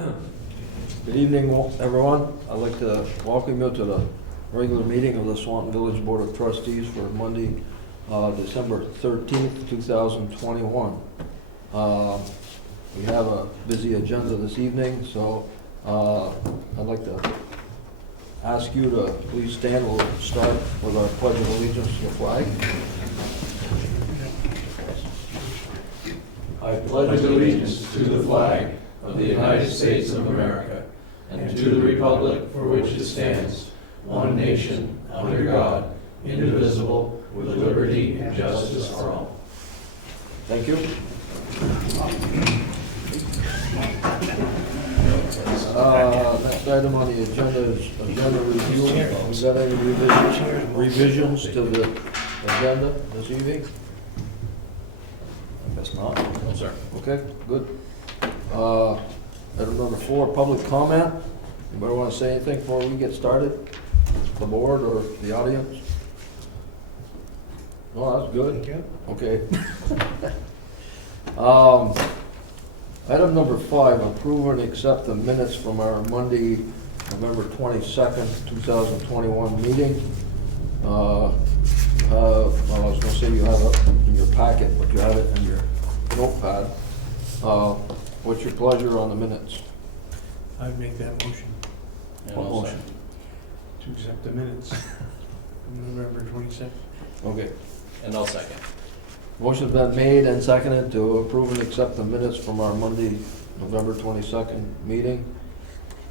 Good evening, everyone. I'd like to welcome you to the regular meeting of the Swanton Village Board of Trustees for Monday, December 13th, 2021. We have a busy agenda this evening, so I'd like to ask you to please stand. We'll start with our Pledge of Allegiance to the flag. I pledge allegiance to the flag of the United States of America and to the republic for which it stands, one nation, under God, indivisible, with liberty and justice for all. Thank you. Next item on the agenda is agenda review. Is there any revisions to the agenda this evening? I guess not. No, sir. Okay, good. Item number 4, public comment. Anybody want to say anything before we get started? The board or the audience? No, that's good. Okay. Item number 5, approve and accept the minutes from our Monday, November 22nd, 2021 meeting. Well, I was going to say you have it in your packet, but you have it in your notepad. What's your pleasure on the minutes? I'd make that motion What motion? to accept the minutes from November 22nd. Okay. And I'll second. Motion's been made and seconded to approve and accept the minutes from our Monday, November 22nd meeting.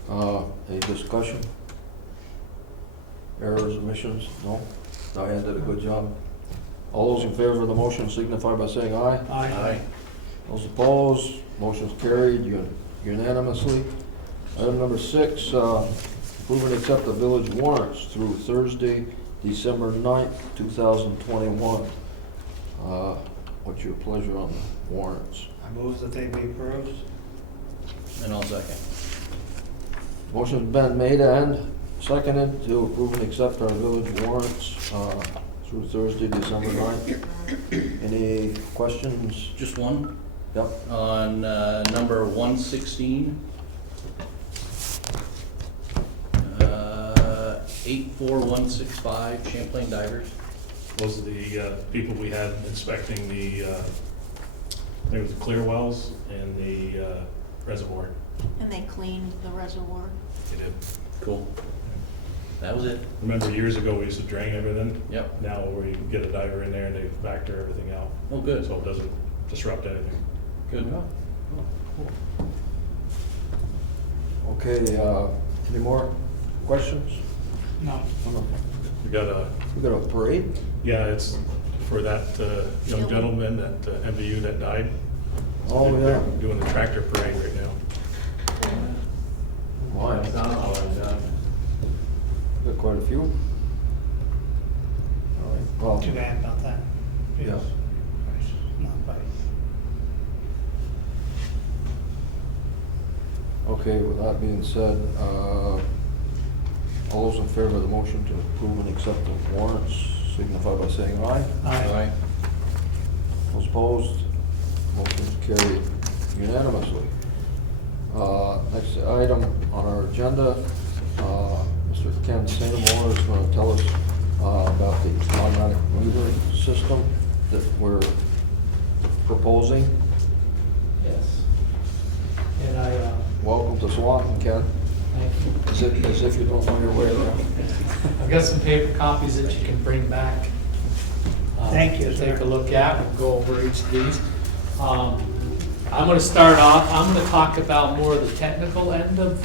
Any discussion? Errors, omissions? No? Diane did a good job. All those in favor of the motion signify by saying aye. Aye. Those opposed, motion's carried unanimously. Item number 6, approve and accept the village warrants through Thursday, December 9th, 2021. What's your pleasure on the warrants? I move that they be approved. And I'll second. Motion's been made and seconded to approve and accept our village warrants through Thursday, December 9th. Any questions? Just one. Yep. On number 116. 84165 Champlain Divers. Those are the people we had inspecting the, I think it was the clear wells and the reservoir. And they cleaned the reservoir. They did. Cool. That was it. Remember years ago, we used to drain everything? Yep. Now we can get a diver in there and they vector everything out. Oh, good. So it doesn't disrupt anything. Good. Okay, any more questions? No. We got a, We got a parade? yeah, it's for that young gentleman at MVU that died. Oh, They're yeah. doing the tractor parade right now. Why? Got quite a few. All right, well, Too bad about that. Yeah. Not by. okay, with that being said, all those in favor of the motion to approve and accept the warrants signify by saying aye. Aye. Those opposed, motion's carried unanimously. Next item on our agenda, Mr. Ken Sanamore is going to tell us about the automatic metering system that we're proposing. Yes. And I, Welcome to Swanton, Ken. thank you. As if you don't know your way around. I've got some paper copies that you can bring back. Thank you, To sir. take a look at and go over each of these. I'm gonna start off, I'm gonna talk about more of the technical end of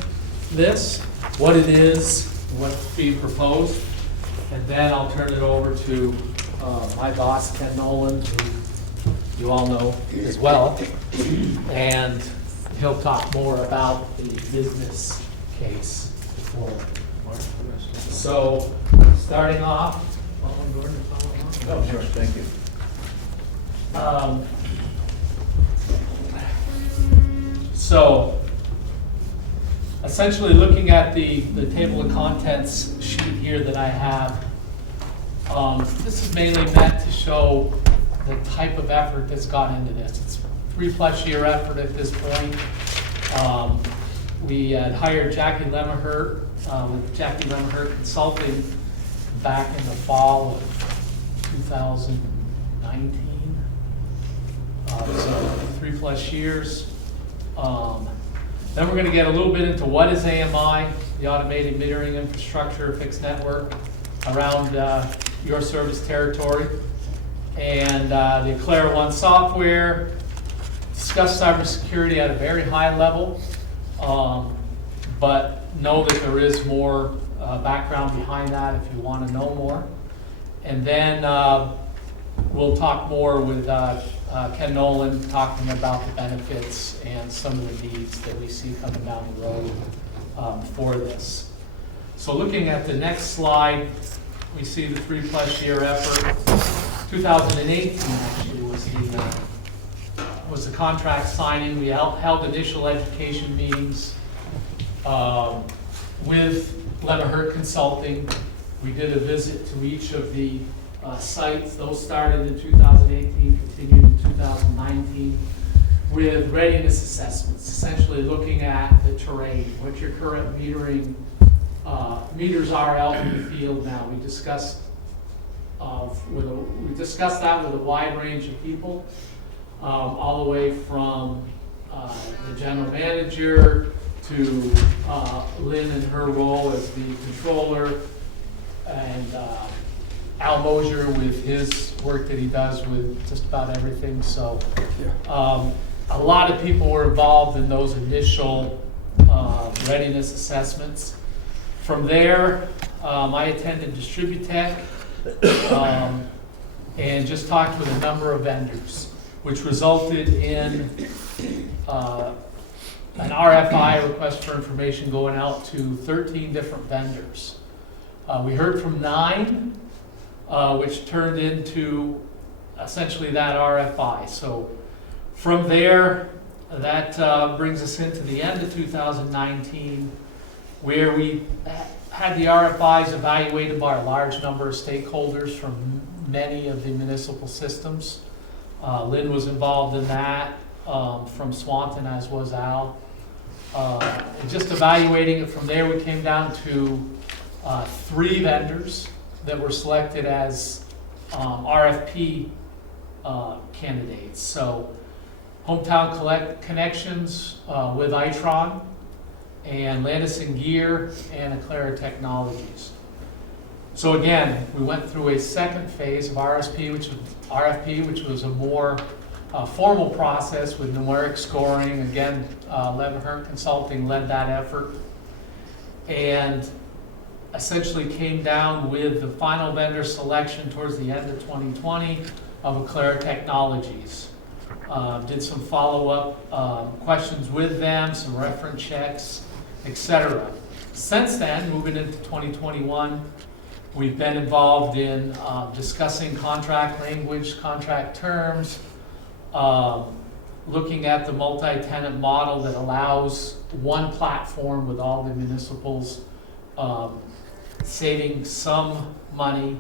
this, what it is, what's being proposed. And then I'll turn it over to my boss, Ken Nolan, who you all know as well. And he'll talk more about the business case for it. So, starting off, following Gordon, follow along. Oh, sure. Thank you. So, essentially looking at the table of contents sheet here that I have, this is mainly meant to show the type of effort that's gone into this. It's a 3+ year effort at this point. we had hired Jackie Lemmerhurt, with Jackie Lemmerhurt Consulting back in the fall of 2019. So 3+ years. Then we're gonna get a little bit into what is AMI, the automated metering infrastructure, fixed network around your service territory. And the Eclair One software, discuss cybersecurity at a very high level, but know that there is more background behind that if you want to know more. And then we'll talk more with Ken Nolan, talking about the benefits and some of the needs that we see coming down the road for this. So looking at the next slide, we see the 3+ year effort. 2018 actually was the contract signing. We held initial education meetings with Lemmerhurt Consulting. We did a visit to each of the sites. Those started in 2018, continued in 2019 with readiness assessments, essentially looking at the terrain, what your current meters are out in the field now. We discussed that with a wide range of people, all the way from the general manager to Lynn and her role as the controller, and Al Mosier with his work that he does with just about everything. So a lot of people were involved in those initial readiness assessments. From there, I attended Distributech and just talked with a number of vendors, which resulted in an RFI, request for information, going out to 13 different vendors. We heard from 9, which turned into essentially that RFI. So from there, that brings us into the end of 2019, where we had the RFIs evaluated by a large number of stakeholders from many of the municipal systems. Lynn was involved in that, from Swanton, as was Al. And just evaluating it from there, we came down to 3 vendors that were selected as RFP candidates. So Hometown Connections with Itron, and Landis & Gear, and Eclair Technologies. So again, we went through a second phase of RFP, which was a more formal process with numeric scoring. Again, Lemmerhurt Consulting led that effort, and essentially came down with the final vendor selection towards the end of 2020 of Eclair Technologies. Did some follow-up questions with them, some reference checks, etc. Since then, moving into 2021, we've been involved in discussing contract language, contract terms, looking at the multi-tenant model that allows one platform with all the municipals, saving some money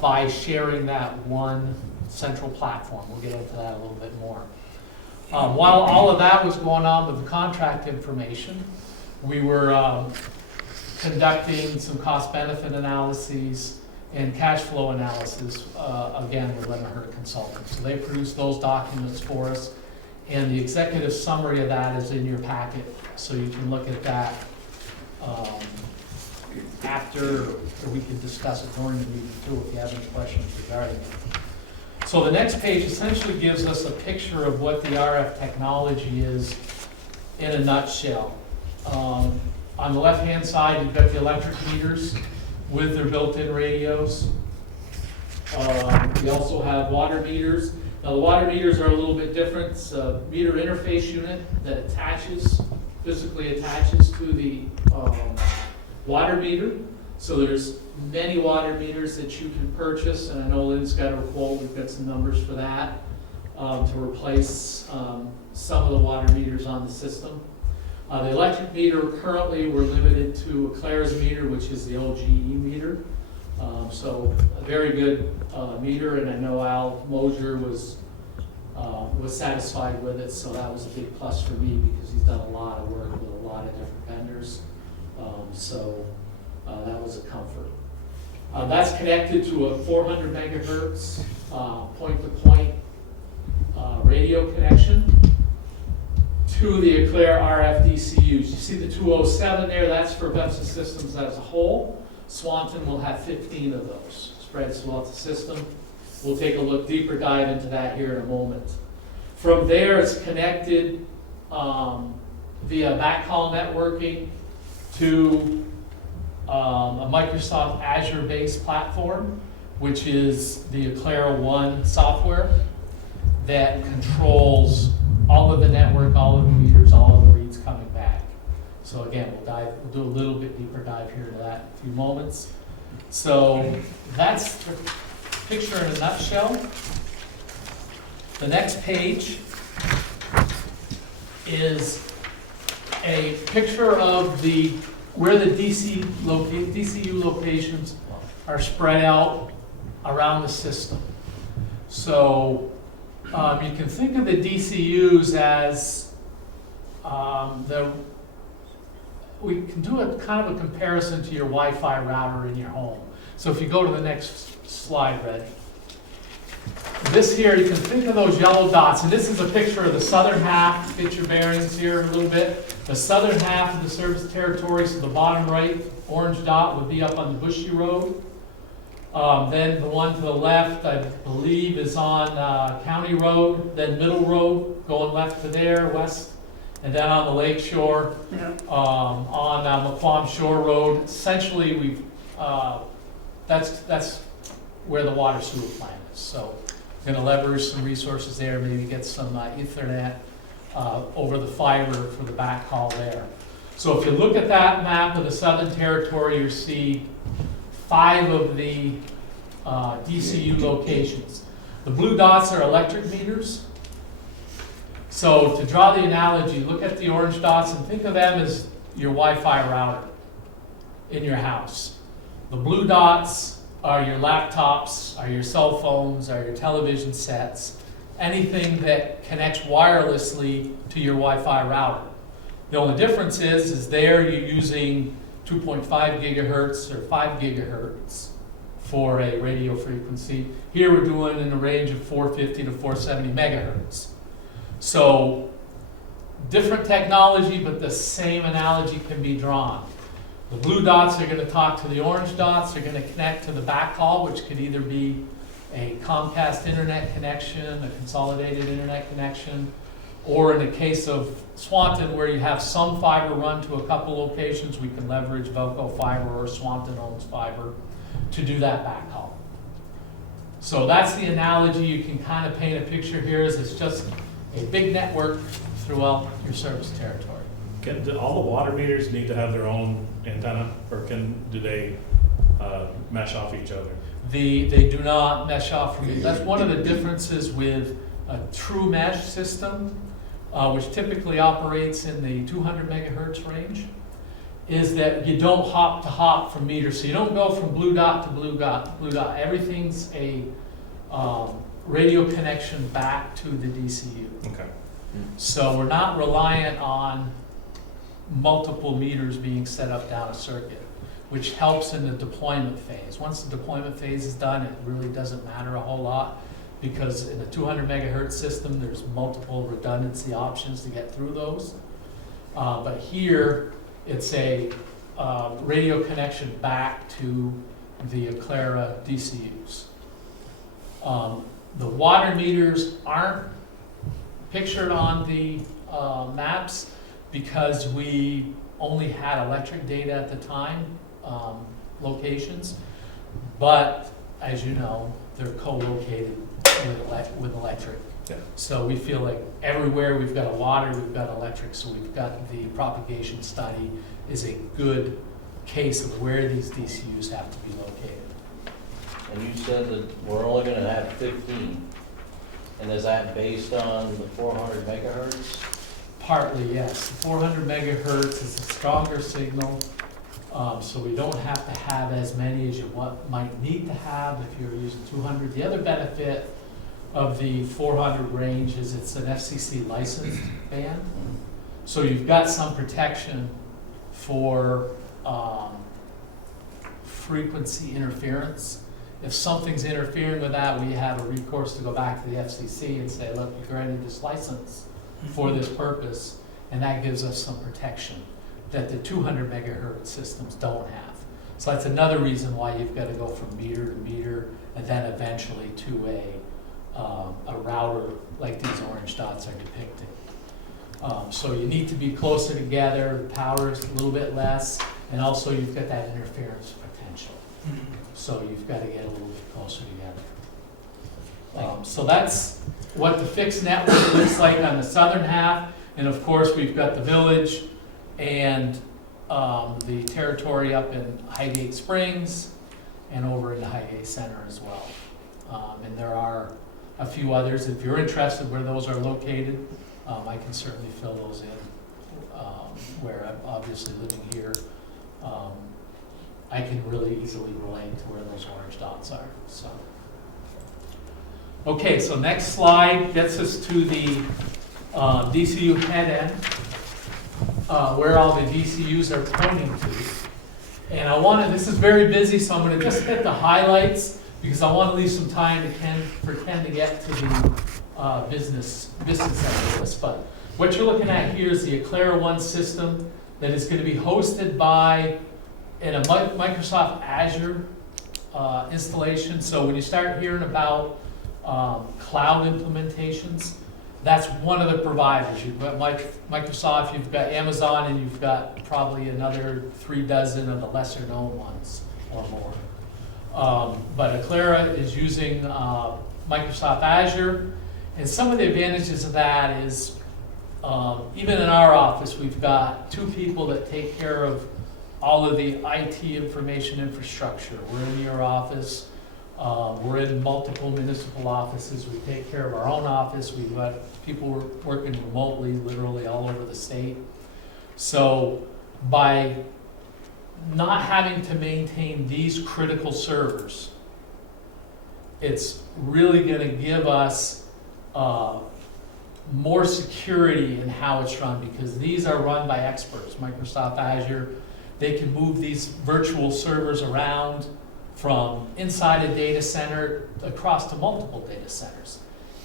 by sharing that one central platform. We'll get into that a little bit more. While all of that was going on with the contract information, we were conducting some cost-benefit analyses and cash flow analysis, again, with Lemmerhurt Consulting. So they produced those documents for us, and the executive summary of that is in your packet, so you can look at that after, or we can discuss it during the meeting too if you have any questions regarding it. So the next page essentially gives us a picture of what the RF technology is in a nutshell. On the left-hand side, you've got the electric meters with their built-in radios. We also have water meters. Now, the water meters are a little bit different. It's a meter interface unit that physically attaches to the water meter. So there's many water meters that you can purchase, and I know Lynn's got a quote. We've got some numbers for that to replace some of the water meters on the system. The electric meter, currently we're limited to Eclair's meter, which is the old GE meter. So a very good meter, and I know Al Mosier was satisfied with it, so that was a big plus for me because he's done a lot of work with a lot of different vendors. So that was a comfort. That's connected to a 400 megahertz point-to-point radio connection to the Eclair RF DCUs. You see the 207 there, that's for Vepsa Systems as a whole. Swanton will have 15 of those spread throughout the system. We'll take a deeper dive into that here in a moment. From there, it's connected via backhaul networking to a Microsoft Azure-based platform, which is the Eclair One software that controls all of the network, all of the meters, all of the reads coming back. So again, we'll do a little bit deeper dive here into that in a few moments. So that's the picture in a nutshell. The next page is a picture of where the DCU locations are spread out around the system. So you can think of the DCUs as we can do a kind of a comparison to your Wi-Fi router in your home. So if you go to the next slide, Red. This here, you can think of those yellow dots, and this is a picture of the southern half. Get your bearings here a little bit. The southern half of the service territory, so the bottom right orange dot would be up on the Bushy Road. Then the one to the left, I believe, is on County Road, then Middle Road, going left to there, west, and then on the lake shore, on McQuam Shore Road. Essentially, that's where the water sewer plant is. So we're going to leverage some resources there, maybe get some Ethernet over the fiber for the backhaul there. So if you look at that map of the Southern Territory, you see 5 of the DCU locations. The blue dots are electric meters. So to draw the analogy, look at the orange dots and think of them as your Wi-Fi router in your house. The blue dots are your laptops, are your cell phones, are your television sets, anything that connects wirelessly to your Wi-Fi router. The only difference is there you're using 2.5 gigahertz or 5 gigahertz for a radio frequency. Here we're doing in the range of 450 to 470 megahertz. So different technology, but the same analogy can be drawn. The blue dots are going to talk to the orange dots. They're going to connect to the backhaul, which could either be a Comcast internet connection, a consolidated internet connection, or in the case of Swanton, where you have some fiber run to a couple locations, we can leverage Velco fiber or Swanton owns fiber to do that backhaul. So that's the analogy. You can kind of paint a picture here as it's just a big network throughout your service territory. Do all the water meters need to have their own antenna, or do they mesh off each other? They do not mesh off from you. That's one of the differences with a true mesh system, which typically operates in the 200 megahertz range, is that you don't hop to hop from meters. So you don't go from blue dot to blue dot, Everything's a radio connection back to the DCU. Okay. So we're not reliant on multiple meters being set up down a circuit, which helps in the deployment phase. Once the deployment phase is done, it really doesn't matter a whole lot, because in a 200 megahertz system, there's multiple redundancy options to get through those. But here, it's a radio connection back to the Eclair DCUs. The water meters aren't pictured on the maps because we only had electric data at the time, locations, but as you know, they're co-located with electric. Yeah. So we feel like everywhere we've got a water, we've got electric, so we've got the propagation study is a good case of where these DCUs have to be located. And you said that we're only gonna have 15, and is that based on the 400 megahertz? Partly, yes. The 400 megahertz is a stronger signal, so we don't have to have as many as you might need to have if you're using 200. The other benefit of the 400 range is it's an FCC licensed band. So you've got some protection for frequency interference. If something's interfering with that, we have a recourse to go back to the FCC and say, look, you granted this license for this purpose, and that gives us some protection that the 200 megahertz systems don't have. So that's another reason why you've got to go from meter to meter and then eventually to a router like these orange dots are depicting. So you need to be closer together, the power is a little bit less, and also you've got that interference potential. So you've got to get a little bit closer together. So that's what the fixed network looks like on the southern half, and of course we've got the village and the territory up in Highgate Springs and over in the Highgate Center as well. And there are a few others. If you're interested where those are located, I can certainly fill those in. Where I'm obviously living here, I can really easily relate to where those orange dots are. So, okay, so next slide gets us to the DCU head end, where all the DCUs are pointing to. And I want to, this is very busy, so I'm going to just hit the highlights because I want to leave some time for Ken to get to the business end of this. But what you're looking at here is the Aclara One system that is going to be hosted by in a Microsoft Azure installation. So when you start hearing about cloud implementations, that's one of the providers. You've got Microsoft, you've got Amazon, and you've got probably another 3 dozen of the lesser known ones or more. But Aclara is using Microsoft Azure, and some of the advantages of that is even in our office, we've got 2 people that take care of all of the IT information infrastructure. We're in your office. We're in multiple municipal offices. We take care of our own office. We've got people working remotely, literally all over the state. So by not having to maintain these critical servers, it's really going to give us more security in how it's run, because these are run by experts. Microsoft Azure, they can move these virtual servers around from inside a data center across to multiple data centers.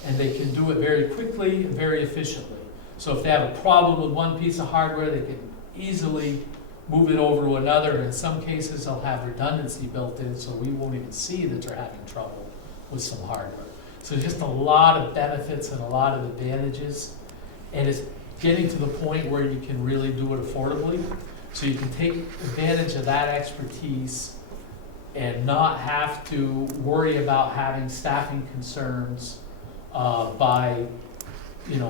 And they can do it very quickly and very efficiently. So if they have a problem with one piece of hardware, they can easily move it over to another. In some cases, they'll have redundancy built in, so we won't even see that they're having trouble with some hardware. So just a lot of benefits and a lot of advantages. And it's getting to the point where you can really do it affordably. So you can take advantage of that expertise and not have to worry about having staffing concerns by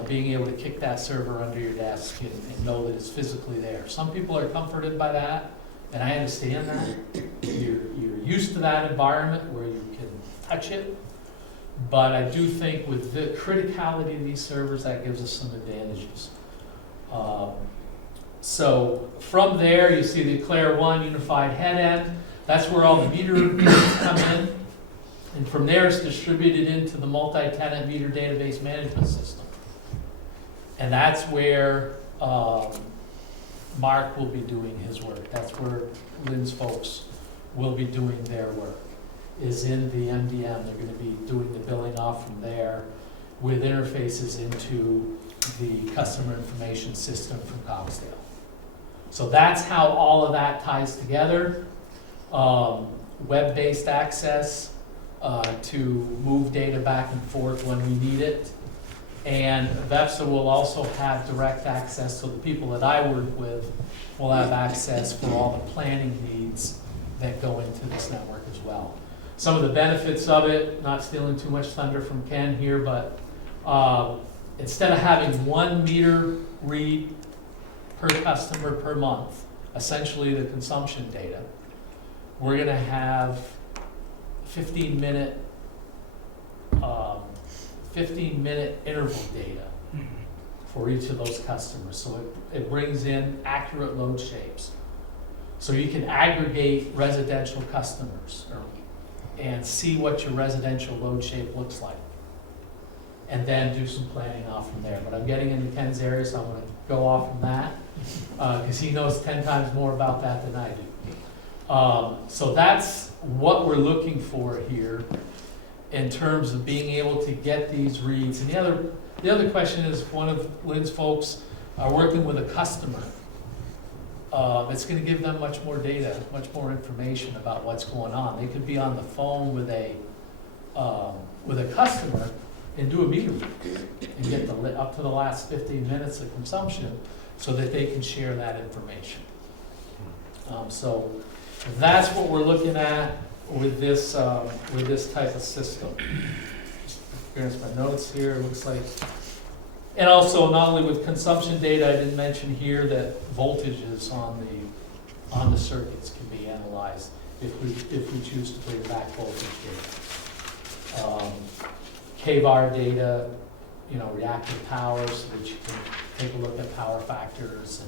being able to kick that server under your desk and know that it's physically there. Some people are comforted by that, and I understand that. You're used to that environment where you can touch it, but I do think with the criticality of these servers, that gives us some advantages. So from there, you see the Aclara One unified head end. That's where all the meter reads come in. And from there, it's distributed into the multi-tenant meter database management system. And that's where Mark will be doing his work. That's where Lynn's folks will be doing their work, is in the MDM. They're going to be doing the billing off from there with interfaces into the customer information system from Cogsdale. So that's how all of that ties together. Web-based access to move data back and forth when we need it. And VEPSA will also have direct access, so the people that I work with will have access for all the planning needs that go into this network as well. Some of the benefits of it, not stealing too much thunder from Ken here, but instead of having 1 meter read per customer per month, essentially the consumption data, we're going to have 15-minute interval data for each of those customers. So it brings in accurate load shapes. So you can aggregate residential customers and see what your residential load shape looks like. and then do some planning off from there. But I'm getting into Ken's area, so I'm gonna go off from that, because he knows 10 times more about that than I do. So that's what we're looking for here in terms of being able to get these reads. And the other question is, if one of Lynn's folks are working with a customer, it's gonna give them much more data, much more information about what's going on. They could be on the phone with a customer and do a meter read and get up to the last 15 minutes of consumption so that they can share that information. So that's what we're looking at with this type of system. Just experience my notes here, it looks like. And also, not only with consumption data, I didn't mention here that voltages on the circuits can be analyzed if we choose to bring back voltage data. KVAR data, reactive power, so that you can take a look at power factors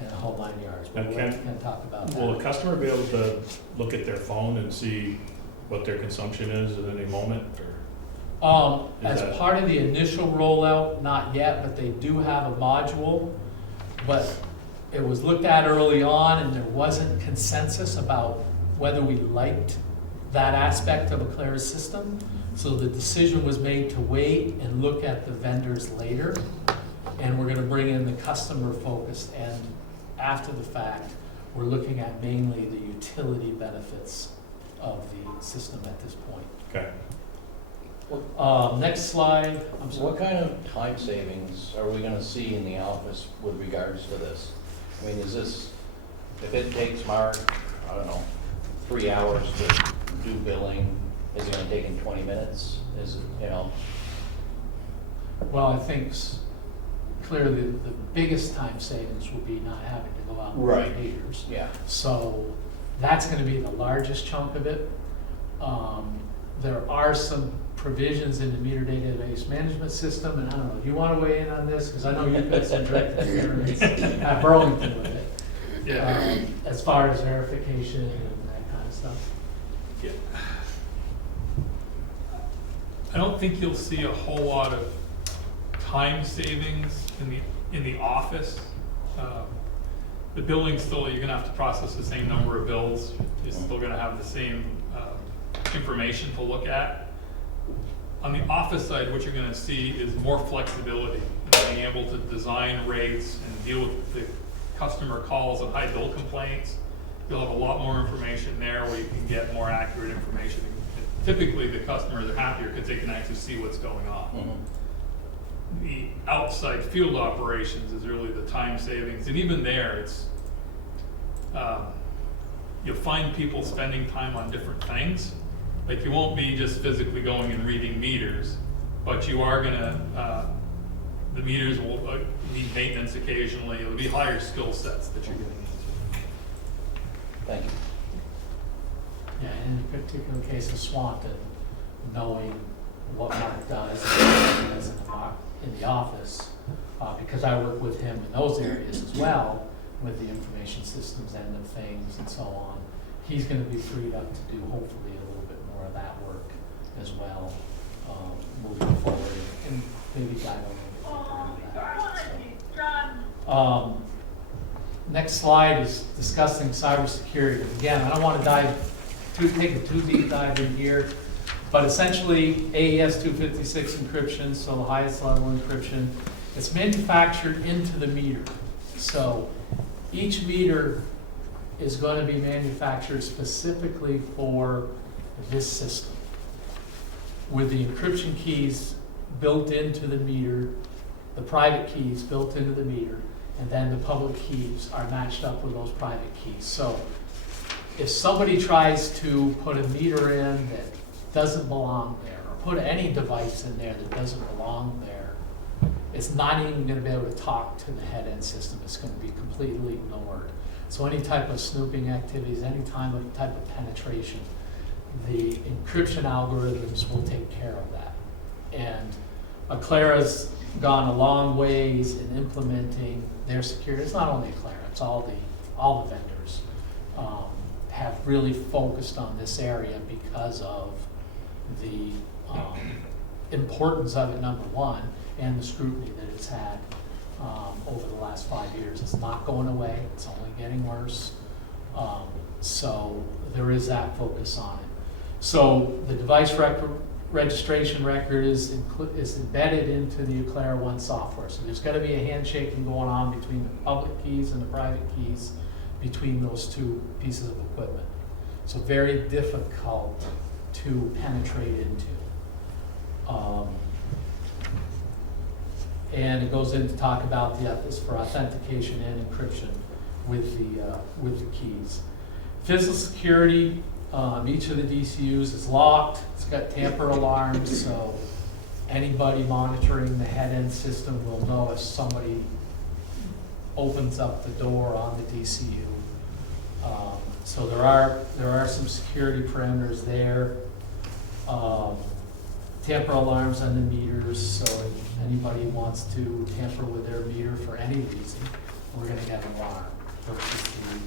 and a whole 9 yards. But we can talk about that. Will a customer be able to look at their phone and see what their consumption is at any moment, or? As part of the initial rollout, not yet, but they do have a module. But it was looked at early on, and there wasn't consensus about whether we liked that aspect of Aclara's system. So the decision was made to wait and look at the vendors later. And we're gonna bring in the customer focused, and after the fact, we're looking at mainly the utility benefits of the system at this point. Okay. Next slide. I'm sorry. What kind of time savings are we gonna see in the office with regards to this? I mean, is this, if it takes Mark, I don't know, 3 hours to do billing, is it gonna take him 20 minutes? Is it, Well, I think clearly the biggest time savings will be not having to go out and Right. buy meters. Yeah. So that's gonna be the largest chunk of it. There are some provisions in the meter database management system, and I don't know, do you wanna weigh in on this? Because I know you've got some direct experience at Burlington with it. Yeah. As far as verification and that kind of stuff. Yeah. I don't think you'll see a whole lot of time savings in the office. The billing still, you're gonna have to process the same number of bills. You're still gonna have the same information to look at. On the office side, what you're gonna see is more flexibility in being able to design rates and deal with the customer calls and high bill complaints. You'll have a lot more information there where you can get more accurate information. Typically, the customers are happier because they can actually see what's going on. The outside field operations is really the time savings, and even there, it's you'll find people spending time on different things. Like, you won't be just physically going and reading meters, but you are gonna, the meters will need maintenance occasionally. It'll be higher skill sets that you're getting into. Thank you. Yeah, in the particular case of Swanton, knowing what Mark does in the office, because I work with him in those areas as well, with the information systems end of things and so on, he's gonna be freed up to do hopefully a little bit more of that work as well, moving forward, and maybe dive a little bit deeper into that. So, next slide is discussing cybersecurity. Again, I don't want to take a too deep dive in here, but essentially AES 256 encryption, so the highest level encryption, it's manufactured into the meter. So each meter is going to be manufactured specifically for this system, with the encryption keys built into the meter, the private keys built into the meter, and then the public keys are matched up with those private keys. So if somebody tries to put a meter in that doesn't belong there, or put any device in there that doesn't belong there, it's not even going to be able to talk to the head-end system. It's going to be completely ignored. So any type of snooping activities, any type of penetration, the encryption algorithms will take care of that. And Aclara's gone a long ways in implementing their security. It's not only Aclara, it's all the vendors have really focused on this area because of the importance of it, number one, and the scrutiny that it's had over the last 5 years. It's not going away, it's only getting worse. So there is that focus on it. So the device registration record is embedded into the Eclair One software. So there's got to be a handshaking going on between the public keys and the private keys between those two pieces of equipment. So very difficult to penetrate into. And it goes in to talk about the ethics for authentication and encryption with the keys. Physical security, each of the DCUs is locked. It's got tamper alarms, so anybody monitoring the head-end system will know if somebody opens up the door on the DCU. So there are some security parameters there. Tamper alarms on the meters, so if anybody wants to tamper with their meter for any reason, we're gonna get an alarm versus the,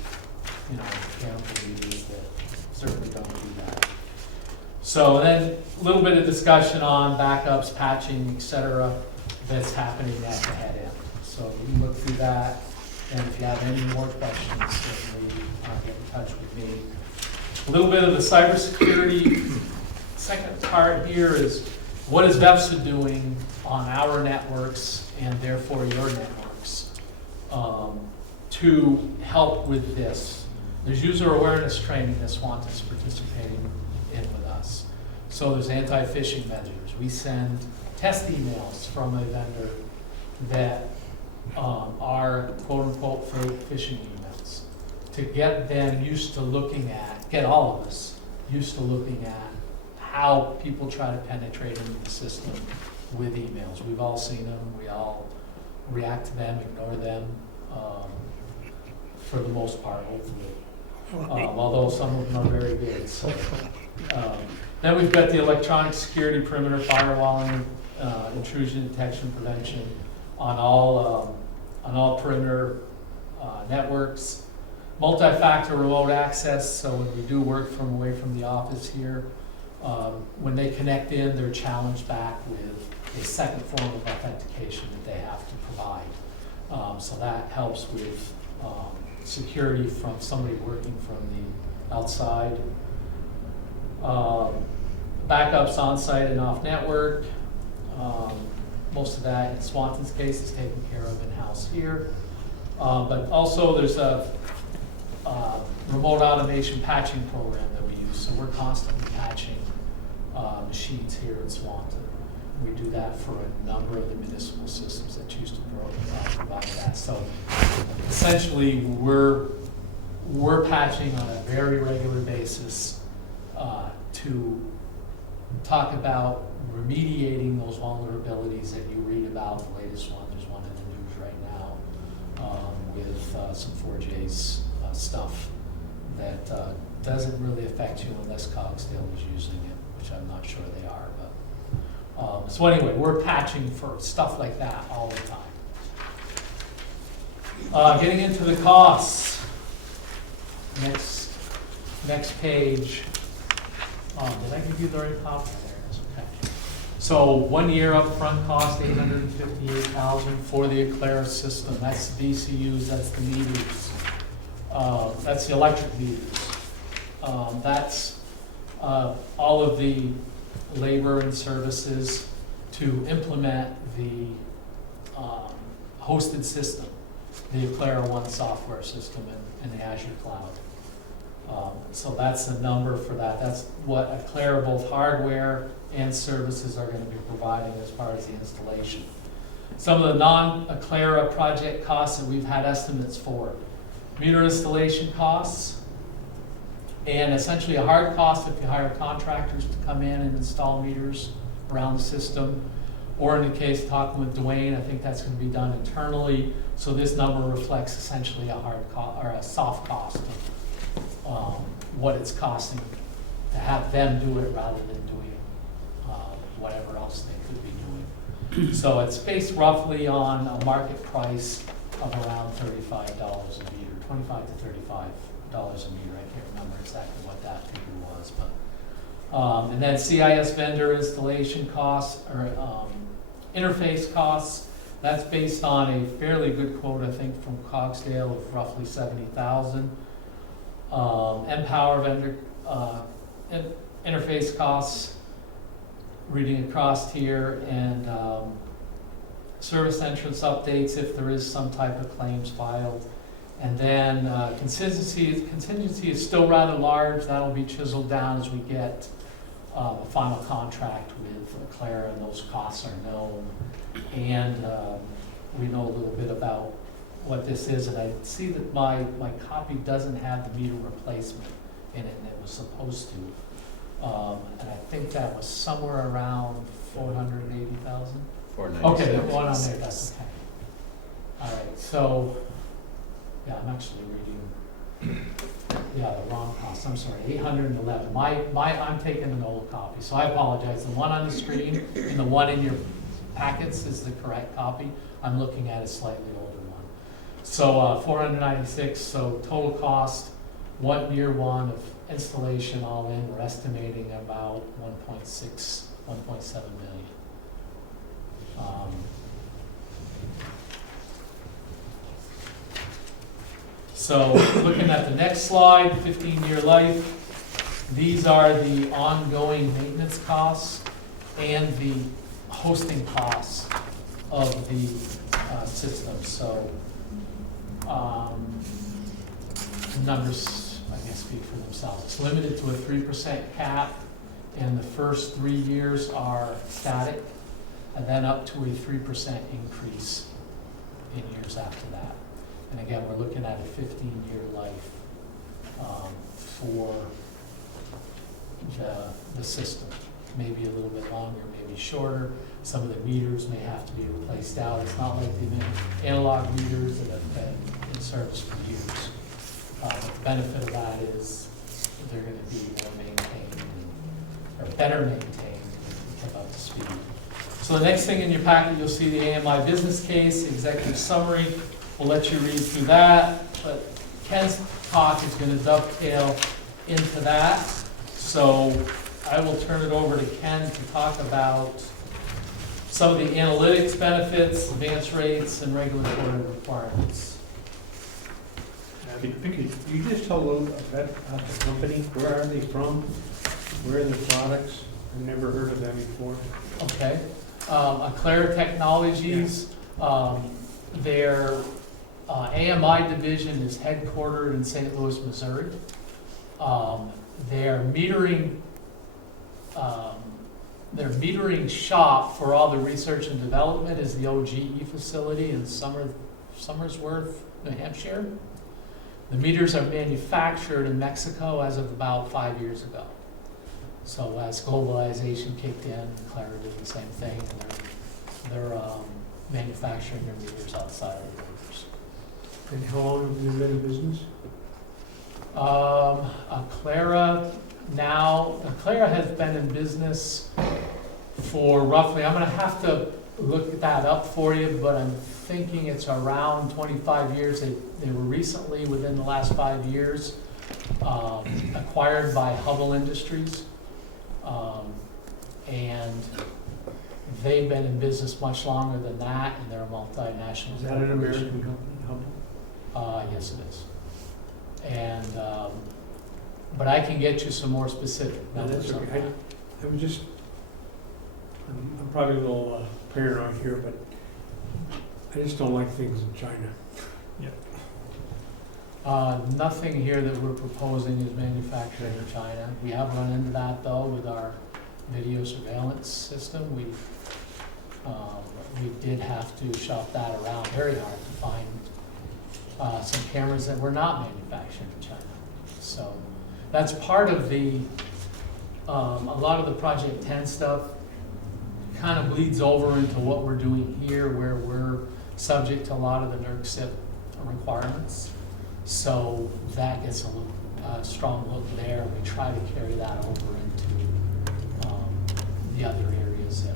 mechanical meters that certainly don't do that. So then, a little bit of discussion on backups, patching, et cetera, that's happening at the head end. So you can look through that, and if you have any more questions, certainly get in touch with me. A little bit of the cybersecurity. Second part here is, what is VEPSA doing on our networks and therefore your networks to help with this? There's user awareness training that Swanton's participating in with us. So there's anti-phishing measures. We send test emails from a vendor that are quote-unquote fake phishing emails to get them used to looking at, get all of us used to looking at how people try to penetrate into the system with emails. We've all seen them, we all react to them, ignore them, for the most part, hopefully. Although some of them are very good. So, then we've got the electronic security perimeter firewalling, intrusion detection prevention on all perimeter networks. Multi-factor remote access, so when we do work from away from the office here, when they connect in, they're challenged back with a second form of authentication that they have to provide. So that helps with security from somebody working from the outside. Backups on-site and off-network. Most of that, in Swanton's case, is taken care of in-house here. But also there's a remote automation patching program that we use. So we're constantly patching machines here in Swanton. We do that for a number of the municipal systems that choose to provide that. So essentially, we're patching on a very regular basis to talk about remediating those vulnerabilities that you read about. The latest one, there's one in the news right now with some 4J's stuff that doesn't really affect you unless Cogsdale is using it, which I'm not sure they are. But so anyway, we're patching for stuff like that all the time. Getting into the costs. Next page. Did I give you the right copy? There it is. Okay. So 1 year upfront cost, $858,000 for the Eclair system. That's the DCUs, that's the meters, that's the electric meters. That's all of the labor and services to implement the hosted system, the Eclair One software system in the Azure cloud. So that's the number for that. That's what Eclair, both hardware and services, are going to be providing as far as the installation. Some of the non-Eclair project costs that we've had estimates for: meter installation costs, and essentially a hard cost if you hire contractors to come in and install meters around the system, or in the case of talking with Dwayne, I think that's going to be done internally. So this number reflects essentially a hard cost or a soft cost of what it's costing to have them do it rather than doing whatever else they could be doing. So it's based roughly on a market price of around $35 a meter, $25 to $35 a meter. I can't remember exactly what that figure was, but And then CIS vendor installation costs, or interface costs, that's based on a fairly good quote, I think, from Cogsdale of roughly 70,000. Empower vendor interface costs, reading across here, and service entrance updates if there is some type of claims filed. And then contingency is still rather large. That'll be chiseled down as we get a final contract with Clara, and those costs are known. And we know a little bit about what this is, and I see that my copy doesn't have the meter replacement in it, and it was supposed to. And I think that was somewhere around 480,000. 496. Okay, the one on there, that's okay. All right, so, yeah, I'm actually reading, yeah, the wrong cost, I'm sorry, 811. I'm taking an old copy, so I apologize. The one on the screen and the one in your packets is the correct copy. I'm looking at a slightly older one. So 496, so total cost, year one of installation all in, we're estimating about 1.7 million. So looking at the next slide, 15-year life, these are the ongoing maintenance costs and the hosting costs of the system. So the numbers, I guess, speak for themselves. It's limited to a 3% cap, and the first 3 years are static, and then up to a 3% increase in years after that. And again, we're looking at a 15-year life for the system. Maybe a little bit longer, maybe shorter. Some of the meters may have to be replaced out. It's not like the analog meters that have been in service for years. But the benefit of that is they're going to be more maintained, or better maintained, and kept up to speed. So the next thing in your packet, you'll see the AMI business case, the executive summary. We'll let you read through that, but Ken's talk is going to dovetail into that. So I will turn it over to Ken to talk about some of the analytics benefits, advance rates, and regulatory requirements. Vicki, you just tell a little bit about the company. Where are they from? Where are their products? I've never heard of them before. Okay. Aclara Technologies, their AMI division is headquartered in St. Louis, Missouri. Their metering shop for all the research and development is the OGE facility in Somersworth, New Hampshire. The meters are manufactured in Mexico as of about 5 years ago. So as globalization kicked in, Clara did the same thing, and they're manufacturing their meters outside of the borders. And how long have you been in business? Clara has been in business for roughly, I'm gonna have to look that up for you, but I'm thinking it's around 25 years. They were recently, within the last 5 years, acquired by Hubble Industries. And they've been in business much longer than that, and they're a multinational. Is that an American company, Hubble? Yes, it is. And, but I can get you some more specific No, numbers that's on okay. that. I was just, I'm probably a little paranoid here, but I just don't like things in China. Nothing here that we're proposing is manufactured in China. We have run into that, though, with our video surveillance system. We did have to shop that around very hard to find some cameras that were not manufactured in China. So that's part of the, a lot of the Project 10 stuff kind of bleeds over into what we're doing here, where we're subject to a lot of the NERC-CIP requirements. So that gets a little strong look there. We try to carry that over into the other areas that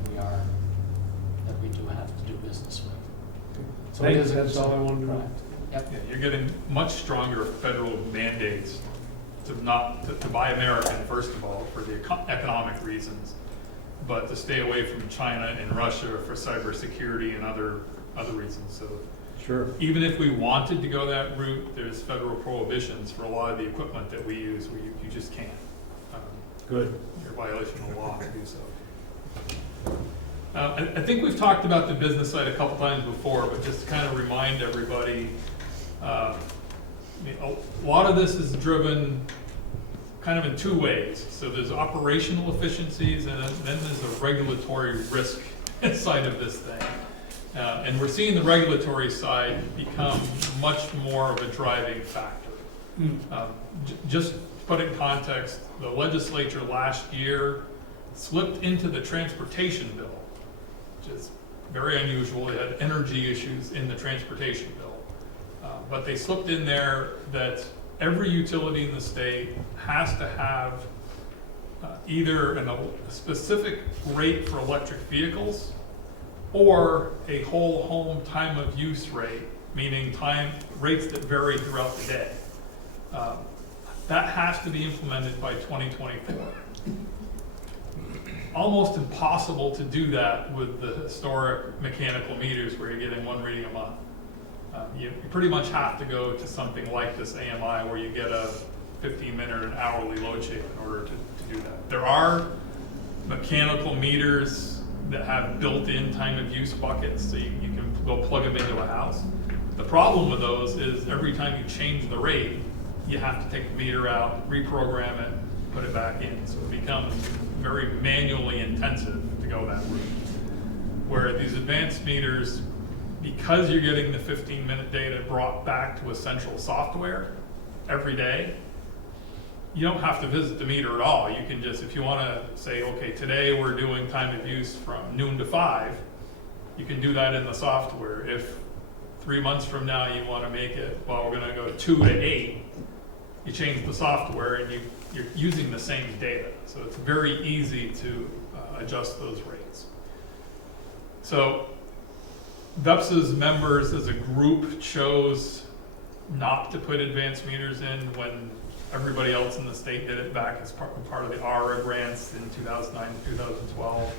we do have to do business with. So Thanks, that's all I wanted to know. Correct. Yep. Yeah, you're getting much stronger federal mandates to buy American, first of all, for the economic reasons, but to stay away from China and Russia for cybersecurity and other reasons. So Sure. even if we wanted to go that route, there's federal prohibitions for a lot of the equipment that we use where you just can't. Good. You're a violation of law to do so. I think we've talked about the business side a couple times before, but just to kind of remind everybody, a lot of this is driven kind of in two ways. So there's operational efficiencies, and then there's a regulatory risk side of this thing. And we're seeing the regulatory side become much more of a driving factor. Just to put it in context, the legislature last year slipped into the transportation bill, which is very unusual. They had energy issues in the transportation bill. But they slipped in there that every utility in the state has to have either a specific rate for electric vehicles or a whole home time of use rate, meaning rates that vary throughout the day. That has to be implemented by 2024. Almost impossible to do that with the historic mechanical meters where you're getting one reading a month. You pretty much have to go to something like this AMI where you get a 15-minute or an hourly load shape in order to do that. There are mechanical meters that have built-in time of use buckets, so you can go plug them into a house. The problem with those is every time you change the rate, you have to take the meter out, reprogram it, put it back in. So it becomes very manually intensive to go that route. Where these advanced meters, because you're getting the 15-minute data brought back to a central software every day, you don't have to visit the meter at all. You can just, if you want to say, okay, today we're doing time of use from noon to 5, you can do that in the software. If 3 months from now you want to make it, well, we're going to go 2 to 8, you change the software and you're using the same data. So it's very easy to adjust those rates. So VEPS's members as a group chose not to put advanced meters in when everybody else in the state did it back as part of the ARA grants in 2009 to 2012.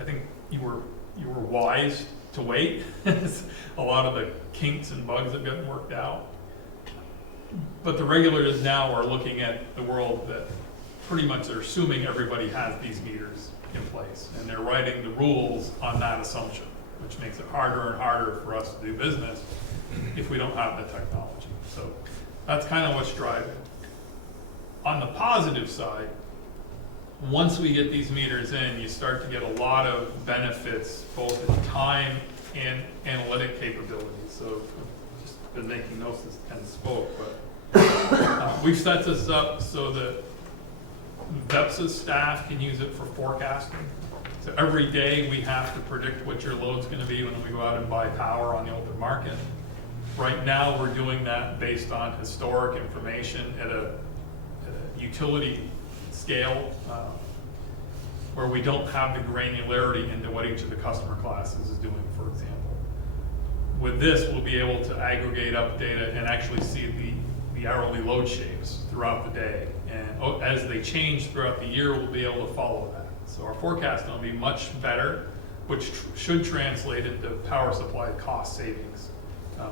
I think you were wise to wait. A lot of the kinks and bugs have gotten worked out. But the regulators now are looking at the world that pretty much they're assuming everybody has these meters in place, and they're writing the rules on that assumption, which makes it harder and harder for us to do business if we don't have the technology. So that's kind of what's driving. On the positive side, once we get these meters in, you start to get a lot of benefits, both in time and analytic capabilities. So I've just been making notes as Ken spoke, but we've set this up so that VEPS's staff can use it for forecasting. So every day we have to predict what your load's going to be when we go out and buy power on the open market. Right now we're doing that based on historic information at a utility scale where we don't have the granularity into what each of the customer classes is doing, for example. With this, we'll be able to aggregate up data and actually see the hourly load shapes throughout the day. And as they change throughout the year, we'll be able to follow that. So our forecast will be much better, which should translate into power supply cost savings,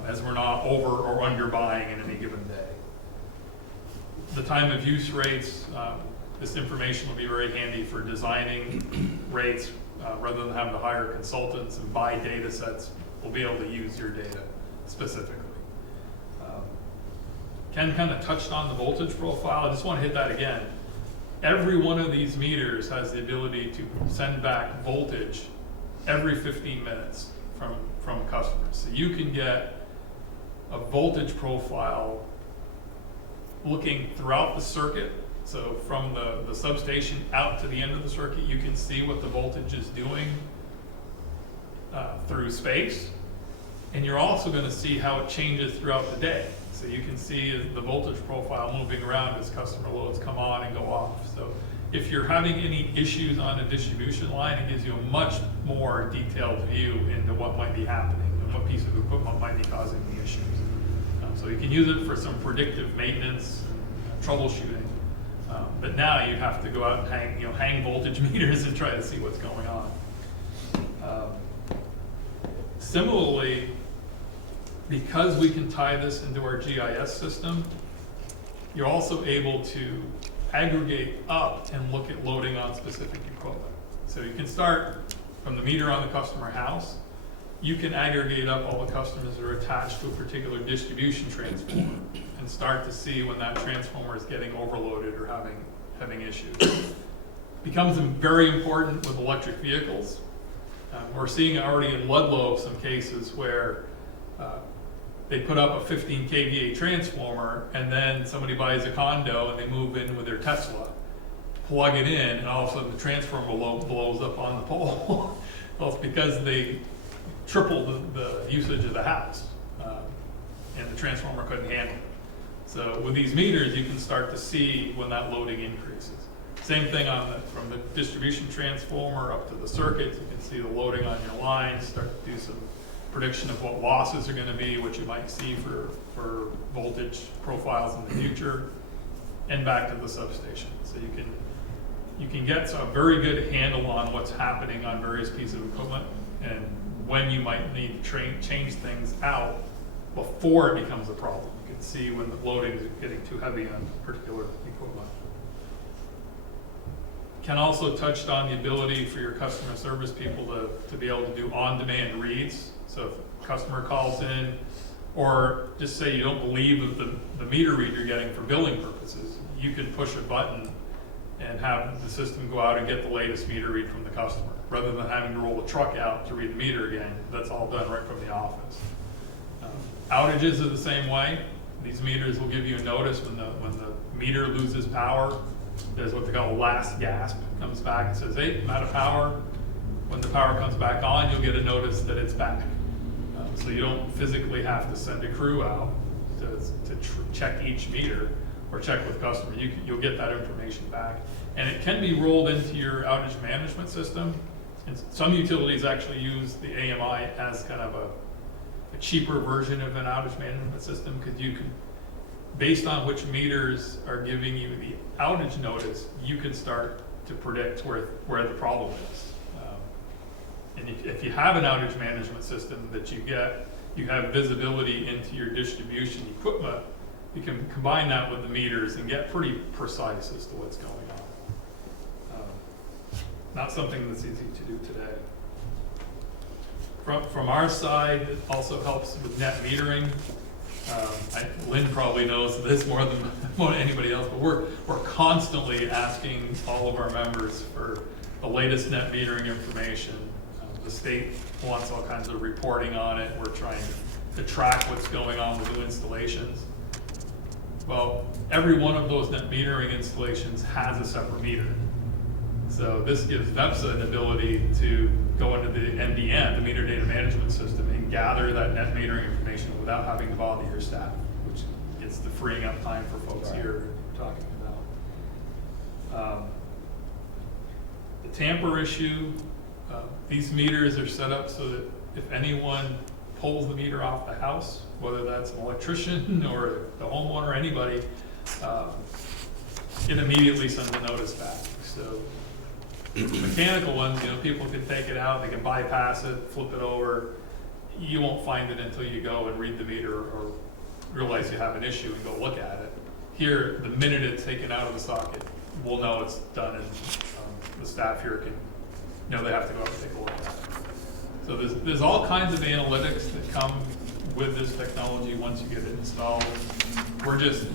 as we're not over or under buying in any given day. The time of use rates, this information will be very handy for designing rates rather than having to hire consultants and buy data sets. We'll be able to use your data specifically. Ken kind of touched on the voltage profile. I just want to hit that again. Every one of these meters has the ability to send back voltage every 15 minutes from customers. So you can get a voltage profile looking throughout the circuit. So from the substation out to the end of the circuit, you can see what the voltage is doing through space. And you're also going to see how it changes throughout the day. So you can see the voltage profile moving around as customer loads come on and go off. So if you're having any issues on a distribution line, it gives you a much more detailed view into what might be happening and what piece of equipment might be causing the issues. So you can use it for some predictive maintenance, troubleshooting. But now you have to go out and hang voltage meters and try to see what's going on. Similarly, because we can tie this into our GIS system, you're also able to aggregate up and look at loading on specific equipment. So you can start from the meter on the customer house. You can aggregate up all the customers that are attached to a particular distribution transformer and start to see when that transformer is getting overloaded or having issues. Becomes very important with electric vehicles. We're seeing already in Ludlow some cases where they put up a 15 kVA transformer and then somebody buys a condo and they move in with their Tesla, plug it in, and all of a sudden the transformer blows up on the pole. Well, it's because they tripled the usage of the house and the transformer couldn't handle it. So with these meters, you can start to see when that loading increases. Same thing from the distribution transformer up to the circuits. You can see the loading on your lines, start to do some prediction of what losses are going to be, what you might see for voltage profiles in the future, and back to the substation. So you can get a very good handle on what's happening on various pieces of equipment and when you might need to change things out before it becomes a problem. You can see when the loading is getting too heavy on particular equipment. Ken also touched on the ability for your customer service people to be able to do on-demand reads. So if a customer calls in, or just say you don't believe that the meter read you're getting for billing purposes, you can push a button and have the system go out and get the latest meter read from the customer. Rather than having to roll a truck out to read the meter again, that's all done right from the office. Outages are the same way. These meters will give you a notice when the meter loses power. There's what they call a last gasp. It comes back and says, hey, I'm out of power. When the power comes back on, you'll get a notice that it's back. So you don't physically have to send a crew out to check each meter or check with customer. You'll get that information back. And it can be rolled into your outage management system. And some utilities actually use the AMI as kind of a cheaper version of an outage management system, because you can, based on which meters are giving you the outage notice, you can start to predict where the problem is. And if you have an outage management system that you have visibility into your distribution equipment, you can combine that with the meters and get pretty precise as to what's going on. Not something that's easy to do today. From our side, it also helps with net metering. Lynn probably knows this more than anybody else, but we're constantly asking all of our members for the latest net metering information. The state wants all kinds of reporting on it. We're trying to track what's going on with new installations. Well, every one of those net metering installations has a separate meter. So this gives VEPSA an ability to go into the MDM, the meter data management system, and gather that net metering information without having to bother your staff, which gets the freeing up time for folks here talking about. The Tamper issue, these meters are set up so that if anyone pulls the meter off the house, whether that's an electrician or the homeowner or anybody, it immediately sends a notice back. So mechanical ones, people can take it out, they can bypass it, flip it over. You won't find it until you go and read the meter or realize you have an issue and go look at it. Here, the minute it's taken out of the socket, we'll know it's done, and the staff here can, they have to go out and take a look at it. So there's all kinds of analytics that come with this technology once you get it installed. We're just,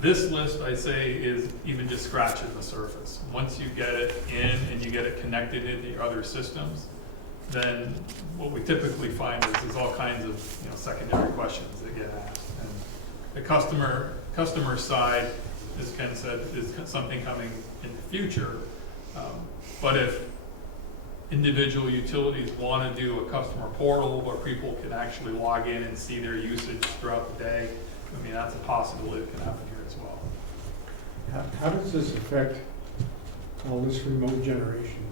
this list, I say, is even just scratching the surface. Once you get it in and you get it connected into your other systems, then what we typically find is there's all kinds of secondary questions that get asked. And the customer side, as Ken said, is something coming in the future. But if individual utilities want to do a customer portal where people can actually log in and see their usage throughout the day, that's a possibility that can happen here as well. How does this affect all this remote generation?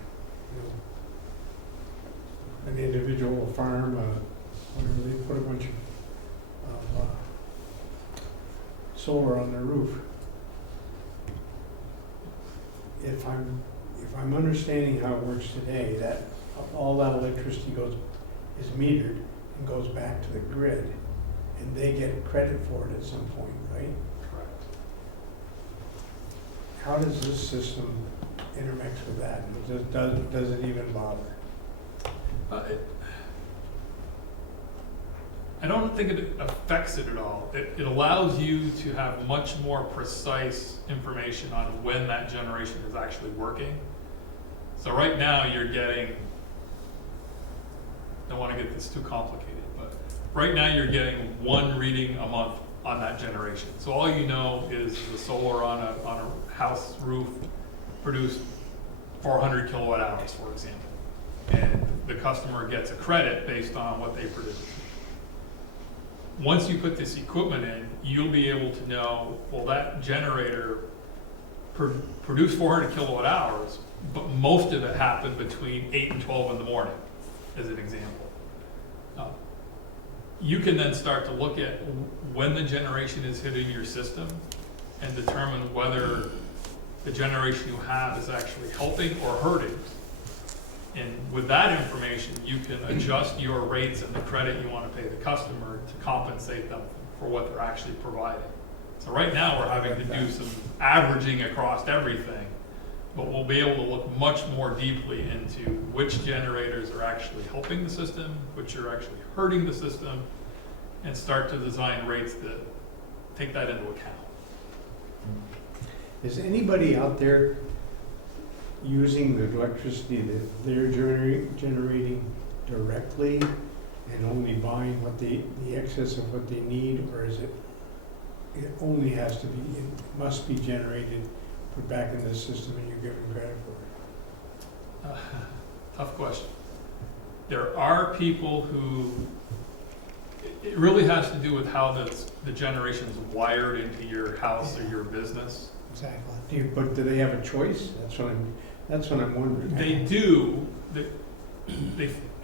An individual farm, whatever, they put a bunch of solar on their roof. If I'm understanding how it works today, that all that electricity is metered and goes back to the grid, and they get credit for it at some point, right? Correct. How does this system intermix with that? Does it even bother? I don't think it affects it at all. It allows you to have much more precise information on when that generation is actually working. So right now you're getting, don't want to get this too complicated, but right now you're getting one reading a month on that generation. So all you know is the solar on a house roof produced 400 kilowatt hours, for example. And the customer gets a credit based on what they produce. Once you put this equipment in, you'll be able to know, well, that generator produced 400 kilowatt hours, but most of it happened between 8 and 12 in the morning, as an example. You can then start to look at when the generation is hitting your system and determine whether the generation you have is actually helping or hurting. And with that information, you can adjust your rates and the credit you want to pay the customer to compensate them for what they're actually providing. So right now, we're having to do some averaging across everything, but we'll be able to look much more deeply into which generators are actually helping the system, which are actually hurting the system, and start to design rates that take that into account. Is anybody out there using the electricity that they're generating directly and only buying what the excess of what they need, or is it only has to be, it must be generated, put back in the system, and you're giving credit for it? Tough question. There are people who, it really has to do with how the generation's wired into your house or your business. Exactly. But do they have a choice? That's what I'm wondering. They do.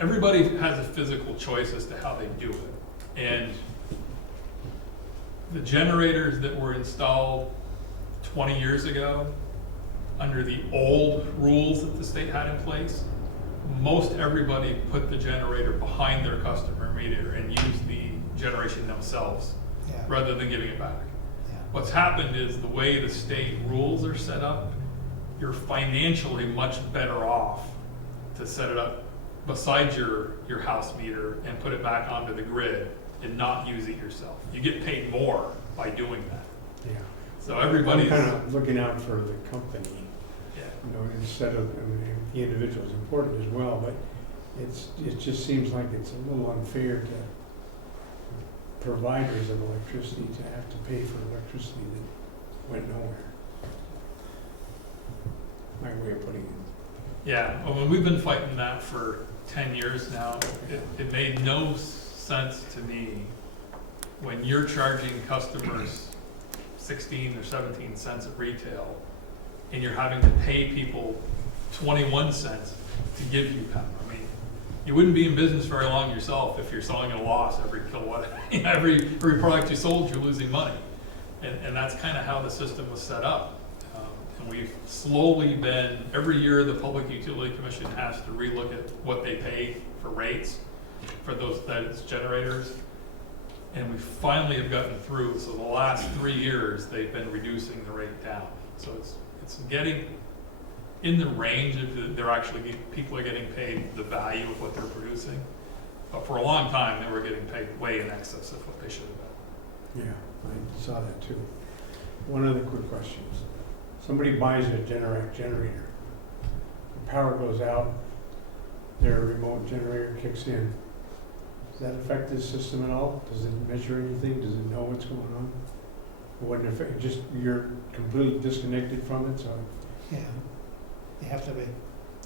Everybody has a physical choice as to how they do it. And the generators that were installed 20 years ago, under the old rules that the state had in place, most everybody put the generator behind their customer meter and used the generation themselves, Yeah. rather than giving it back. Yeah. What's happened is the way the state rules are set up, you're financially much better off to set it up beside your house meter and put it back onto the grid and not use it yourself. You get paid more by doing that. Yeah. So everybody's, I'm kind of looking out for the company, yeah. you know, instead of, I mean, the individual is important as well, but it just seems like it's a little unfair to providers of electricity to have to pay for electricity that went nowhere. My way of putting it. Yeah, well, we've been fighting that for 10 years now. It made no sense to me when you're charging customers 16 or 17 cents at retail and you're having to pay people 21 cents to give you power. I mean, you wouldn't be in business very long yourself if you're selling at a loss every kilowatt. every product you sold, you're losing money. And that's kind of how the system was set up. And we've slowly been, every year the Public Utility Commission has to relook at what they pay for rates for those generators. And we finally have gotten through, so the last 3 years, they've been reducing the rate down. So it's getting in the range of people are getting paid the value of what they're producing. But for a long time, they were getting paid way in excess of what they should have been. Yeah, I saw that too. One other quick question. Somebody buys a generator. The power goes out, their remote generator kicks in. Does that affect this system at all? Does it measure anything? Does it know what's going on? It wouldn't affect, just you're completely disconnected from it, so. Yeah. You have to be.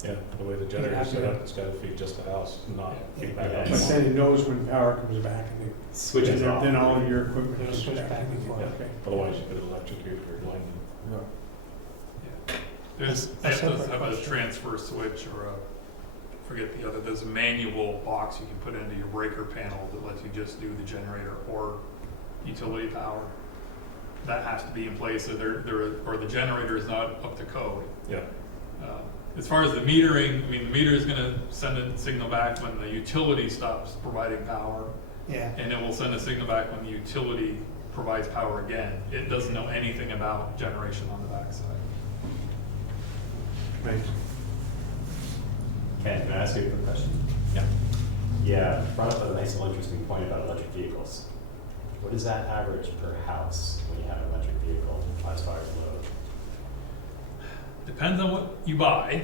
Yeah, the way the generator's set up, it's gotta feed just the house, not feed back Yeah. up. But then it knows when power comes back and Switches off. then all of your equipment It'll goes switch back. back and forth. Okay. Otherwise, you could electrocute your line. Yeah. There's, A they have to separate have a question. transfer switch or forget the other, there's a manual box you can put into your breaker panel that lets you just do the generator or utility power. that has to be in place, or or the generator is not up to code. Yeah. As far as the metering, I mean, the meter is gonna send a signal back when the utility stops providing power, Yeah, and it will send a signal back when the utility provides power again. It doesn't know anything about generation on the backside. Thanks. Ken, can I ask you a quick question? Yeah. Yeah, brought up a nice little interesting point about electric vehicles. What is that average per house when you have an electric vehicle as far as load? Depends on what you buy,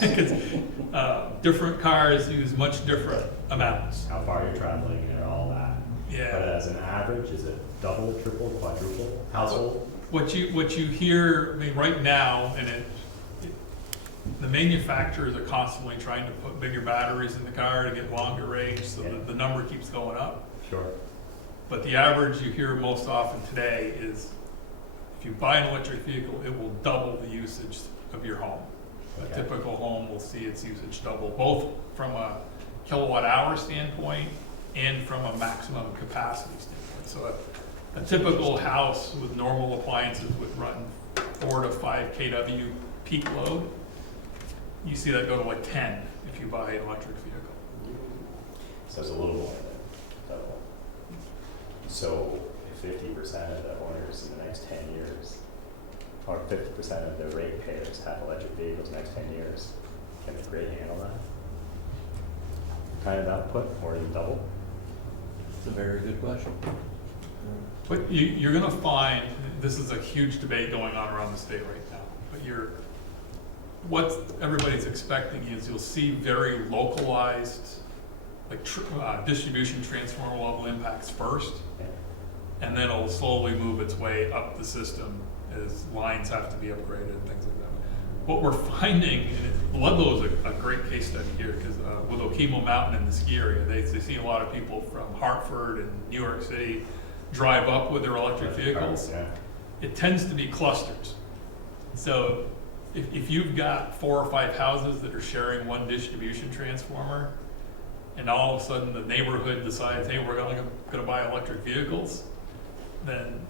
because different cars use much different amounts. How far you're traveling and all that? But Yeah. as an average, is it double, triple, quadruple household? What you hear, I mean, right now, and the manufacturers are constantly trying to put bigger batteries in the car to get longer range, so Yeah. the number keeps going up. Sure. But the average you hear most often today is, if you buy an electric vehicle, it will double the usage of your home. A Okay. typical home will see its usage double, both from a kilowatt hour standpoint and from a maximum capacity standpoint. So a typical house with normal appliances would run 4 to 5 kW peak load. You see that go to like 10 if you buy an electric vehicle. So it's a little more than double. So if 50% of the owners in the next 10 years, or 50% of the ratepayers have electric vehicles in the next 10 years, can the grid handle that? Kind of output, or even double? It's a very good question. But you're gonna find, this is a huge debate going on around the state right now, but what everybody's expecting is you'll see very localized, like distribution transformer level impacts first, Yeah. and then it'll slowly move its way up the system as lines have to be upgraded and things like that. What we're finding, and Ludlow is a great case study here, because with Okemo Mountain in the ski area, they see a lot of people from Hartford and New York City drive up with their electric vehicles. Yeah. It tends to be clusters. So if you've got 4 or 5 houses that are sharing one distribution transformer, and all of a sudden the neighborhood decides, hey, we're gonna buy electric vehicles, then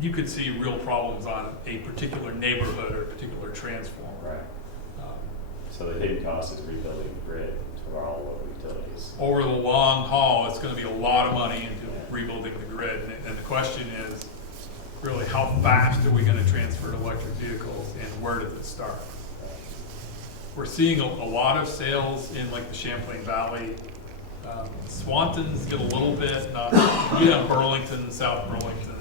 you could see real problems on a particular neighborhood or a particular transformer. Right. Um, So the hidden cost is rebuilding the grid to our all local utilities. Over the long haul, it's gonna be a lot of money into rebuilding the grid, and the question is, really, how fast are we gonna transfer to electric vehicles, and where does it start? We're seeing a lot of sales in like the Champlain Valley. Swanton's get a little bit, Burlington, South Burlington,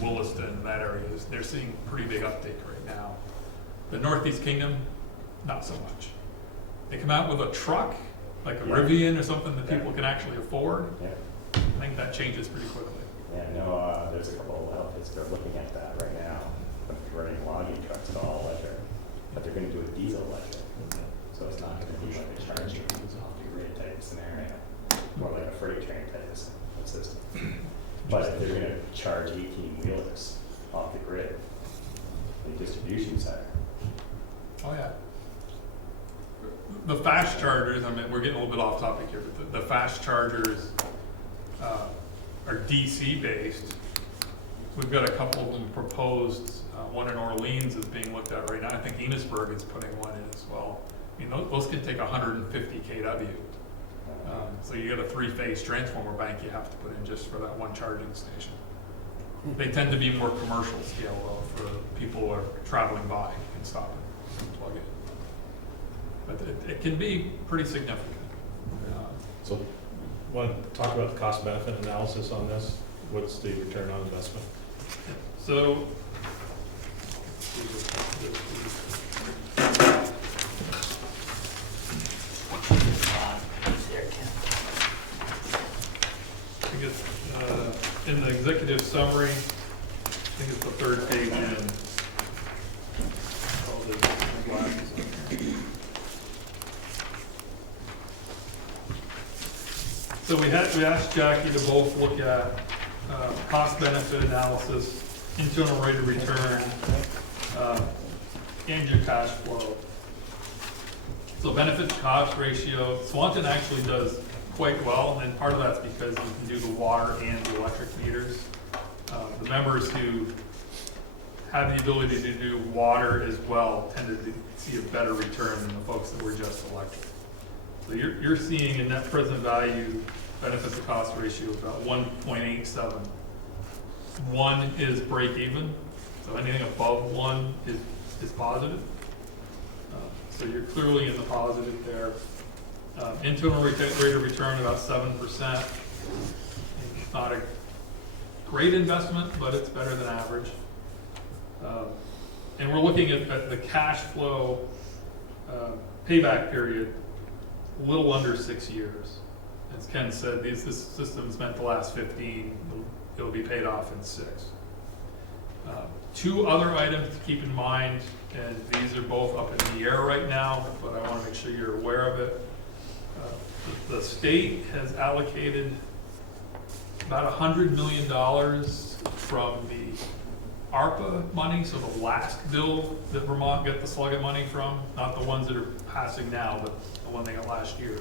Williston, that area, they're seeing pretty big uptake right now. The Northeast Kingdom, not so much. They come out with a truck, like a Yeah. Rivian or something that Yeah. people can actually afford. Yeah. I think that changes pretty quickly. Yeah, I know, there's a couple of outfits that are looking at that right now, running logging trucks to all electric, but they're gonna do a diesel electric. So it's not gonna be like a charging off the grid type scenario, more like a freight train type of system. But if they're gonna charge 18 wheelers off the grid, the distribution center, Oh, yeah. The fast chargers, I mean, we're getting a little bit off topic here, but the fast chargers are DC based. We've got a couple of them proposed, one in Orleans is being looked at right now. I think Enosburg is putting one in as well. I mean, those can take 150 kW. So you got a 3-phase transformer bank you have to put in just for that one charging station. They tend to be more commercial scale though, for people who are traveling by and stop and plug in. But it can be pretty significant. So, want to talk about the cost benefit analysis on this? What's the return on investment? So, I think it's, in the executive summary, I think it's the 3rd page in. Oh, there's my glasses on here. So we asked Jackie to both look at cost benefit analysis, internal rate of return, and your cash flow. So benefit to cost ratio, Swanton actually does quite well, and part of that's because you can do the water and the electric meters. The members who had the ability to do water as well tended to see a better return than the folks that were just electric. So you're seeing a net present value benefit to cost ratio of about 1.87. 1 is break even, so anything above 1 is positive. So you're clearly in the positive there. Internal rate of return about 7%. It's not a great investment, but it's better than average. And we're looking at the cash flow payback period, a little under 6 years. As Ken said, this system's meant to last 15. It'll be paid off in 6. 2 other items to keep in mind, and these are both up in the air right now, but I want to make sure you're aware of it. The state has allocated about $100 million from the ARPA money, so the last bill that Vermont got the slug of money from, not the ones that are passing now, but the one they got last year.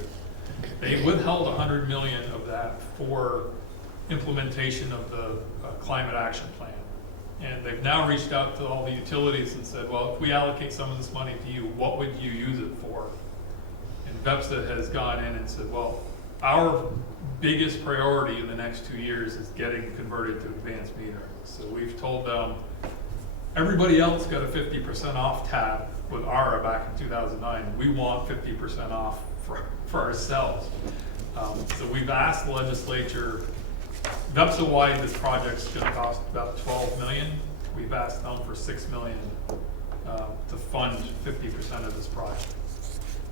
They withheld $100 million of that for implementation of the climate action plan. And they've now reached out to all the utilities and said, well, if we allocate some of this money to you, what would you use it for? And VEPSA has gone in and said, well, our biggest priority in the next 2 years is getting converted to advanced metering. So we've told them, everybody else got a 50% off tab with ARA back in 2009. We want 50% off for ourselves. So we've asked the legislature, VEPSA-wide, this project's gonna cost about $12 million. We've asked them for $6 million to fund 50% of this project.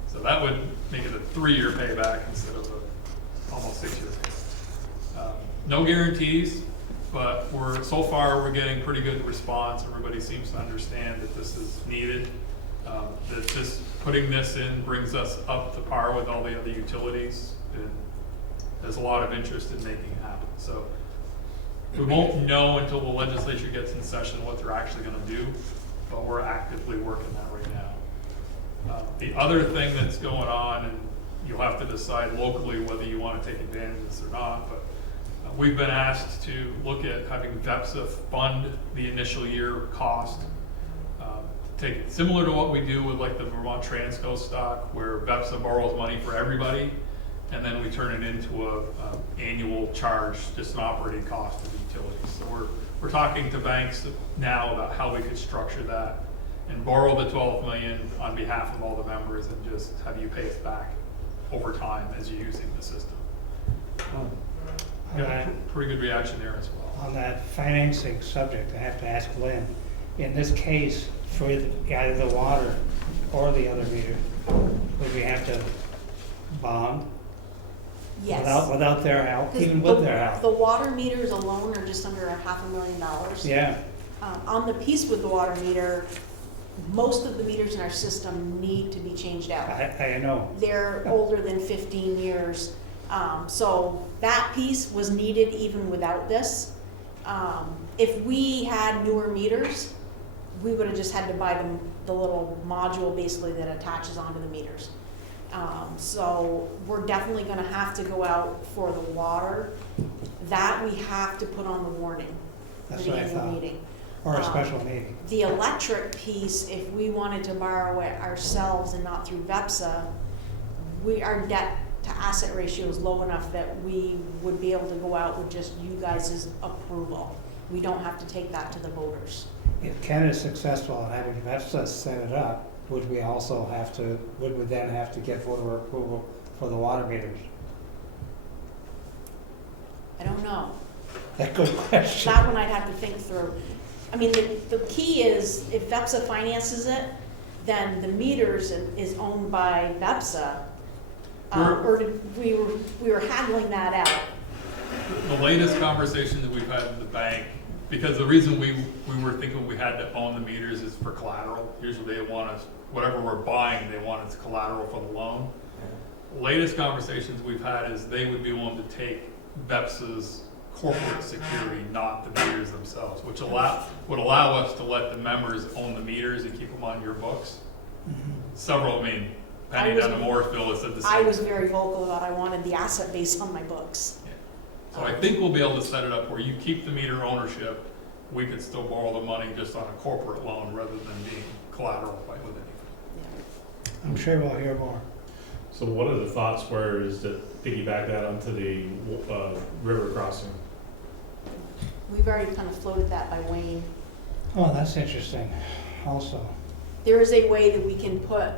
So that would make it a 3-year payback instead of a almost 6-year payback. No guarantees, but so far we're getting pretty good response. Everybody seems to understand that this is needed. That just putting this in brings us up to par with all the other utilities, and there's a lot of interest in making it happen. So we won't know until the legislature gets in session what they're actually going to do, but we're actively working that right now. The other thing that's going on, and you'll have to decide locally whether you want to take advantage of this or not, but we've been asked to look at having VEPSA fund the initial year cost. Take it similar to what we do with like the Vermont Transco stock, where VEPSA borrows money for everybody, and then we turn it into a annual charge, just an operating cost of the utilities. So we're talking to banks now about how we could structure that and borrow the $12 million on behalf of all the members and just have you pay it back over time as you're using the system. Got a pretty good reaction there as well. On that financing subject, I have to ask Lynn, in this case, for either the water or the other meter, would we have to bond? Yes. Without their help, 'Cause even with their help? The water meters alone are just under $500,000. Yeah, On the piece with the water meter, most of the meters in our system need to be changed out. I know. They're older than 15 years. So that piece was needed even without this. If we had newer meters, we would have just had to buy the little module basically that attaches onto the meters. So we're definitely gonna have to go out for the water. That we have to put on the warning for That's the what I annual thought. meeting. Or a special meeting. The electric piece, if we wanted to borrow it ourselves and not through VEPSA, our debt to asset ratio is low enough that we would be able to go out with just you guys' approval. We don't have to take that to the voters. If Ken is successful in having VEPSA set it up, would we then have to get voter approval for the water meters? I don't know. That's a good question. That one I'd have to think through. I mean, the key is if VEPSA finances it, then the meters is owned by VEPSA. We were haggling that out. The latest conversation that we've had in the bank, because the reason we were thinking we had to own the meters is for collateral. Usually they want us, whatever we're buying, they want us collateral for the loan. Latest conversations we've had is they would be willing to take VEPSA's corporate security, not the meters themselves, which would allow us to let the members own the meters and keep them on your books. Several, Penny down in Morrisville has said the same. I was very vocal about I wanted the asset base on my books. So I think we'll be able to set it up where you keep the meter ownership, we could still borrow the money just on a corporate loan rather than being collateral with anything. Yeah. I'm sure we'll hear more. So one of the thoughts were is to piggyback that onto the river crossing. We've already kind of floated that by Wayne. Oh, that's interesting also. There is a way that we can put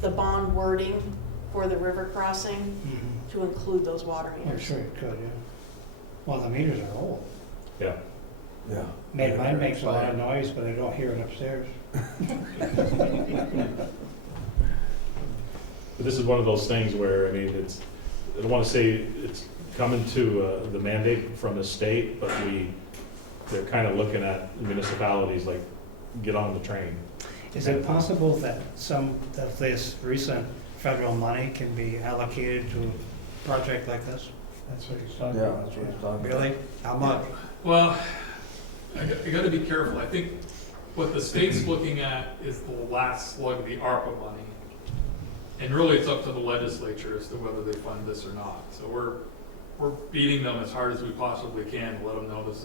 the bond wording for the river crossing Mhm. to include those water I'm meters. sure it could, yeah. Well, the meters are old. Yeah. Yeah. Mine makes a lot of noise, but I don't hear it upstairs. But this is one of those things where, I mean, it's, I don't want to say it's coming to the mandate from the state, but they're kind of looking at municipalities like, get on the train. Is it possible that some of this recent federal money can be allocated to a project like this? That's what he's talking Yeah, about. that's what he's talking about. Really? How much? Well, I gotta be careful. I think what the state's looking at is the last slug of the ARPA money. And really, it's up to the legislature as to whether they fund this or not. So we're beating them as hard as we possibly can to let them know this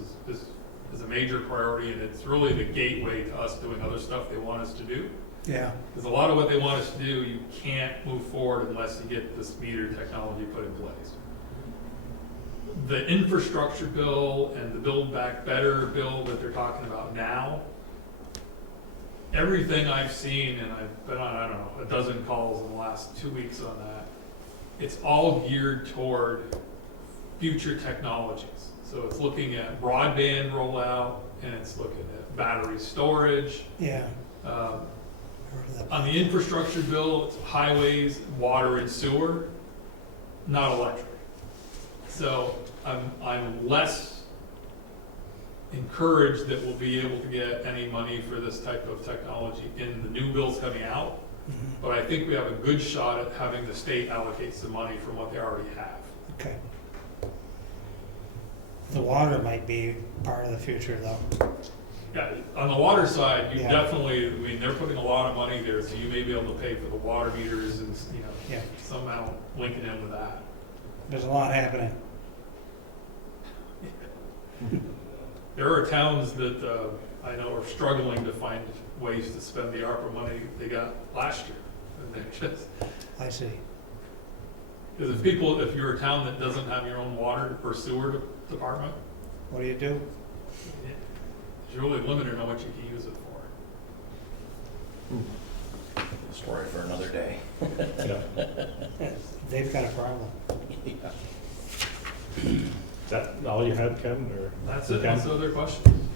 is a major priority, and it's really the gateway to us doing other stuff they want us to do. Yeah. Because a lot of what they want us to do, you can't move forward unless you get this meter technology put in place. The infrastructure bill and the Build Back Better bill that they're talking about now, everything I've seen, and I've been on, I don't know, a dozen calls in the last 2 weeks on that, it's all geared toward future technologies. So it's looking at broadband rollout, and it's looking at battery storage. Yeah. On the infrastructure bill, it's highways, water and sewer, not electric. So I'm less encouraged that we'll be able to get any money for this type of technology in the new bills coming out. Mhm. But I think we have a good shot at having the state allocate some money from what they already have. Okay. The water might be part of the future though. Yeah, on the water side, you Yeah. definitely, I mean, they're putting a lot of money there, so you may be able to pay for the water meters and, Yeah. somehow linking in with that. There's a lot happening. There are towns that I know are struggling to find ways to spend the ARPA money they got last year. And they're just, I see. because if you're a town that doesn't have your own water or sewer department, What do you do? you're really limited on what you can use it for. Story for another day. Yeah. They've got a problem. Is that all you had, Ken, or? That's it, Ken? unless other questions.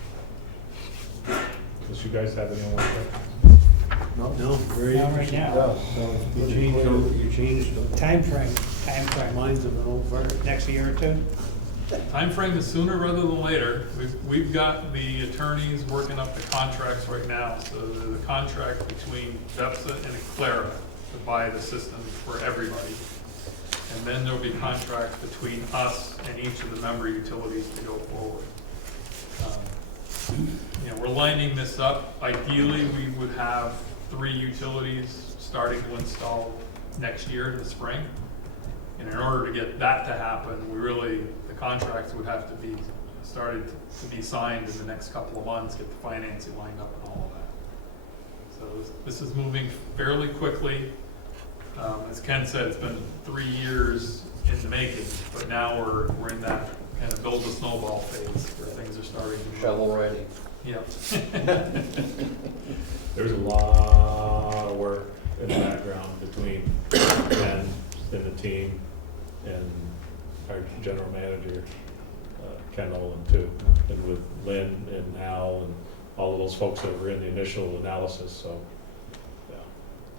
Does you guys have any more questions? No? No, very Not right interesting. now. Yeah, so. You changed the Time frame. minds of an old fire. Next year or two? Timeframe is sooner rather than later. We've got the attorneys working up the contracts right now. So the contract between DEPSA and Aclara to buy the system for everybody. And then there'll be contracts between us and each of the member utilities to go forward. We're lining this up. Ideally, we would have 3 utilities starting to install next year in the spring. And in order to get that to happen, the contracts would have to be started to be signed in the next couple of months, get the financing lined up and all of that. So this is moving fairly quickly. As Ken said, it's been 3 years in the making, but now we're in that kind of build the snowball phase where things are starting to move. Shovel ready. Yep. There's a lot of work in the background between Ken and the team and our general manager, Ken Olin too, and with Lynn and Al and all of those folks that were in the initial analysis, so yeah,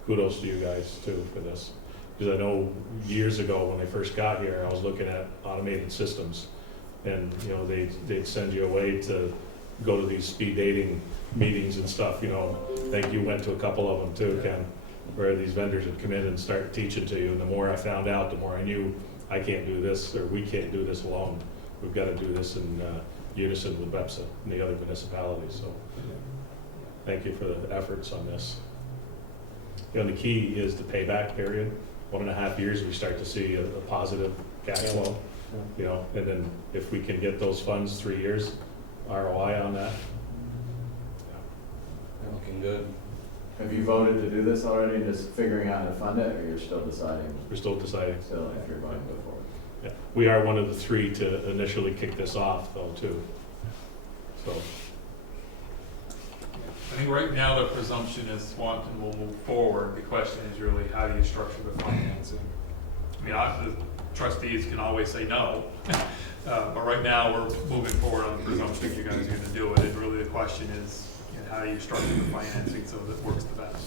kudos to you guys too for this. Because I know years ago when I first got here, I was looking at automated systems and, they'd send you away to go to these speed dating meetings and stuff, I think you went to a couple of them too, Ken, where these vendors would come in and start teaching to you, and the more I found out, the more I knew I can't do this, or we can't do this alone. We've got to do this in unison with BEPSA and the other municipalities, so thank you for the efforts on this. The key is the payback period. 1.5 years, we start to see a positive cash flow. You know, and then if we can get those funds, 3 years ROI on that. Looking good. Have you voted to do this already, just figuring out how to fund it, or you're still deciding We're still deciding. still if you're going to go forward? Yeah. We are one of the 3 to initially kick this off though, too. So, I think right now the presumption is Swanton will move forward. The question is really, how do you structure the financing? I mean, the trustees can always say no, but right now we're moving forward on the presumption you guys are gonna do it. And really the question is, you know, how do you structure the financing so that it works the best?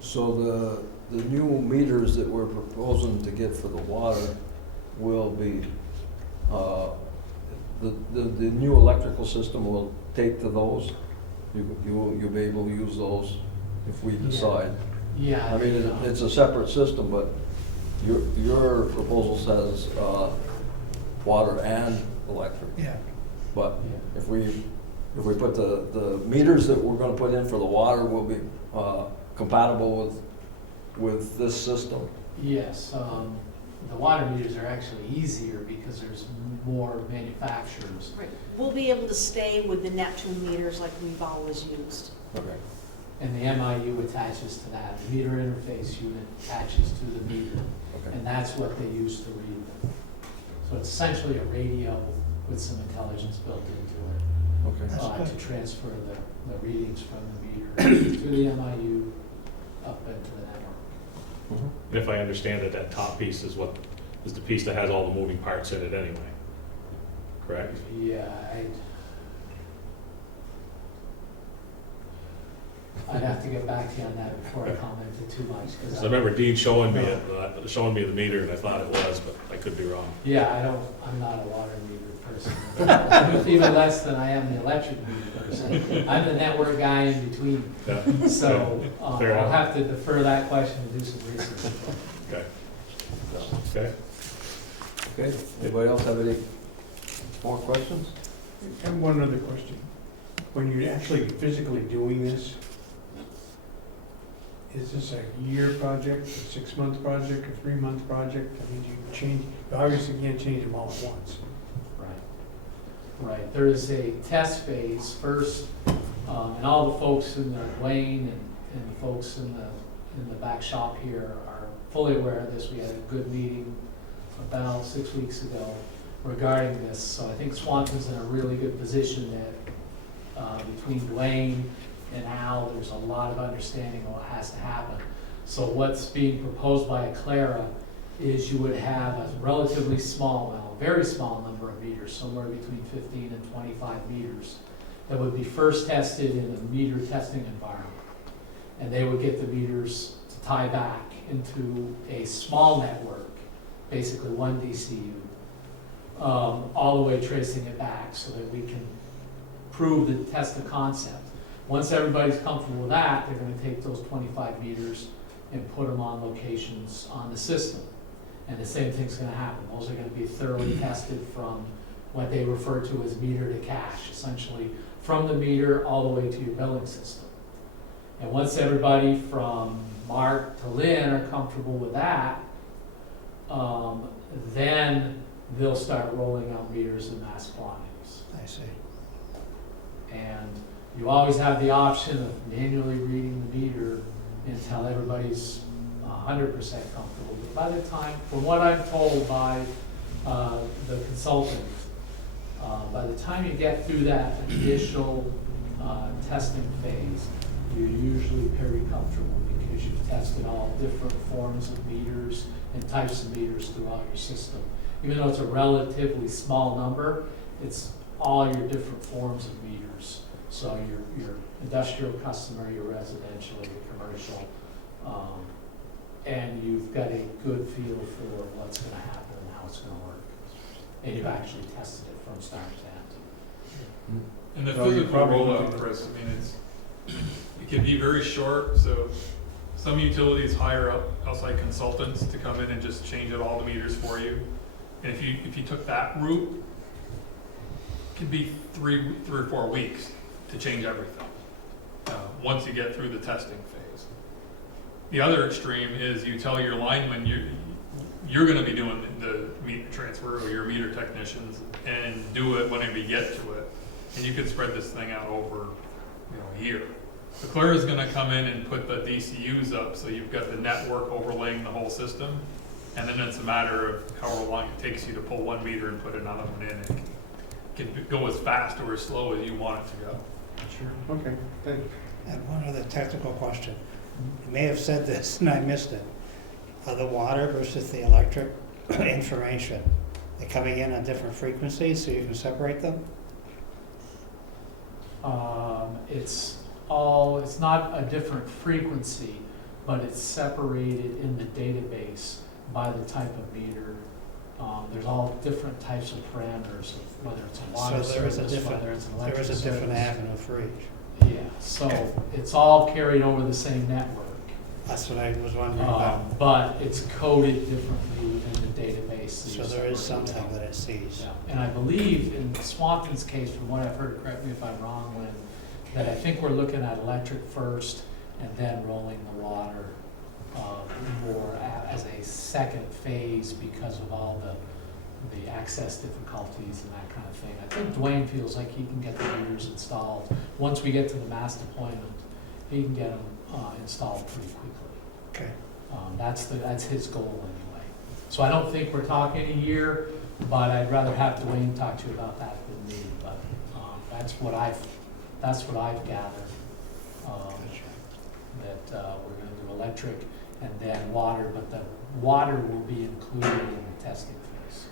So the new meters that we're proposing to get for the water will be, the new electrical system will take to those? You'll be able to use those if we decide? Yeah. I mean, it's a separate system, but your proposal says, water and electric. Yeah. But if we put the meters that we're gonna put in for the water will be, compatible with this system? Yes, the water meters are actually easier because there's more manufacturers. Right. We'll be able to stay with the Neptune meters like we've always used. Okay. And the MIU attaches to that. The meter interface unit attaches to the meter. Okay. And that's what they use to read them. So it's essentially a radio with some intelligence built into it Okay. to transfer the readings from the meter to the MIU up into the network. and if I understand it, that top piece is the piece that has all the moving parts in it anyway. Correct? Yeah, I'd have to get back to you on that before I commented too much. So I remember Dean showing me the meter, and I thought it was, but I could be wrong. Yeah, I'm not a water meter person. Even less than I am the electric meter person. I'm the network guy in between. Yeah. So Fair I'll enough. have to defer that question and do some research. Okay. Okay. Okay, anybody else have any more questions? I have one other question. When you're actually physically doing this, is this a year project, a 6-month project, a 3-month project? I mean, you obviously can't change them all at once. Right. There is a test phase first, and all the folks in the lane and the folks in the back shop here are fully aware of this. We had a good meeting about 6 weeks ago regarding this. So I think Swanton's in a really good position that between Dwayne and Al, there's a lot of understanding of what has to happen. So what's being proposed by Aclara is you would have a relatively small, well, very small number of meters, somewhere between 15 and 25 meters, that would be first tested in a meter testing environment. And they would get the meters to tie back into a small network, basically one DCU, all the way tracing it back so that we can prove the test of concept. Once everybody's comfortable with that, they're going to take those 25 meters and put them on locations on the system. And the same thing's going to happen. Those are going to be thoroughly tested from what they refer to as meter to cache, essentially from the meter all the way to your billing system. And once everybody from Mark to Lynn are comfortable with that, then they'll start rolling out meters in mass quantities. I see. And you always have the option of manually reading the meter until everybody's 100% comfortable. But by the time, from what I'm told by the consultant, by the time you get through that initial testing phase, you're usually very comfortable because you've tested all different forms of meters and types of meters throughout your system. Even though it's a relatively small number, it's all your different forms of meters. So your industrial customer, your residential, your commercial, and you've got a good feel for what's going to happen and how it's going to work. And you've actually tested it from start to end. And the So you're physical probably rollout, looking at- Chris, I mean, it can be very short, so some utilities hire outside consultants to come in and just change out all the meters for you. And if you took that route, it could be three or 4 weeks to change everything, once you get through the testing phase. The other extreme is you tell your lineman you're gonna be doing the meter transfer, or your meter technicians, and do it whenever you get to it. And you could spread this thing out over, a year. The Clara's gonna come in and put the DCUs up, so you've got the network overlaying the whole system. And then it's a matter of however long it takes you to pull one meter and put another one in. It can go as fast or as slow as you want it to go. Sure, okay, thank you. And one other technical question. You may have said this and I missed it. Are the water versus the electric information, they're coming in on different frequencies so you can separate them? It's not a different frequency, but it's separated in the database by the type of meter. There's all different types of parameters, of whether it's a water So there is a service, different, whether it's an there electric is a different service. avenue for each. Yeah, so it's all carried over the same network. That's what I was wondering about. But it's coded differently within the database. So there is something that it sees. Yeah, and I believe in Swanton's case, from what I've heard, correct me if I'm wrong, Lynn, that I think we're looking at electric first and then rolling the water more as a second phase because of all the access difficulties and that kind of thing. I think Dwayne feels like he can get the meters installed. Once we get to the mass deployment, he can get them installed pretty quickly. Okay. That's his goal anyway. So I don't think we're talking a year, but I'd rather have Dwayne talk to you about that than me. But that's what I've gathered. That we're going to do electric and then water, but the water will be included in the testing phase.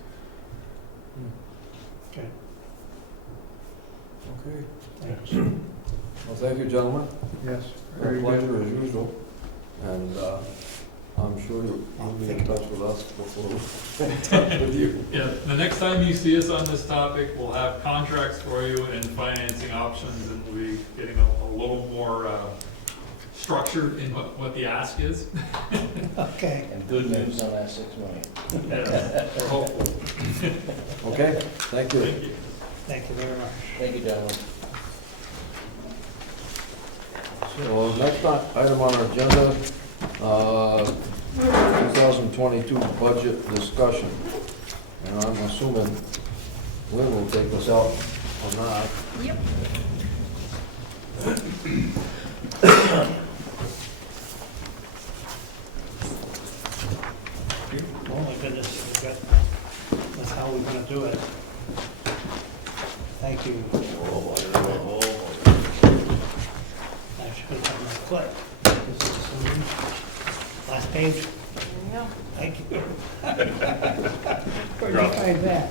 Okay. Okay. Thanks. Well, thank you, gentlemen. Yes, A very good. pleasure as usual. And I'm sure you'll be in touch with us before we're in touch with you. Yeah, the next time you see us on this topic, we'll have contracts for you and financing options, and we'll be getting a little more structured in what the ask is. Okay. And good news on that 6 million. Yeah, we're hopeful. Okay, thank you. Thank you. Thank you very much. Thank you, gentlemen. So next item on our agenda, 2022 budget discussion. And I'm assuming Lynn will take us out on that. Yep. Oh my goodness, that's how we're gonna do it. Thank you. I should have done my clip. Last page, There you go. thank you. Where'd you find that?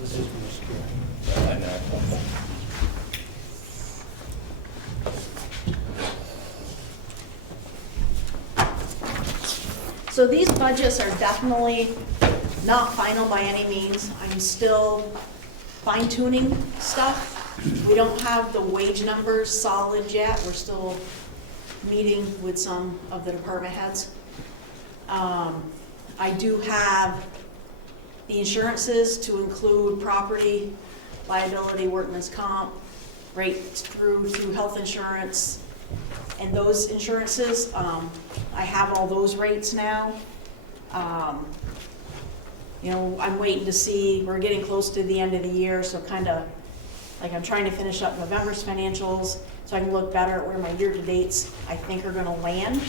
This is obscure. I know. So these budgets are definitely not final by any means. I'm still fine tuning stuff. We don't have the wage numbers solid yet. We're still meeting with some of the department heads. I do have the insurances to include property, liability, workman's comp, right through health insurance. And those insurances, I have all those rates now. I'm waiting to see, we're getting close to the end of the year, so I'm trying to finish up November's financials so I can look better at where my year-to-dates I think are gonna land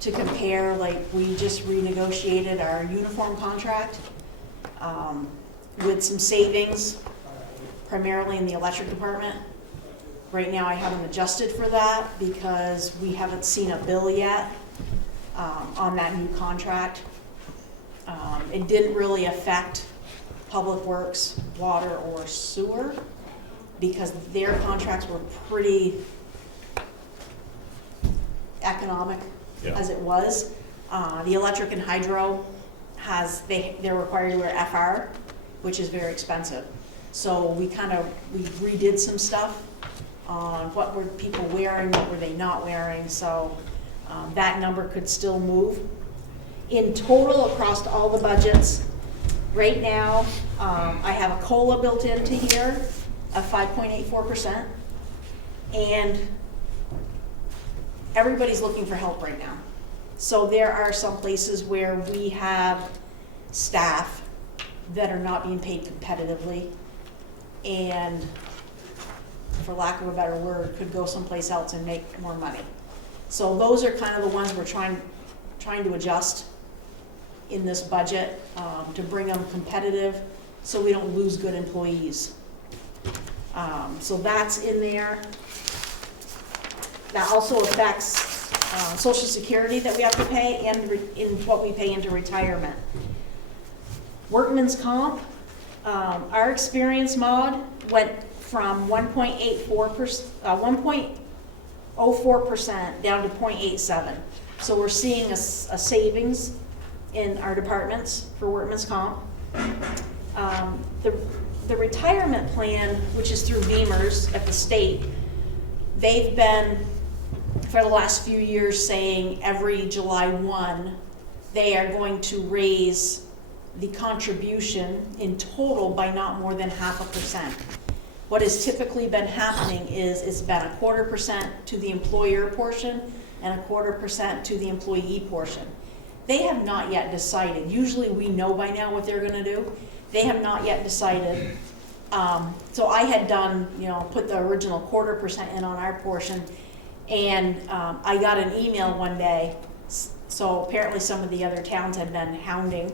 to compare, we just renegotiated our uniform contract with some savings, primarily in the electric department. Right now, I haven't adjusted for that because we haven't seen a bill yet on that new contract. It didn't really affect Public Works, Water, or Sewer because their contracts were pretty economic as it was. The electric and hydro they're required to wear FR, which is very expensive. So we redid some stuff on what were people wearing, what were they not wearing, so that number could still move. In total, across all the budgets, right now, I have a COLA built into here of 5.84%, and everybody's looking for help right now. So there are some places where we have staff that are not being paid competitively and, for lack of a better word, could go someplace else and make more money. So those are kind of the ones we're trying to adjust in this budget, to bring them competitive so we don't lose good employees. So that's in there. That also affects Social Security that we have to pay and in what we pay into retirement. Workman's comp, our experience mod went from 1.04% down to 0.87. So we're seeing a savings in our departments for workman's comp. The retirement plan, which is through Beamers at the state, they've been, for the last few years, saying every July 1, they are going to raise the contribution in total by not more than 0.5%. What has typically been happening is it's been 0.25% to the employer portion and 0.25% to the employee portion. They have not yet decided. Usually we know by now what they're gonna do. They have not yet decided. So I had done, put the original 0.25% in on our portion, and I got an email one day. So apparently some of the other towns had been hounding,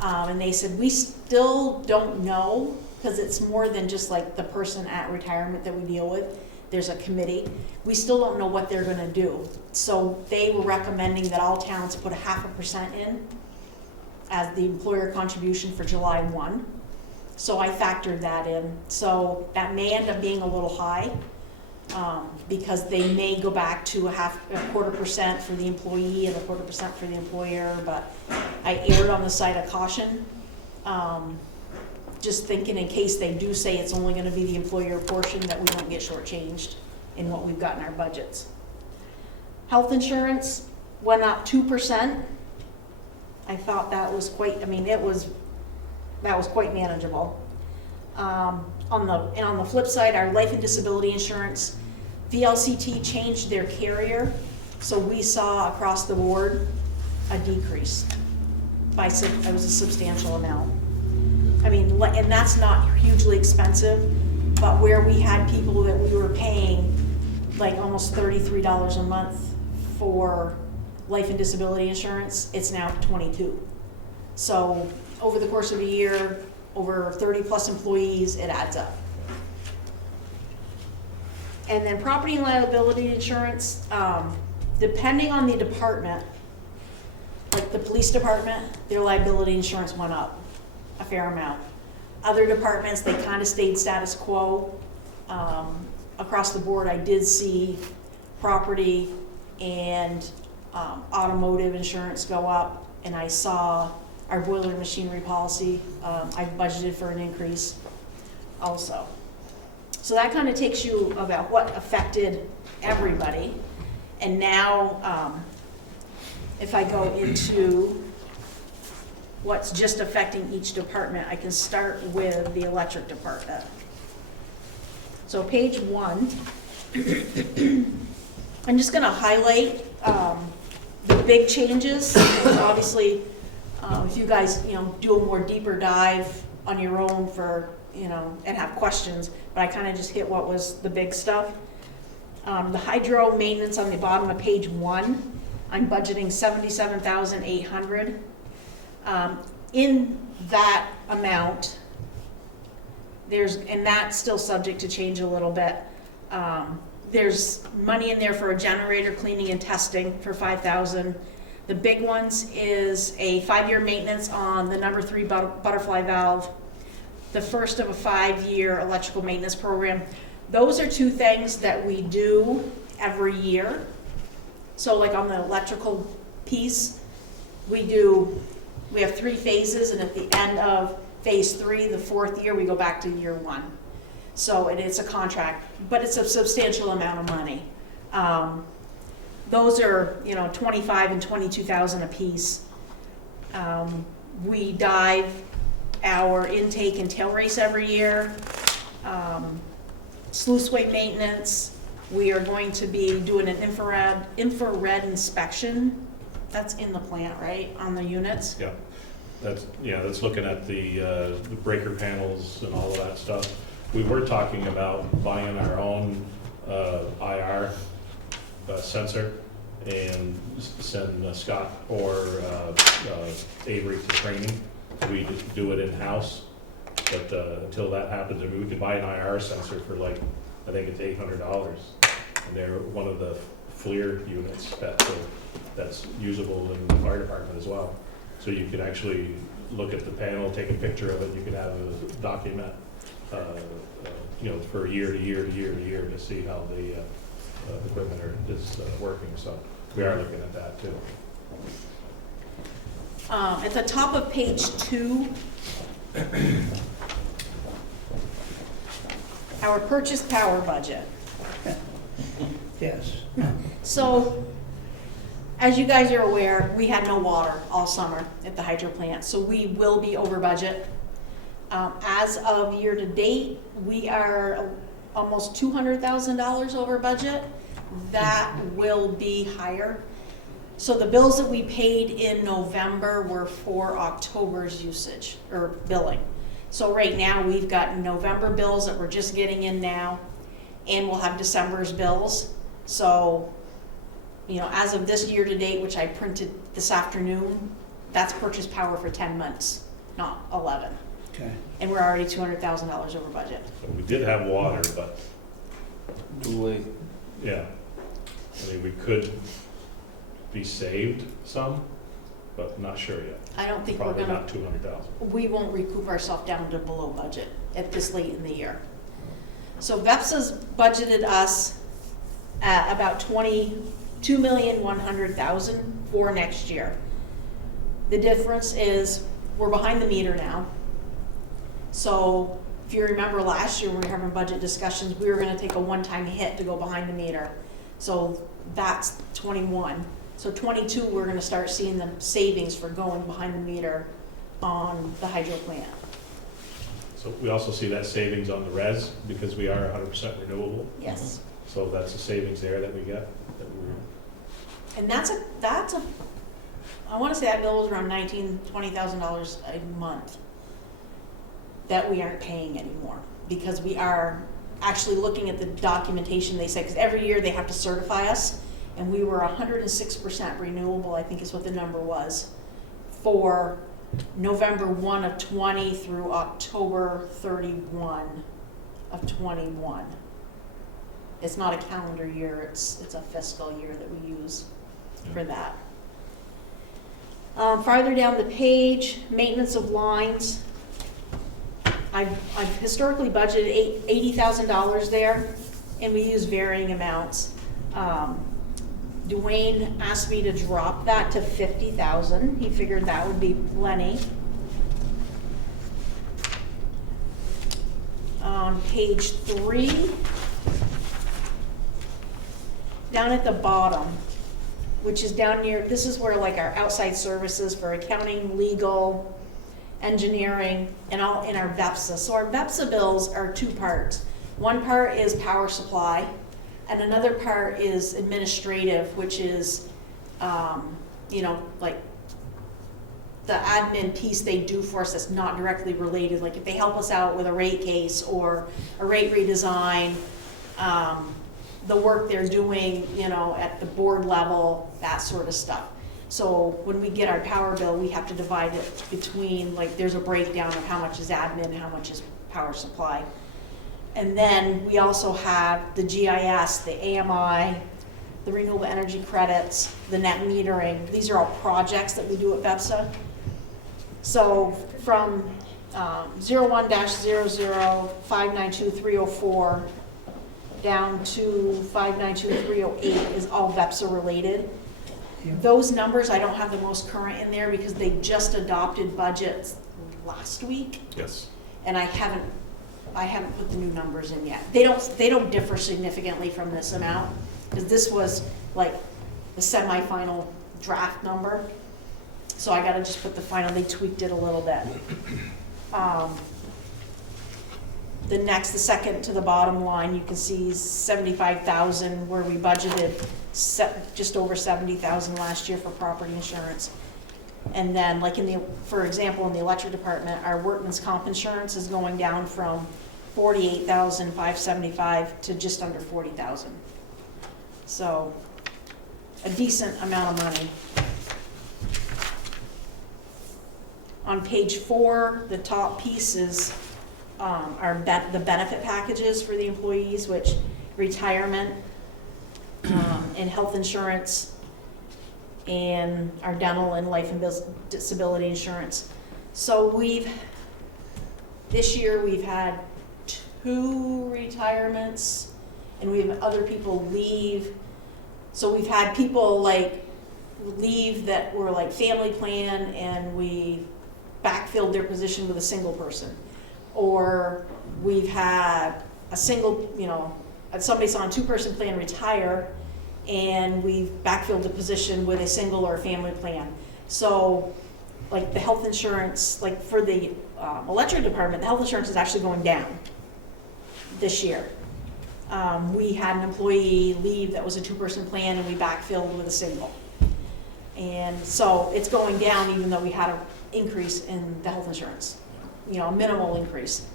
and they said, we still don't know, because it's more than just like the person at retirement that we deal with. There's a committee. We still don't know what they're gonna do. So they were recommending that all towns put 0.5% in as the employer contribution for July 1. So I factored that in. So that may end up being a little high, because they may go back to 0.25% for the employee and 0.25% for the employer, but I erred on the side of caution. Just thinking in case they do say it's only gonna be the employer portion, that we don't get shortchanged in what we've got in our budgets. Health insurance went up 2%. I thought that was quite, that was quite manageable. On the flip side, our life and disability insurance, VLCT changed their carrier, so we saw across the board a decrease. It was a substantial amount. And that's not hugely expensive, but where we had people that we were paying like almost $33 a month for life and disability insurance, it's now $22. So over the course of a year, over 30 plus employees, it adds up. And then property and liability insurance, depending on the department, like the police department, their liability insurance went up a fair amount. Other departments, they kind of stayed status quo. Across the board, I did see property and automotive insurance go up, and I saw our boiler and machinery policy, I budgeted for an increase also. So that kind of takes you about what affected everybody. And now, if I go into what's just affecting each department, I can start with the electric department. So page 1, I'm just gonna highlight the big changes. Obviously, if you guys, do a more deeper dive on your own for, and have questions, but I kind of just hit what was the big stuff. The hydro maintenance on the bottom of page 1, I'm budgeting $77,800. In that amount, and that's still subject to change a little bit. There's money in there for a generator cleaning and testing for $5,000. The big ones is a 5-year maintenance on the number 3 butterfly valve, the first of a 5-year electrical maintenance program. Those are 2 things that we do every year. So like on the electrical piece, we have 3 phases, and at the end of phase 3, the 4th year, we go back to year 1. So it's a contract, but it's a substantial amount of money. Those are, $25,000 and $22,000 a piece. We dive our intake and tail race every year. Sluiceway maintenance, We are going to be doing an infrared inspection. That's in the plant, right, on the units? Yeah, that's looking at the breaker panels and all of that stuff. We were talking about buying our own IR sensor and send Scott or Avery to training. We just do it in-house, but until that happens, I mean, we could buy an IR sensor for like, I think it's $800. And they're one of the FLIR units that's usable in the fire department as well. So you can actually look at the panel, take a picture of it, you can have a document, for year to year to year to year to see how the equipment is working. So we are looking at that too. At the top of page 2, our purchase power budget. Yes. So, as you guys are aware, we had no water all summer at the hydro plant, so we will be over budget. As of year to date, we are almost $200,000 over budget. That will be higher. So the bills that we paid in November were for October's usage, or billing. So right now, we've got November bills that we're just getting in now, and we'll have December's bills. So, as of this year to date, which I printed this afternoon, that's purchase power for 10 months, not 11. Okay. And we're already $200,000 over budget. So we did have water, but Too late. yeah, I mean, we could be saved some, but not sure yet. I don't think we're Probably gonna, not 200,000. we won't recoup ourselves down to below budget at this late in the year. So VEPSA's budgeted us at about $22,100,000 for next year. The difference is we're behind the meter now. So if you remember last year when we were having budget discussions, we were gonna take a one-time hit to go behind the meter. So that's 21. So 22, we're gonna start seeing the savings for going behind the meter on the hydro plant. So we also see that savings on the res because we are 100% renewable. Yes. So that's a savings there that we get. And that's a, I wanna say that bill was around $20,000 a month that we aren't paying anymore, because we are actually looking at the documentation they say, because every year they have to certify us, and we were 106% renewable, I think is what the number was, for November 1 of 20 through October 31 of 21. It's not a calendar year, it's a fiscal year that we use for that. Farther down the page, maintenance of lines. I've historically budgeted $80,000 there, and we use varying amounts. Dwayne asked me to drop that to $50,000. He figured that would be plenty. On page 3, down at the bottom, which is down near, this is where like our outside services for accounting, legal, engineering, and all in our VEPSA. So our VEPSA bills are 2 parts. One part is power supply, and another part is administrative, which is, like the admin piece they do for us that's not directly related. Like if they help us out with a rate case or a rate redesign, the work they're doing, at the board level, that sort of stuff. So when we get our power bill, we have to divide it between, like, there's a breakdown of how much is admin, how much is power supply. And then we also have the GIS, the AMI, the renewable energy credits, the net metering. These are all projects that we do at VEPSA. So from 01-00-592-304 down to 592-308 is all VEPSA related. Those numbers, I don't have the most current in there because they just adopted budgets last week, Yes. and I haven't put the new numbers in yet. They don't differ significantly from this amount, because this was like the semi-final draft number. So I gotta just put the final, they tweaked it a little bit. the second to the bottom line, you can see 75,000 where we budgeted just over 70,000 last year for property insurance. And then like for example, in the electric department, our workman's comp insurance is going down from 48,575 to just under 40,000. So a decent amount of money. On page 4, the top piece is the benefit packages for the employees, which retirement and health insurance and our dental and life and disability insurance. So this year we've had 2 retirements and we have other people leave. So we've had people like leave that were like family plan and we backfilled their position with a single person. Or we've had a single, somebody's on a 2-person plan retire and we've backfilled the position with a single or a family plan. So like the health insurance, like for the electric department, the health insurance is actually going down this year. We had an employee leave that was a 2-person plan and we backfilled with a single. And so it's going down even though we had an increase in the health insurance, a minimal increase.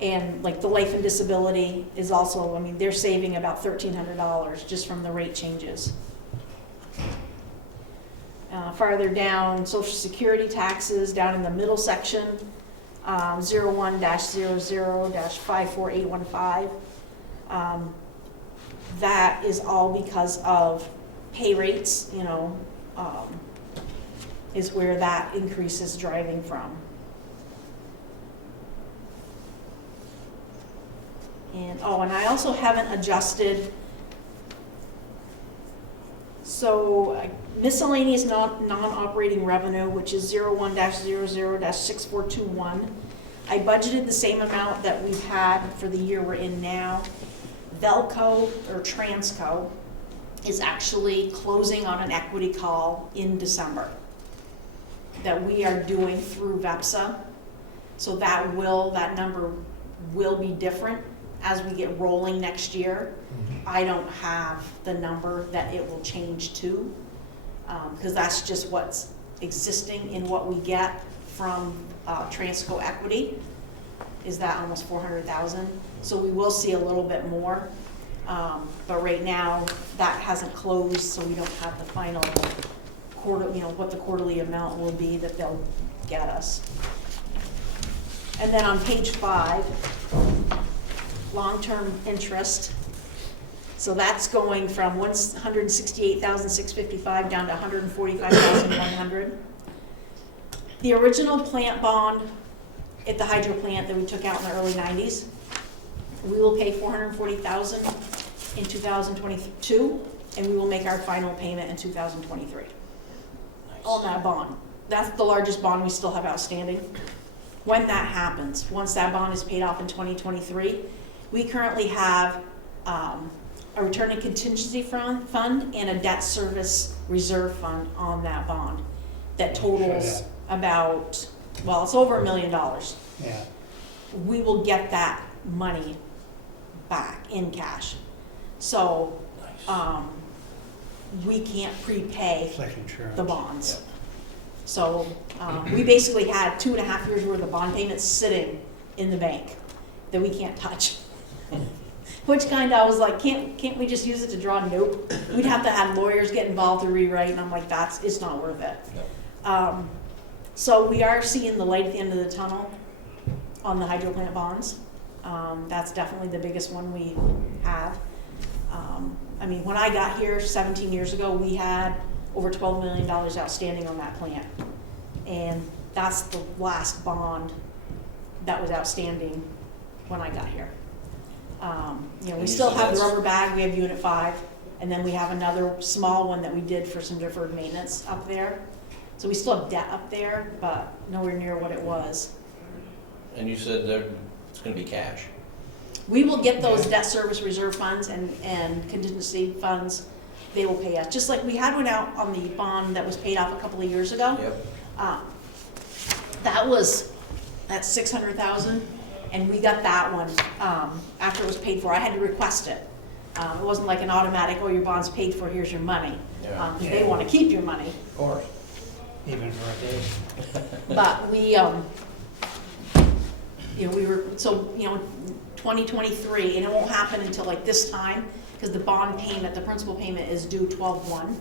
And like the life and disability is also, they're saving about $1,300 just from the rate changes. Farther down, Social Security taxes, down in the middle section, 01-00-54815. That is all because of pay rates, is where that increase is driving from. And I also haven't adjusted. So miscellaneous non-operating revenue, which is 01-00-6421. I budgeted the same amount that we've had for the year we're in now. Velco or Transco is actually closing on an equity call in December that we are doing through VEPSA. So that number will be different as we get rolling next year. I don't have the number that it will change to, because that's just what's existing in what we get from Transco Equity, is that almost 400,000. So we will see a little bit more, but right now that hasn't closed, so we don't have the final quarter, what the quarterly amount will be that they'll get us. And then on page 5, long-term interest. So that's going from 168,655 down to 145,100. The original plant bond at the hydro plant that we took out in the early 90s, we will pay $440,000 in 2022, and we will make our final payment in 2023 on that bond. That's the largest bond we still have outstanding. When that happens, once that bond is paid off in 2023, we currently have a return and contingency fund and a debt service reserve fund on that bond that totals about, it's over $1 million. Yeah. We will get that money back in cash. So we can't prepay It's like insurance. the bonds. So we basically had 2.5 years worth of bond payments sitting in the bank that we can't touch. Which kind of, I was like, can't we just use it to draw? Nope. We'd have to have lawyers get involved to rewrite, and I'm like, it's not worth it. Yep. So we are seeing the light at the end of the tunnel on the hydro plant bonds. That's definitely the biggest one we have. When I got here 17 years ago, we had over $12 million outstanding on that plant. And that's the last bond that was outstanding when I got here. We still have the rubber bag, we have Unit 5, and then we have another small one that we did for some deferred maintenance up there. So we still have debt up there, but nowhere near what it was. And you said it's gonna be cash. We will get those debt service reserve funds and contingency funds. They will pay us, just like we had one out on the bond that was paid off a couple of years ago. Yep. That was That's 600,000, and we got that one, after it was paid for. I had to request it. It wasn't like an automatic, oh, your bond's paid for, here's your money. Yeah. They wanna keep your money. Of course. Even for a day. But we, we were, so, 2023, and it won't happen until like this time, because the bond payment, the principal payment is due 12/1.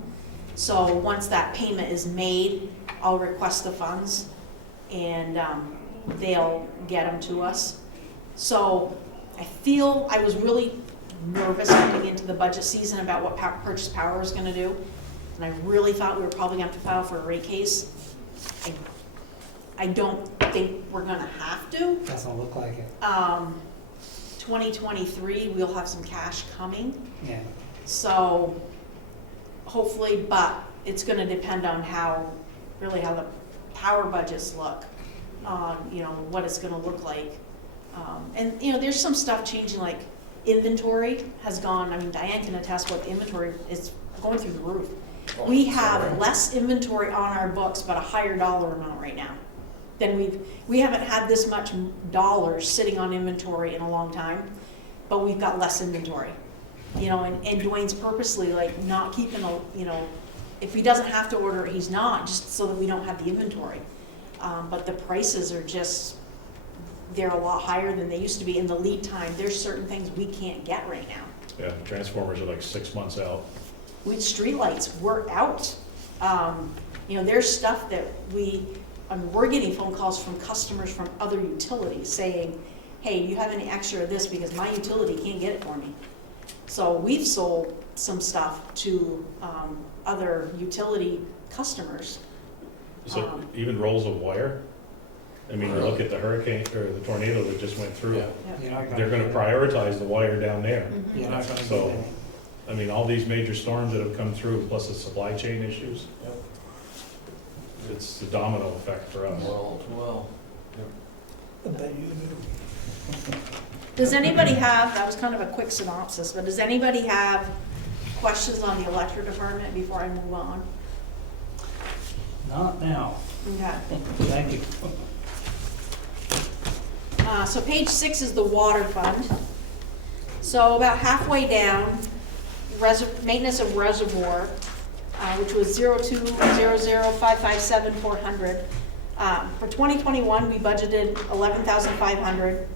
So once that payment is made, I'll request the funds, and they'll get them to us. So I feel I was really nervous coming into the budget season about what purchase power was gonna do. And I really thought we were probably gonna have to file for a rate case. I don't think we're gonna have to. Doesn't look like it. 2023, we'll have some cash coming. Yeah. So hopefully, but it's gonna depend on really how the power budgets look, on, what it's gonna look like. And, there's some stuff changing, like inventory has gone, Diane can attest what inventory is going through the roof. We have less inventory on our books, but a higher dollar amount right now than we haven't had this much dollars sitting on inventory in a long time, but we've got less inventory. And Dwayne's purposely like not keeping if he doesn't have to order it, he's not, just so that we don't have the inventory. But the prices are they're a lot higher than they used to be in the lead time. There's certain things we can't get right now. Yeah, transformers are like 6 months out. Streetlights, we're out. There's stuff that we're getting phone calls from customers from other utilities saying, hey, do you have any extra of this because my utility can't get it for me. So we've sold some stuff to other utility customers. So even rolls of wire? You look at the hurricane or the tornado that just went through. Yeah. You're not They're gonna get prioritize the wire down there. Mhm. You're not gonna So- get any. All these major storms that have come through, plus the supply chain issues, Yep. it's the domino effect for us. Well. Does anybody that was kind of a quick synopsis, but does anybody have questions on the electric department before I move on? Not now. Okay. Thank you. So page 6 is the water fund. So about halfway down, maintenance of reservoir, which was 0200557400. For 2021, we budgeted 11,500.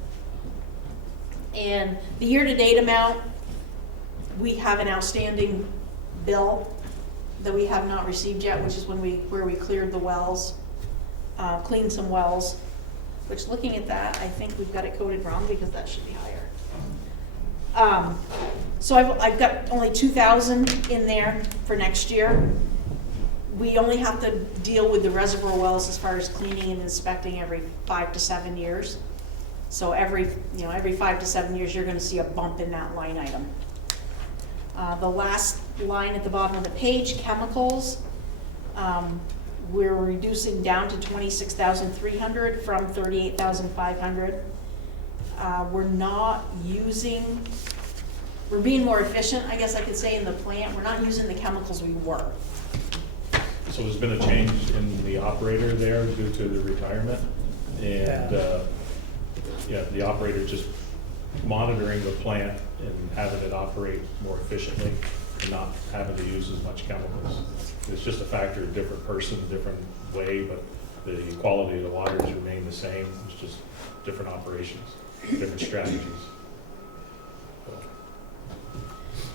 And the year-to-date amount, we have an outstanding bill that we have not received yet, which is where we cleared the wells, cleaned some wells. Which, looking at that, I think we've got it coded wrong because that should be higher. So I've got only 2,000 in there for next year. We only have to deal with the reservoir wells as far as cleaning and inspecting every 5 to 7 years. So every 5 to 7 years, you're going to see a bump in that line item. The last line at the bottom of the page, chemicals. We're reducing down to 26,300 from 38,500. We're being more efficient, I guess I could say, in the plant. We're not using the chemicals we were. So there's been a change in the operator there due to the retirement. And, the operator just monitoring the plant and having it operate more efficiently and not having to use as much chemicals. It's just a factor of different person, different way, but the quality of the waters remain the same. It's just different operations, different strategies.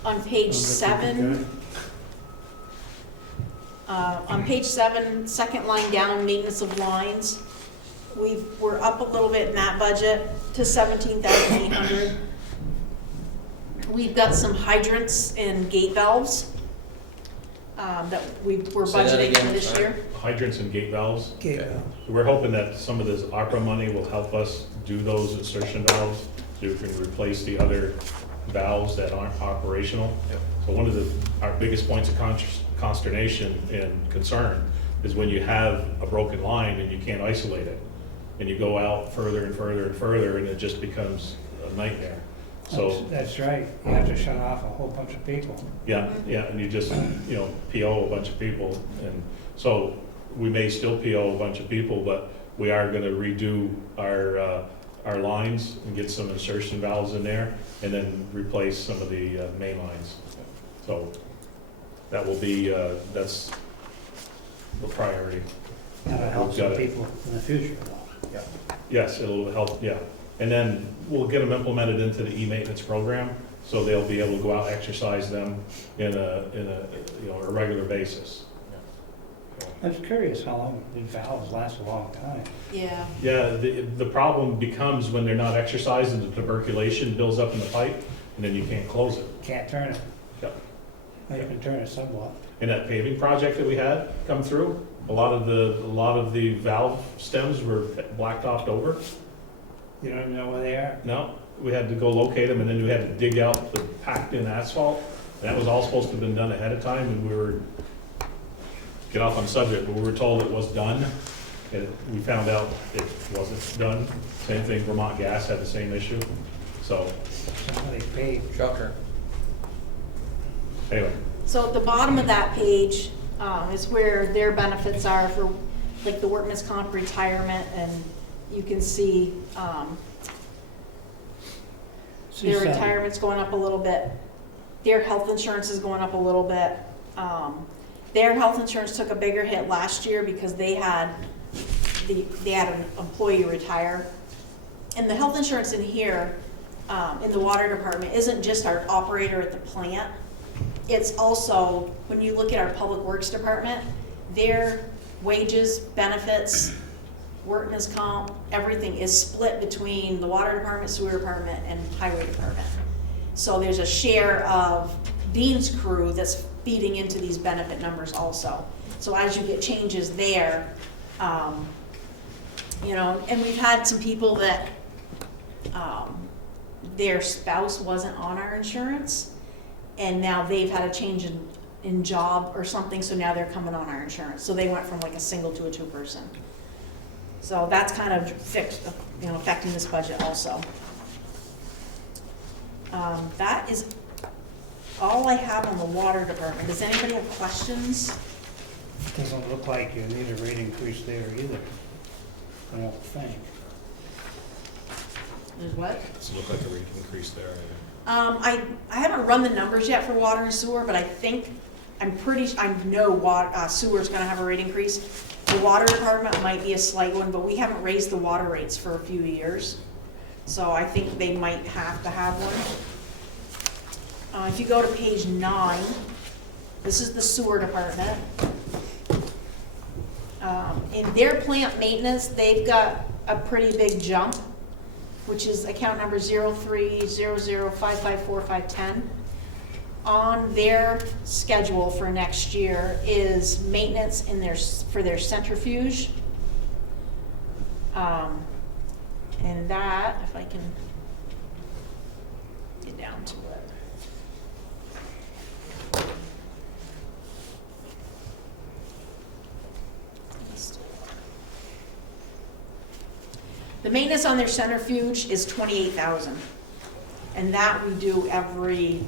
On page 7, second line down, maintenance of lines. We're up a little bit in that budget to 17,800. We've got some hydrants and gate valves that we're Say that budgeting again, for this sorry. year. Hydrants and gate valves. Okay. We're hoping that some of this ARPA money will help us do those insertion valves, so we can replace the other valves that aren't operational. Yep. So one of our biggest points of consternation and concern is when you have a broken line and you can't isolate it. And you go out further and further and further, and it just becomes a nightmare. So, That's right. You have to shut off a whole bunch of people. yeah, and you just, PO a bunch of people. And so we may still PO a bunch of people, but we are gonna redo our lines and get some insertion valves in there, and then replace some of the main lines. So that will be, that's the priority. That'll help We've some got it. people in the future though. Yes, it'll help, yeah. And then we'll get them implemented into the e-maintenance program, so they'll be able to go out, exercise them in a, you know, a regular basis. I was curious how long these valves last a long time. Yeah. Yeah, the problem becomes when they're not exercised and the tuberculation builds up in the pipe, and then you can't close it. Can't turn it. Yep. Well, you can turn it somewhat. In that paving project that we had come through, a lot of the valve stems were black topped over. You don't know where they are? No, we had to go locate them, and then we had to dig out the packed in asphalt. That was all supposed to have been done ahead of time, and we were, get off on subject, but we were told it was done. And we found out it wasn't done. Same thing, Vermont Gas had the same issue. So, Somebody paid. Shocker. anyway, So at the bottom of that page is where their benefits are for, like, the workman's comp retirement, and you can see See their some- retirement's going up a little bit. Their health insurance is going up a little bit. Their health insurance took a bigger hit last year because they had an employee retire. And the health insurance in here, in the water department, isn't just our operator at the plant. It's also, when you look at our public works department, their wages, benefits, workman's comp, everything is split between the water department, sewer department, and highway department. So there's a share of Dean's crew that's feeding into these benefit numbers also. So as you get changes there, you know, and we've had some people that their spouse wasn't on our insurance, and now they've had a change in job or something, so now they're coming on our insurance. So they went from like a single to a two-person. So that's kind of affecting this budget also. That is all I have on the water department. Does anybody have questions? Doesn't look like you need a rate increase there either. I don't think. There's what? doesn't look like a rate increase there. I haven't run the numbers yet for water and sewer, but I know sewer's gonna have a rate increase. The water department might be a slight one, but we haven't raised the water rates for a few years. So I think they might have to have one. If you go to page 9, this is the sewer department. In their plant maintenance, they've got a pretty big jump, which is account number 0300554510. On their schedule for next year is maintenance for their centrifuge. And that, if I can get down to it. The maintenance on their centrifuge is $28,000, and that we do every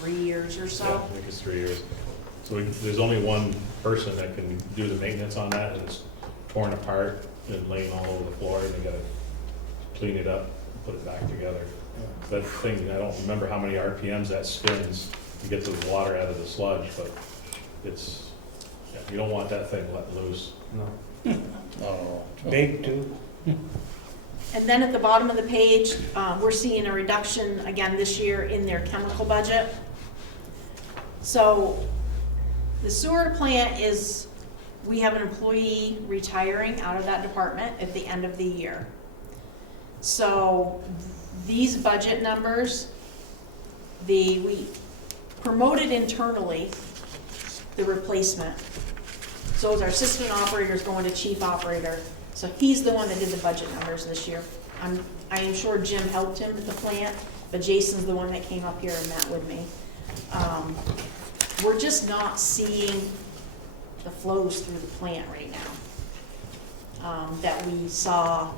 3 years or Yeah, so. I think it's 3 years. So there's only one person that can do the maintenance on that, and it's torn apart and laying all over the floor, and they gotta clean it up, put it back together. That thing, I don't remember how many RPMs that spins to get the water out of the sludge, but it's, yeah, you don't want that thing let loose. No. Oh. Big too. And then at the bottom of the page, we're seeing a reduction again this year in their chemical budget. So the sewer plant we have an employee retiring out of that department at the end of the year. So these budget numbers, we promoted internally the replacement. So as our assistant operator is going to chief operator, so he's the one that did the budget numbers this year. I am sure Jim helped him at the plant, but Jason's the one that came up here and met with me. We're just not seeing the flows through the plant right now that we saw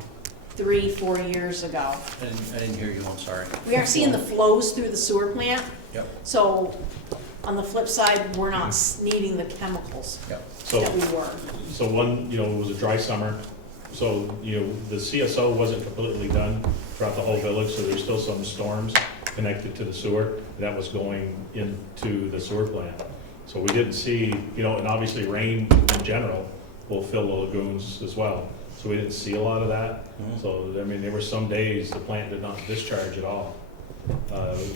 3-4 years ago. I didn't hear you, I'm sorry. We aren't seeing the flows through the sewer plant. Yep. So On the flip side, we're not needing the chemicals So, that we were. so one, it was a dry summer, so, the CSO wasn't completely done throughout the whole village, so there's still some storms connected to the sewer that was going into the sewer plant. So we didn't see, and obviously rain in general will fill the lagoons as well. So we didn't see a lot of that. So, there were some days the plant did not discharge at all.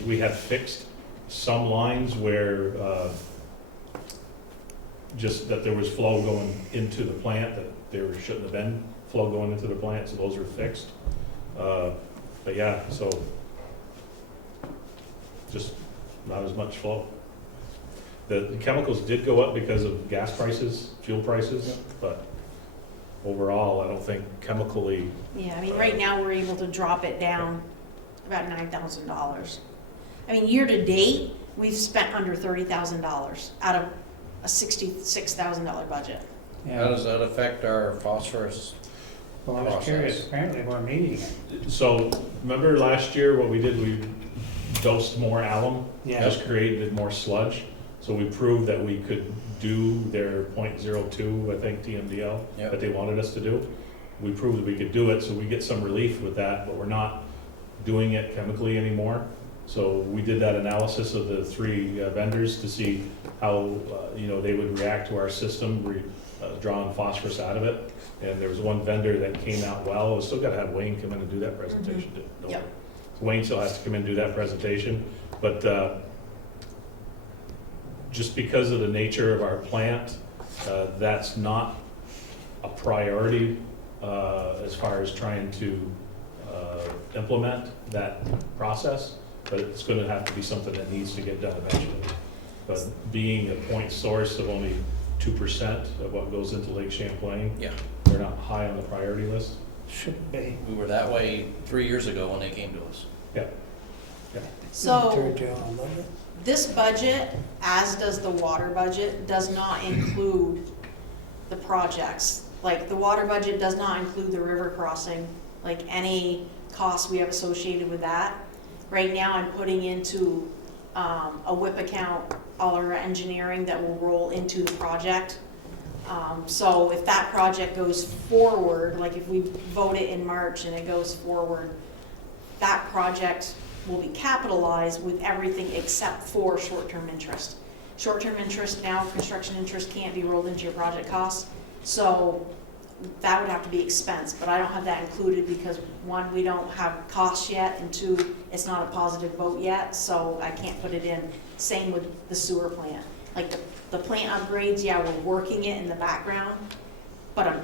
We had fixed some lines where, just that there was flow going into the plant, that there shouldn't have been flow going into the plant, so those are fixed. But yeah, so just not as much flow. The chemicals did go up because of gas prices, fuel prices, but overall, I don't think chemically. Yeah, right now, we're able to drop it down about $9,000. Year to date, we've spent under $30,000 out of a $66,000 budget. How does that affect our phosphorus? Well, I was curious, apparently we're meeting it. So, remember last year what we did, we dosed more alum, Yeah. just created more sludge. So we proved that we could do their .02, I think, TMDL, Yep. that they wanted us to do. We proved that we could do it, so we get some relief with that, but we're not doing it chemically anymore. So we did that analysis of the three vendors to see how, they would react to our system, drawing phosphorus out of it. And there was one vendor that came out well. We still gotta have Wayne come in and do that presentation. don't we? Yep. So Wayne still has to come in and do that presentation, but, just because of the nature of our plant, that's not a priority, as far as trying to, implement that process, but it's gonna have to be something that needs to get done eventually. But being a point source of only 2% of what goes into Lake Champlain, Yeah, we're not high on the priority list. Should be. we were that way 3 years ago when they came to us. Yeah. So, John, love it. this budget, as does the water budget, does not include the projects. Like, the water budget does not include the river crossing, like any costs we have associated with that. Right now, I'm putting into a WIP account all our engineering that will roll into the project. So if that project goes forward, like if we vote it in March and it goes forward, that project will be capitalized with everything except for short-term interest. Short-term interest now, construction interest can't be rolled into your project costs, so that would have to be expense, but I don't have that included because one, we don't have costs yet, and two, it's not a positive vote yet, so I can't put it in. Same with the sewer plant. Like the plant upgrades, yeah, we're working it in the background, but I'm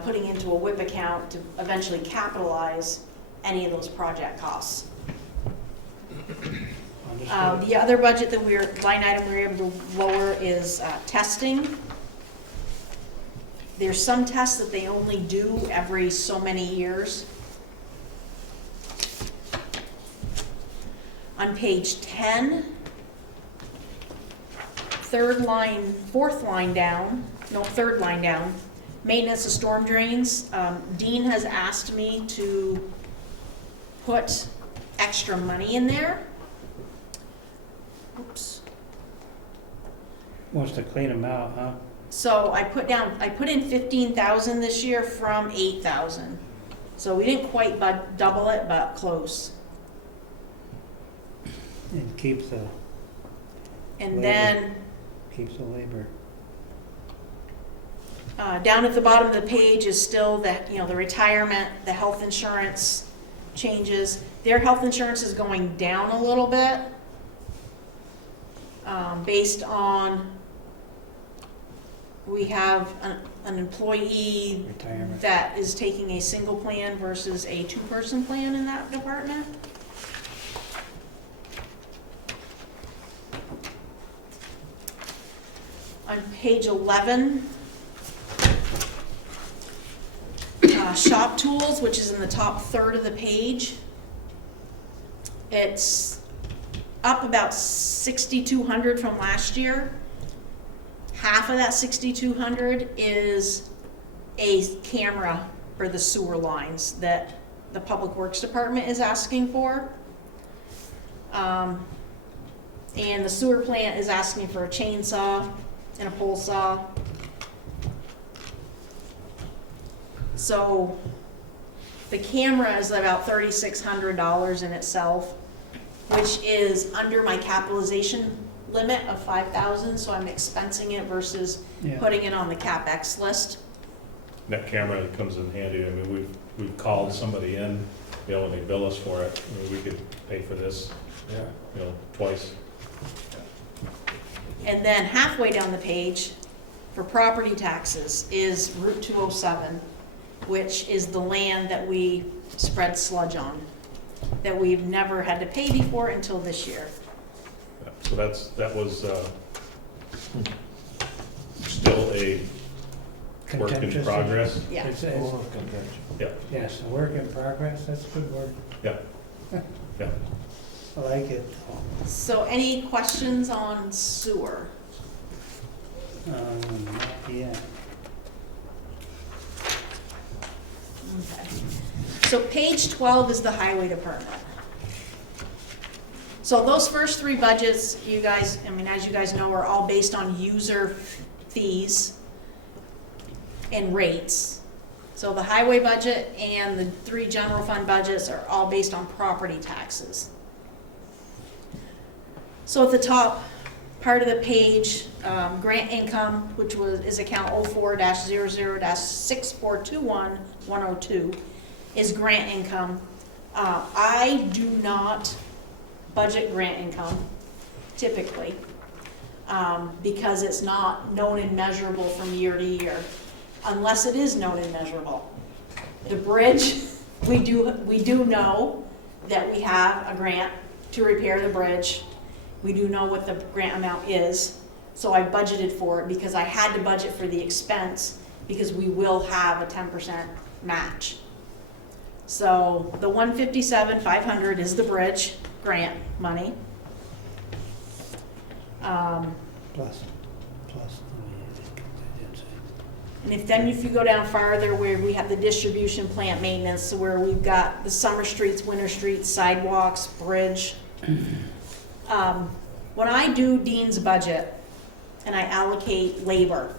putting into a WIP account to eventually capitalize any of those project costs. Understood. The other budget that line item we were able to lower is testing. There's some tests that they only do every so many years. On page 10, third line down, maintenance of storm drains. Dean has asked me to put extra money in there. Oops. Wants to clean them out, huh? So I put in 15,000 this year from 8,000. So we didn't quite double it, but close. And keeps the And Labor. then keeps the labor. down at the bottom of the page is still the retirement, the health insurance changes. Their health insurance is going down a little bit, based on, we have an employee Retirement. that is taking a single plan versus a two-person plan in that department. On page 11, shop tools, which is in the top third of the page. It's up about 6,200 from last year. Half of that 6,200 is a camera for the sewer lines that the Public Works Department is asking for. And the sewer plant is asking for a chainsaw and a pole saw. So the camera is about $3,600 in itself, which is under my capitalization limit of 5,000, so I'm expensing it versus Yeah. putting it on the CapEx list. That camera comes in handy. I mean, we've called somebody in, you know, and they bill us for it. I mean, we could pay for this, Yeah. you know, twice. And then halfway down the page, for property taxes, is Route 207, which is the land that we spread sludge on, that we've never had to pay before until this year. Yeah, so that was still a work in Contentious. progress. Yeah. It's, Full of contention. yes, a work in progress, that's a good word. Yeah. I like it. So any questions on sewer? Not yet. Okay. So page 12 is the highway department. So those first three budgets, you guys, I mean, as you guys know, are all based on user fees and rates. So the highway budget and the three general fund budgets are all based on property taxes. So at the top part of the page, grant income, which is account 04-00-6421-102, is grant income. I do not budget grant income typically, because it's not known and measurable from year to year, unless it is known and measurable. The bridge, we do know that we have a grant to repair the bridge. We do know what the grant amount is, so I budgeted for it because I had to budget for the expense because we will have a 10% match. So the $157,500 is the bridge grant money. Plus. And if you go down farther where we have the distribution plant maintenance, so where we've got the summer streets, winter streets, sidewalks, bridge. When I do Dean's budget and I allocate labor,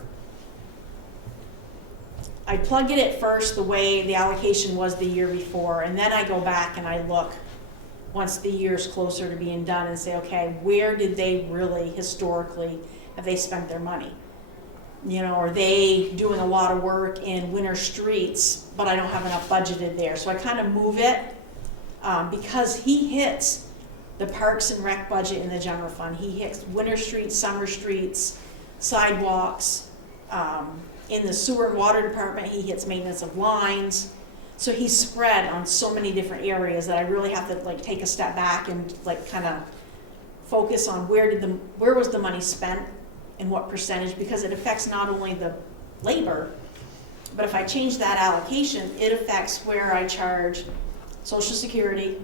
I plug it at first the way the allocation was the year before, and then I go back and I look once the year's closer to being done and say, okay, where did they really historically have they spent their money? You know, are they doing a lot of work in winter streets, but I don't have enough budgeted there? So I kind of move it because he hits the Parks and Rec budget in the general fund. He hits winter streets, summer streets, sidewalks. In the sewer and water department, he hits maintenance of lines. So he's spread on so many different areas that I really have to like take a step back and like kind of focus on where was the money spent and what percentage, because it affects not only the labor, but if I change that allocation, it affects where I charge Social Security,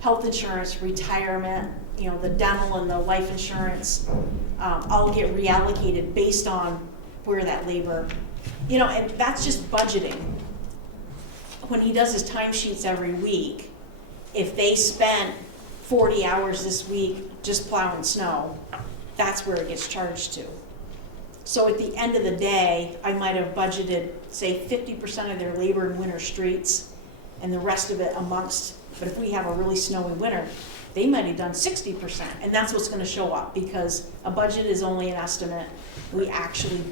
health insurance, retirement, you know, the dental and the life insurance, all get reallocated based on where that labor, you know, and that's just budgeting. When he does his timesheets every week, if they spent 40 hours this week just plowing snow, that's where it gets charged to. So at the end of the day, I might have budgeted, say, 50% of their labor in winter streets and the rest of it amongst, but if we have a really snowy winter, they might have done 60%, and that's what's gonna show up, because a budget is only an estimate. We actually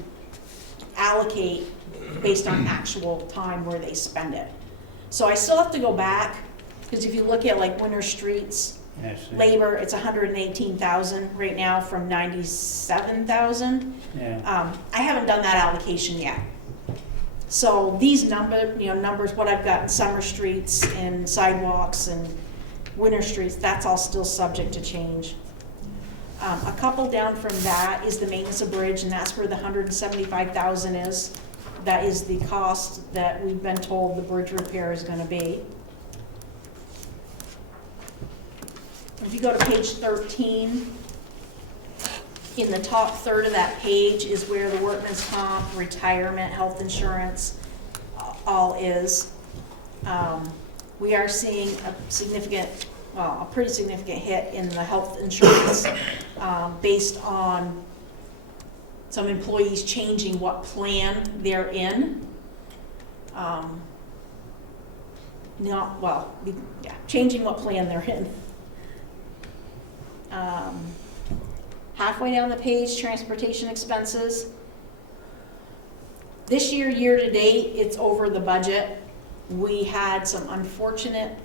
allocate based on actual time where they spend it. So I still have to go back, because if you look at like winter streets, Yes. labor, it's 118,000 right now from 97,000. Yeah. I haven't done that allocation yet. So these numbers, what I've got in summer streets and sidewalks and winter streets, that's all still subject to change. A couple down from that is the maintenance of bridge, and that's where the 175,000 is. That is the cost that we've been told the bridge repair is gonna be. If you go to page 13, in the top third of that page is where the workman's comp, retirement, health insurance, all is. We are seeing a significant a pretty significant hit in the health insurance, based on some employees changing what plan they're in. Changing what plan they're in. Halfway down the page, transportation expenses. This year, year to date, it's over the budget. We had some unfortunate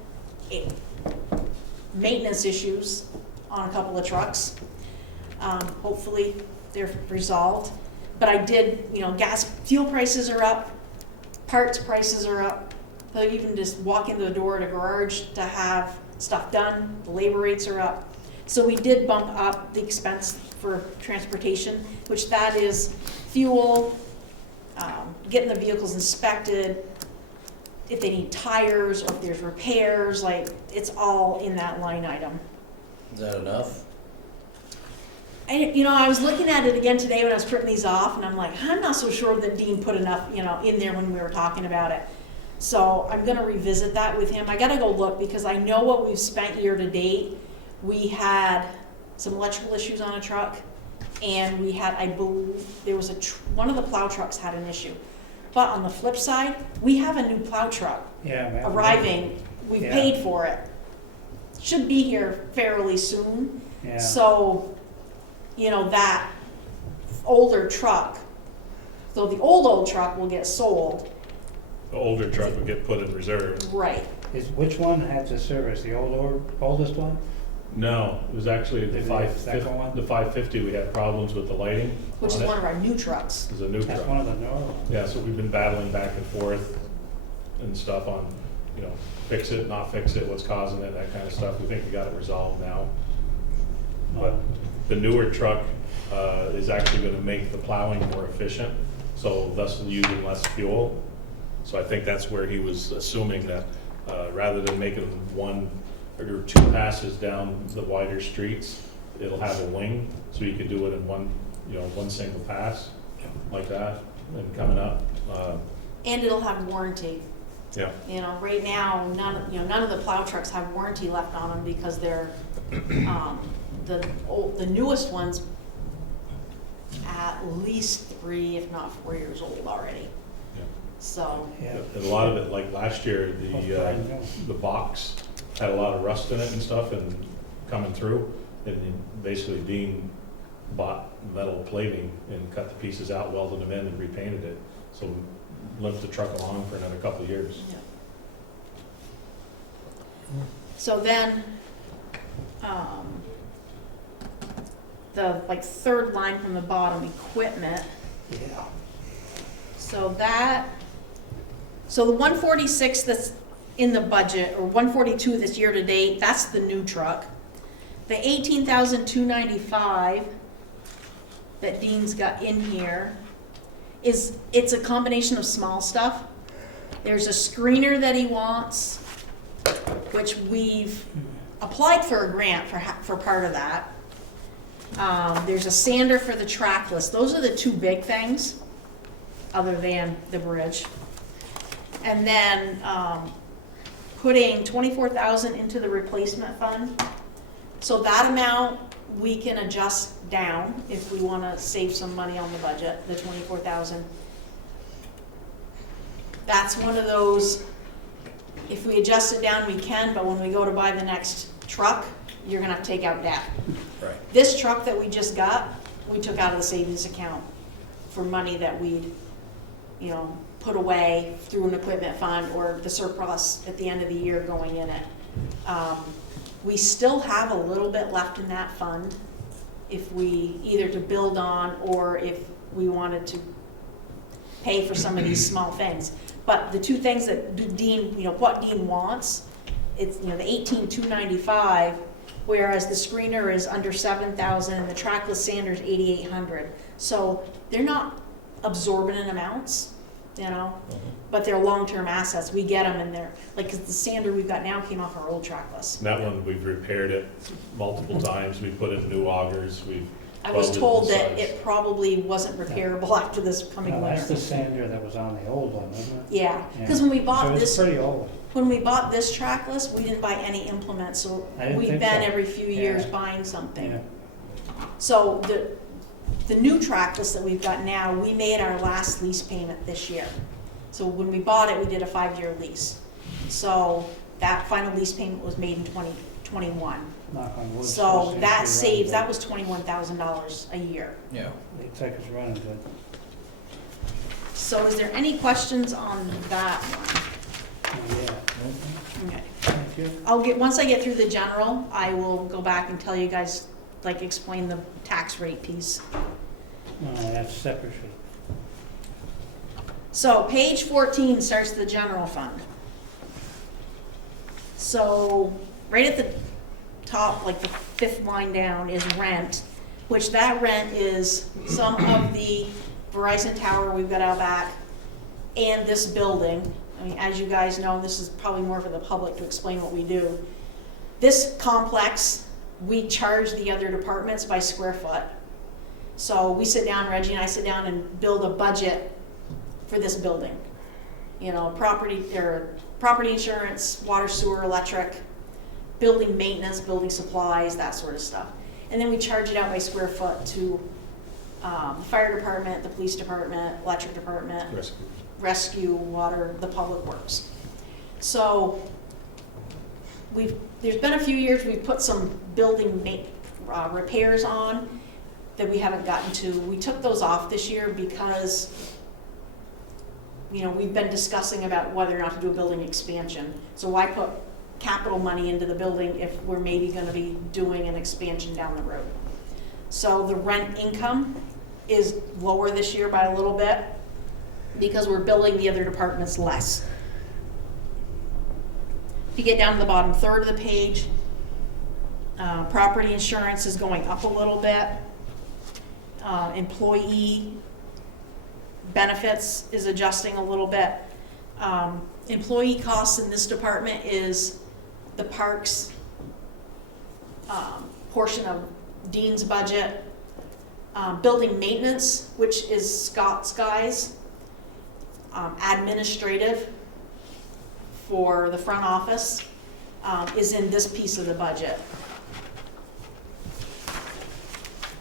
maintenance issues on a couple of trucks. Hopefully they're resolved. But I did, fuel prices are up, parts prices are up. So even just walking the door at a garage to have stuff done, the labor rates are up. So we did bump up the expense for transportation, which that is fuel, getting the vehicles inspected, if they need tires or if there's repairs, like it's all in that line item. Is that enough? I was looking at it again today when I was printing these off, and I'm like, I'm not so sure that Dean put enough, in there when we were talking about it. So I'm gonna revisit that with him. I gotta go look because I know what we've spent year to date. We had some electrical issues on a truck, and we had, I believe, there was one of the plow trucks had an issue. But on the flip side, we have a new plow truck arriving. We've paid for it. Should be here fairly soon. Yeah. So, that older truck, so the old truck will get sold. The older truck would get put in reserve. Right. Which one had the service, the oldest one? No, it was actually the second one? 550, we had problems with the lighting. Which is on it. one of our new trucks. It was a new That's truck. one of the newer ones. Yeah, so we've been battling back and forth and stuff on, fix it, not fix it, what's causing it, that kind of stuff. We think we got it resolved now. But the newer truck is actually gonna make the plowing more efficient, so thus using less fuel. So I think that's where he was assuming that rather than making one or two passes down the wider streets, it'll have a wing, so you could do it in one single pass like that and coming up. And it'll have warranty. Yeah. Right now, none of the plow trucks have warranty left on them because they're, the newest ones at least 3, if not 4 years old already. Yeah. So. Yeah. And a lot of it, like last year, the box had a lot of rust in it and stuff and coming through. And then basically Dean bought metal plating and cut the pieces out, welded them in and repainted it. So limped the truck along for another couple of years. Yeah. So then, the third line from the bottom, equipment. Yeah. So the 146 that's in the budget, or 142 that's year to date, that's the new truck. The 18,295 that Dean's got in here it's a combination of small stuff. There's a screener that he wants, which we've applied for a grant for part of that. There's a sander for the trackless. Those are the two big things, other than the bridge. And then putting 24,000 into the replacement fund. So that amount we can adjust down if we want to save some money on the budget, the 24,000. That's one of those, if we adjust it down, we can, but when we go to buy the next truck, you're gonna have to take out debt. Right. This truck that we just got, we took out of the savings account for money that we'd, put away through an equipment fund or the surplus at the end of the year going in it. We still have a little bit left in that fund if we, either to build on or if we wanted to pay for some of these small things. But the two things that Dean, what Dean wants, it's, the 18,295, whereas the screener is under 7,000 and the trackless sander is 8,800. So they're not absorbent amounts, but they're long-term assets. We get them and they're, cause the sander we've got now came off our old trackless. That one, we've repaired it multiple times. We put in new augers. I was Welded told in that size. it probably wasn't repairable after this coming No, that's the winter. sander that was on the old one, isn't it? Yeah, because when we So bought it's this, pretty old. when we bought this trackless, we didn't buy any implements, so I didn't we've think been so. every few years Yeah. buying something. Yeah. So the new trackless that we've got now, we made our last lease payment this year. So when we bought it, we did a 5-year lease. So that final lease payment was made in 2021. Knock on wood. So it's that running saves, good. that was $21,000 a year. Yeah. Looks like it's running good. So is there any questions on that one? Oh, yeah. Okay. Thank you. Once I get through the general, I will go back and tell you guys, like, explain the tax rate piece. No, that's separate. So page 14 starts the general fund. So right at the top, like the 5th line down, is rent, which that rent is some of the Verizon tower we've got out back and this building. I mean, as you guys know, this is probably more for the public to explain what we do. This complex, we charge the other departments by square foot. So we sit down, Reggie and I sit down and build a budget for this building. You know, property insurance, water, sewer, electric, building maintenance, building supplies, that sort of stuff. And then we charge it out by square foot to the fire department, the police department, electric department, rescue, water, the public works. So there's been a few years we've put some building repairs on that we haven't gotten to. We took those off this year because, you know, we've been discussing about whether or not to do a building expansion. So why put capital money into the building if we're maybe gonna be doing an expansion down the road? So the rent income is lower this year by a little bit because we're billing the other departments less. If you get down to the bottom third of the page, property insurance is going up a little bit. Employee benefits is adjusting a little bit. Employee costs in this department is the parks portion of Dean's budget. Building maintenance, which is Scott's guys. Administrative for the front office is in this piece of the budget.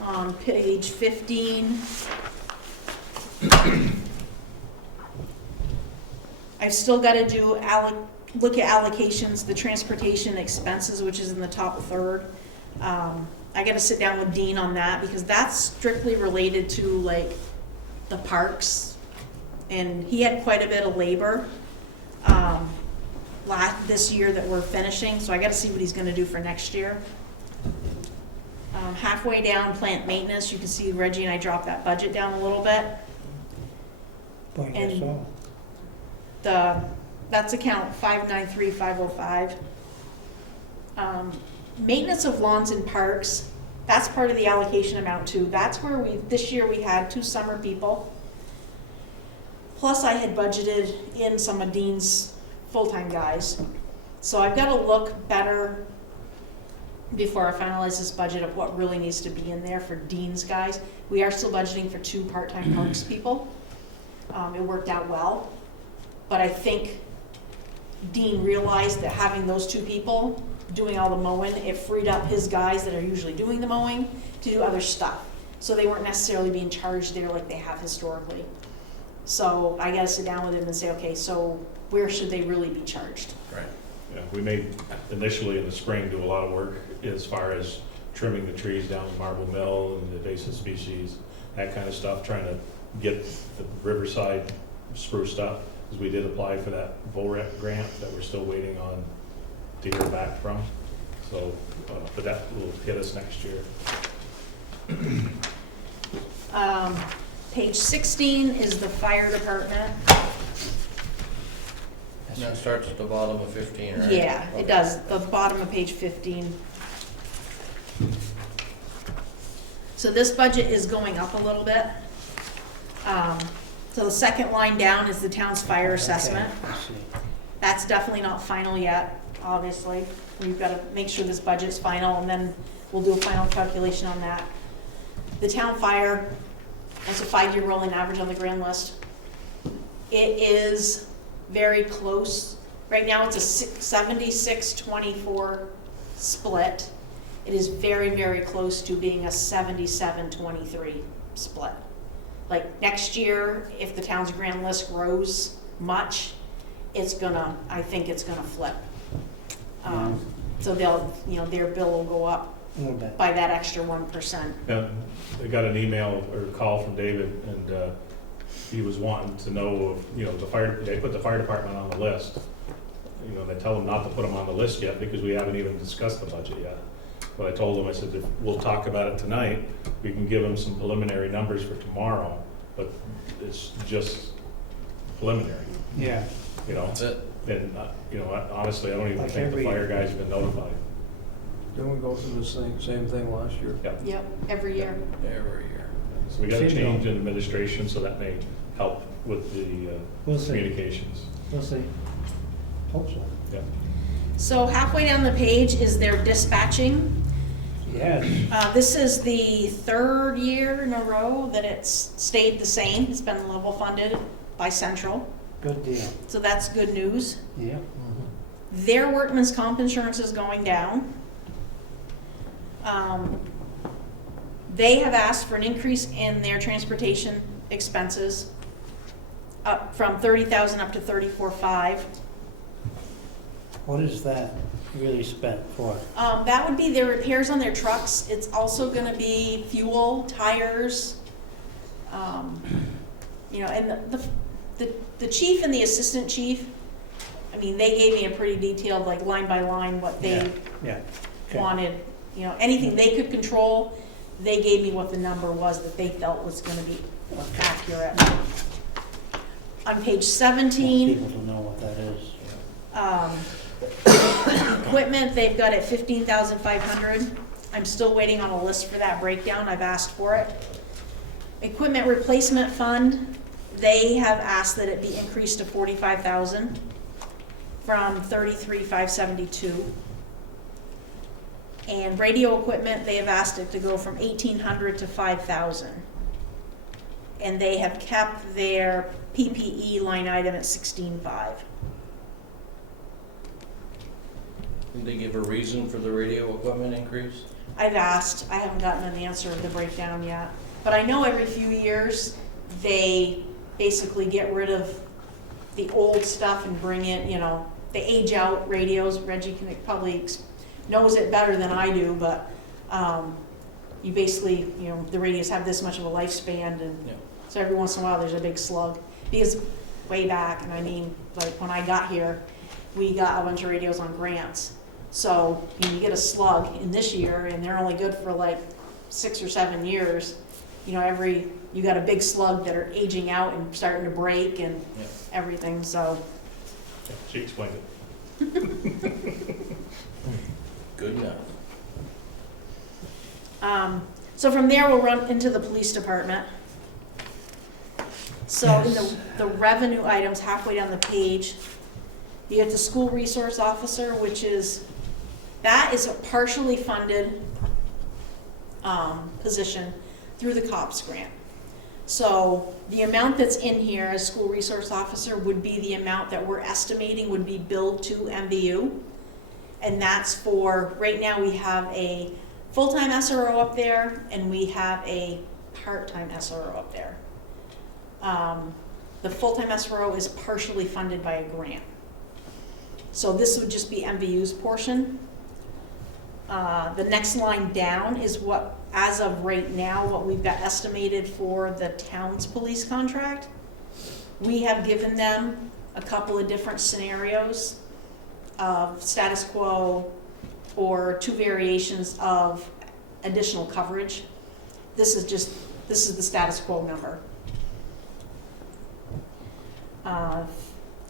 On page 15, I've still got to look at allocations, the transportation expenses, which is in the top third. I got to sit down with Dean on that because that's strictly related to like the parks, and he had quite a bit of labor this year that we're finishing, so I got to see what he's going to do for next year. Halfway down, plant maintenance, you can see Reggie and I dropped that budget down a little bit. Boy, I And- guess so. That's account 593505. Maintenance of lawns and parks, that's part of the allocation amount too. That's where this year we had 2 summer people. Plus I had budgeted in some of Dean's full-time guys. So I've got to look better before I finalize this budget of what really needs to be in there for Dean's guys. We are still budgeting for 2 part-time parks people. It worked out well, but I think Dean realized that having those 2 people doing all the mowing, it freed up his guys that are usually doing the mowing to do other stuff. So they weren't necessarily being charged there like they have historically. So I gotta sit down with him and say, okay, so where should they really be charged? Right. Yeah, we made initially in the spring do a lot of work as far as trimming the trees down in Marble Mill and the invasive species, that kind of stuff, trying to get the Riverside spruced up, because we did apply for that VOREC grant that we're still waiting on to hear back from. So, but that will hit us next year. Page 16 is the fire department. And that starts at the bottom of 15, right? Yeah, it Okay. does, the bottom of page 15. So this budget is going up a little bit. So the second line down is the town's fire assessment. Okay, I see. That's definitely not final yet, obviously. We've got to make sure this budget's final, and then we'll do a final calculation on that. The town fire, it's a 5-year rolling average on the grand list. It is very close. Right now, it's a 76-24 split. It is very, very close to being a 77-23 split. Like next year, if the town's grand list grows much, I think it's gonna flip. So they'll, their bill will go up A little bit. by that extra 1%. Yeah, I got an email or call from David, and he was wanting to know if, they put the fire department on the list. They tell them not to put them on the list yet because we haven't even discussed the budget yet. But I told him, I said, we'll talk about it tonight. We can give them some preliminary numbers for tomorrow, but it's just preliminary, Yeah. That's it. And, honestly, I don't even Like think the every fire year. guys have been notified. Didn't we go through the same thing last year? Yep, every year. Every year. So we got a Seems change to- in administration, so that may help with the We'll see. communications. We'll see. Hope so. Yeah. So halfway down the page is their dispatching. Yes. This is the 3rd year in a row that it's stayed the same. It's been level funded by Central, Good deal. so that's good news. Yeah. Their workman's comp insurance is going down. They have asked for an increase in their transportation expenses up from $30,000 up to $34,500. What is that really spent for? That would be their repairs on their trucks. It's also gonna be fuel, tires, and the chief and the assistant chief, I mean, they gave me a pretty detailed, like line by line, what they Yeah. Okay. wanted, anything they could control, they gave me what the number was that they felt was gonna be accurate. On page Most 17, people don't know what that is. equipment, they've got it 15,500. I'm still waiting on a list for that breakdown. I've asked for it. Equipment replacement fund, they have asked that it be increased to 45,000 from 33,572. And radio equipment, they have asked it to go from 1,800 to 5,000. And they have kept their PPE line item at 16,500. Did they give a reason for the radio equipment increase? I've asked, I haven't gotten an answer of the breakdown yet. But I know every few years, they basically get rid of the old stuff and bring in, they age out radios. Reggie can probably knows it better than I do, but you basically, the radios have this much of a lifespan, and Yeah. so every once in a while, there's a big slug. Because way back, and I mean, like when I got here, we got a bunch of radios on grants. So you get a slug in this year, and they're only good for like 6 or 7 years. You got a big slug that are aging out and starting to break and Yeah. everything, so. Yeah, she explained it. Good enough. So from there, we'll run into the police department. So in the revenue items, halfway down the page, you have the school resource officer, that is a partially funded position through the COPS grant. So the amount that's in here as school resource officer would be the amount that we're estimating would be billed to MVU. And that's for, right now we have a full-time SRO up there, and we have a part-time SRO up there. The full-time SRO is partially funded by a grant. So this would just be MVU's portion. The next line down is what, as of right now, what we've got estimated for the town's police contract. We have given them a couple of different scenarios of status quo or 2 variations of additional coverage. This is the status quo number.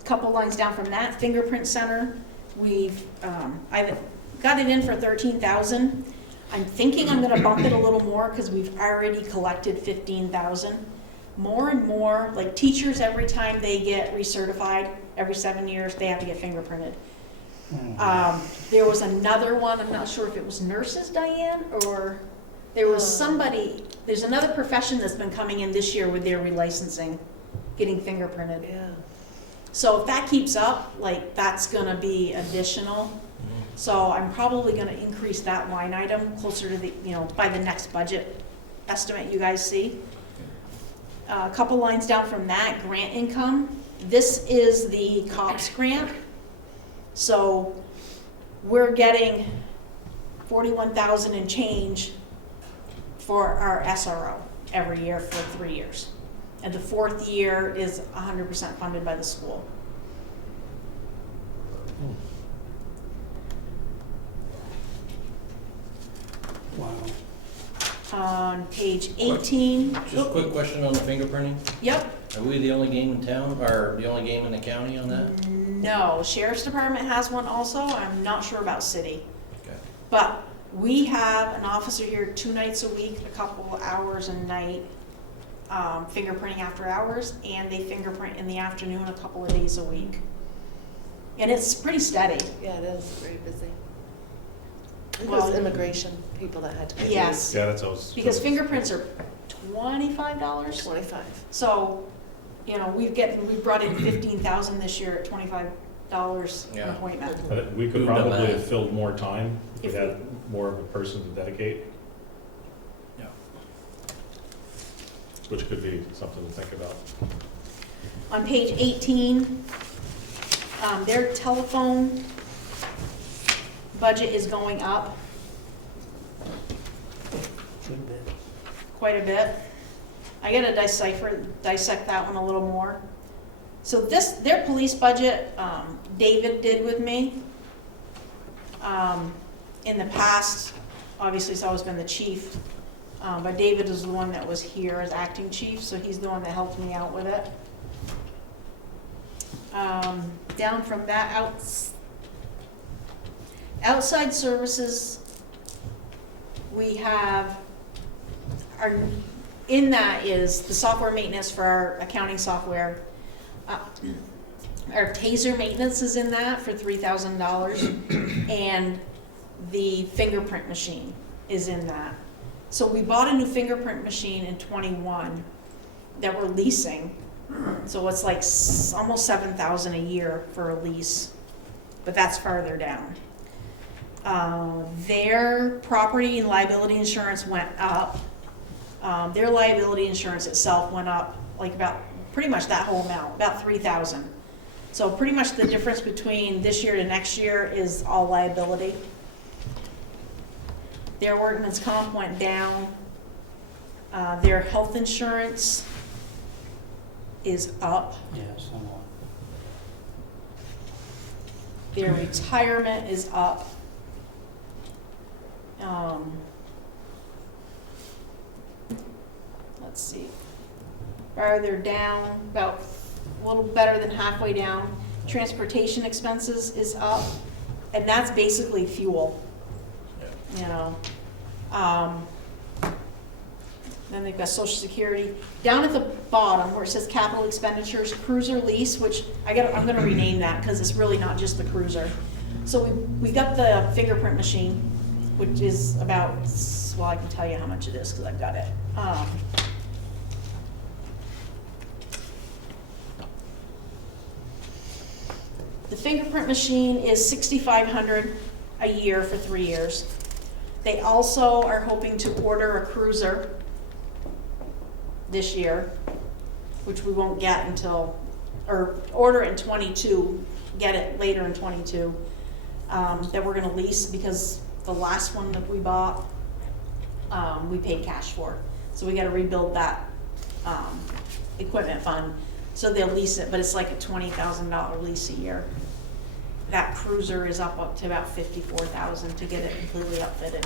Couple lines down from that, fingerprint center, I've got it in for 13,000. I'm thinking I'm gonna bump it a little more because we've already collected 15,000. More and more, like teachers, every time they get recertified, every 7 years, they have to get fingerprinted. There was another one, I'm not sure if it was nurses, Diane, or There was somebody, there's another profession that's been coming in this year with their relicensing, getting fingerprinted. Yeah. So if that keeps up, like, that's gonna be additional. So I'm probably gonna increase that line item closer to the, by the next budget estimate you guys see. A couple lines down from that, grant income. This is the COPS grant. So we're getting 41,000 and change for our SRO every year for 3 years. And the 4th year is 100% funded by the school. Wow. On page 18, Just a quick question on the fingerprinting. yep, Are we the only game in town, or the only game in the county on that? no, Sheriff's Department has one also, I'm not sure about city. Okay. But we have an officer here 2 nights a week, a couple hours a night, fingerprinting after hours, and they fingerprint in the afternoon a couple of days a week. And it's pretty steady. Yeah, it is very busy. It Well, was immigration people that had to get Yes, Yeah, that's always. because fingerprints are $25. these 25. So, we brought in 15,000 this year at $25 an Yeah. appointment. I think we could Who'd done probably that? have filled more time if If we had more of a person to dedicate. Yeah. Which could be something to think about. On page 18, their telephone budget is going up Good bit. quite a bit. I gotta dissect that one a little more. So their police budget, David did with me. In the past, obviously it's always been the chief, but David is the one that was here as acting chief, so he's the one that helped me out with it. Down from that, outside services, we have, in that is the software maintenance for our accounting software. Our taser maintenance is in that for $3,000, and the fingerprint machine is in that. So we bought a new fingerprint machine in '21 that we're leasing. So it's like almost $7,000 a year for a lease, but that's farther down. Their property and liability insurance went up. Their liability insurance itself went up like about pretty much that whole amount, about $3,000. So pretty much the difference between this year to next year is all liability. Their workman's comp went down. Their health insurance is up. Yeah, somewhat. Their retirement is up. Let's see. Farther down, about a little better than halfway down. Transportation expenses is up, and that's basically fuel. Then they've got Social Security. Down at the bottom where it says capital expenditures, cruiser lease, which I'm gonna rename that because it's really not just the cruiser. So we got the fingerprint machine, which is about, well, I can tell you how much it is because I've got it. The fingerprint machine is $6,500 a year for 3 years. They also are hoping to order a cruiser this year, which we won't get until, or order it in '22, get it later in '22, that we're gonna lease because the last one that we bought, we paid cash for. So we gotta rebuild that, equipment fund. So they'll lease it, but it's like a $20,000 lease a year. That cruiser is up to about $54,000 to get it completely upfitted.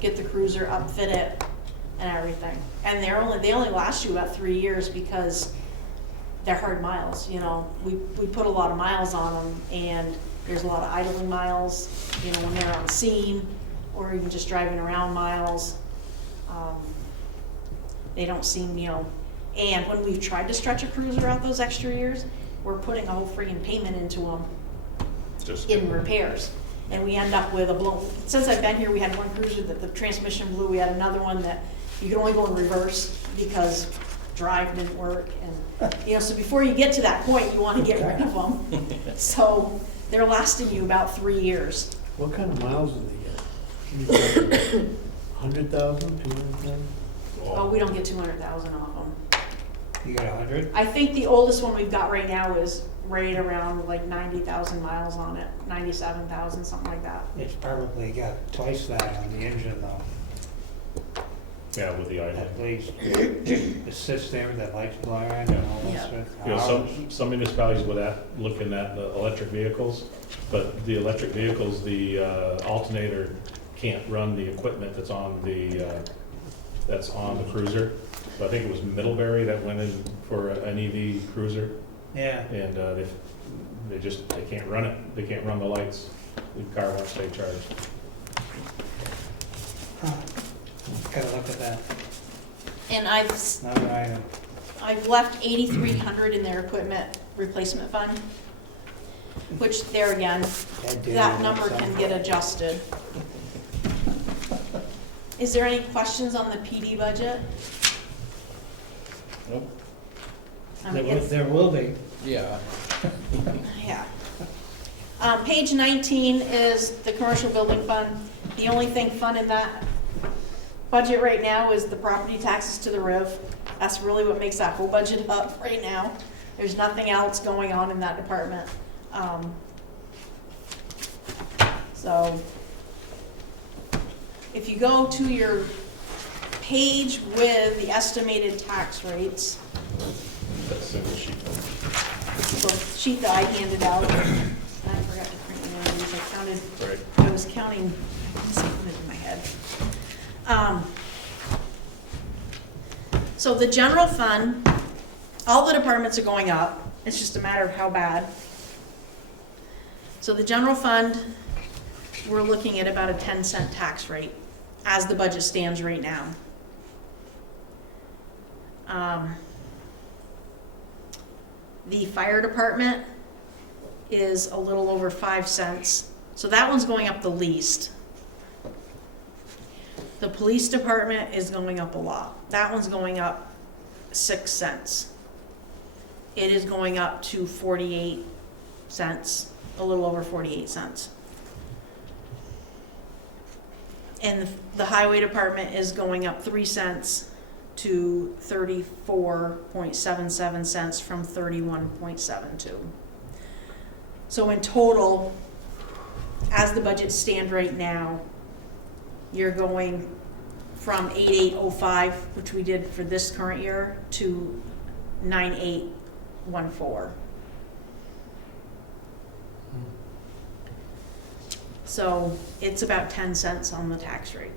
Get the cruiser upfitted and everything. And they only last you about 3 years because they're hard miles, We put a lot of miles on them, and there's a lot of idling miles, when they're on scene, or even just driving around miles. They don't seem, and when we've tried to stretch a cruiser out those extra years, we're putting a whole friggin' payment into them Just in repairs. and we end up with a blown, since I've been here, we had one cruiser that the transmission blew, we had another one that you could only go in reverse because drive didn't work, and, so before you get to that point, you wanna get rid of them. So, they're lasting you about 3 years. What kind of miles do they get? 100,000, 200,000? Oh, we don't get 200,000 off them. You got 100? I think the oldest one we've got right now is right around like 90,000 miles on it, 97,000, something like that. It's probably got twice that on the engine though, Yeah, with the idling. at least. It sits there with that lights blaring and all that Yeah. stuff. Some municipalities would looking at the electric vehicles, but the electric vehicles, the alternator can't run the equipment that's on the cruiser. So I think it was Middlebury that went in for an EV cruiser, Yeah. and they can't run it. They can't run the lights. The car won't stay charged. Huh. Gotta look at that. And Another item. I've left 8,300 in their equipment replacement fund, which there again, that number can get adjusted. Is there any questions on the PD budget? Nope. I mean, it's, There will be. Yeah. yeah. Page 19 is the commercial building fund. The only thing fun in that budget right now is the property taxes to the RIV. That's really what makes that whole budget up right now. There's nothing else going on in that department. So if you go to your page with the estimated tax rates, That single sheet. the sheet that I handed out, and I forgot to print one of these, I counted, Right. I was counting, I counted in my head. So the general fund, all the departments are going up, it's just a matter of how bad. So the general fund, we're looking at about a 10-cent tax rate as the budget stands right now. The fire department is a little over 5 cents, so that one's going up the least. The police department is going up a lot. That one's going up 6 cents. It is going up to 48 cents, a little over 48 cents. And the highway department is going up 3 cents to 34.77 cents from 31.72. So in total, as the budgets stand right now, you're going from 8805, which we did for this current year, to 9814. So it's about 10 cents on the tax rate.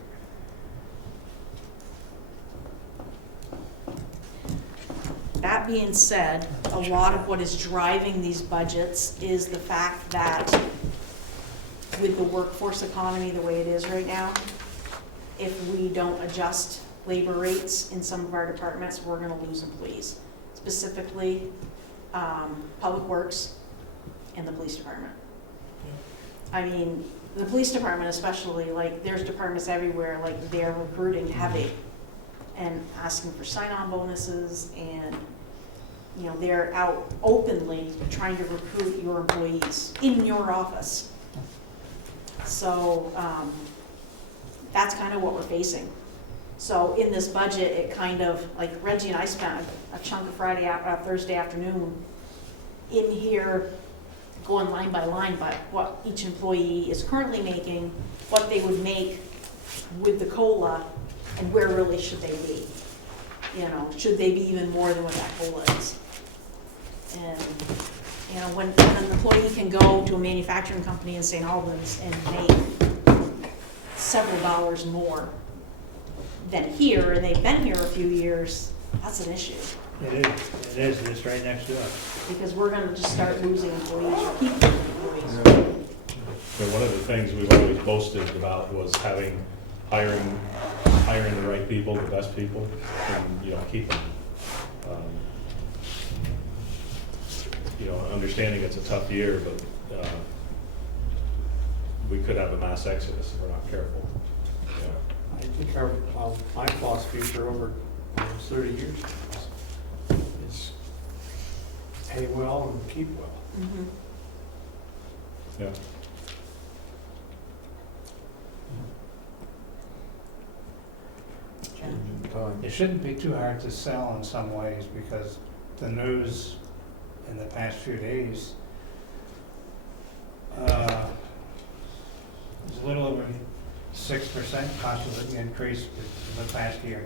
That being said, a lot of what is driving these budgets is the fact that with the workforce economy the way it is right now, if we don't adjust labor rates in some of our departments, we're gonna lose employees. Specifically, Public Works and the police department. I mean, the police department especially, like, there's departments everywhere, like, they're recruiting heavy and asking for sign-on bonuses, and, you know, they're out openly trying to recruit your employees in your office. So, that's kind of what we're facing. So in this budget, it kind of, like Reggie and I spent a chunk of Thursday afternoon in here going line by line by what each employee is currently making, what they would make with the COLA, and where really should they be. You know, should they be even more than what that COLA is? And, you know, when an employee can go to a manufacturing company in St. Albans and make several dollars more than here, and they've been here a few years, that's an issue. It is, and it's right next to us. Because we're gonna just start losing employees, or keep losing employees. So one of the things we've always boasted about was hiring the right people, the best people, and, you know, keep them. You know, understanding it's a tough year, but we could have a mass exodus if we're not careful. I think my philosophy for over almost 30 years is pay well and keep well. Mhm. Yeah. Changing time. It shouldn't be too hard to sell in some ways, because the news in the past few days, there's a little over 6% cost of living increase in the past year,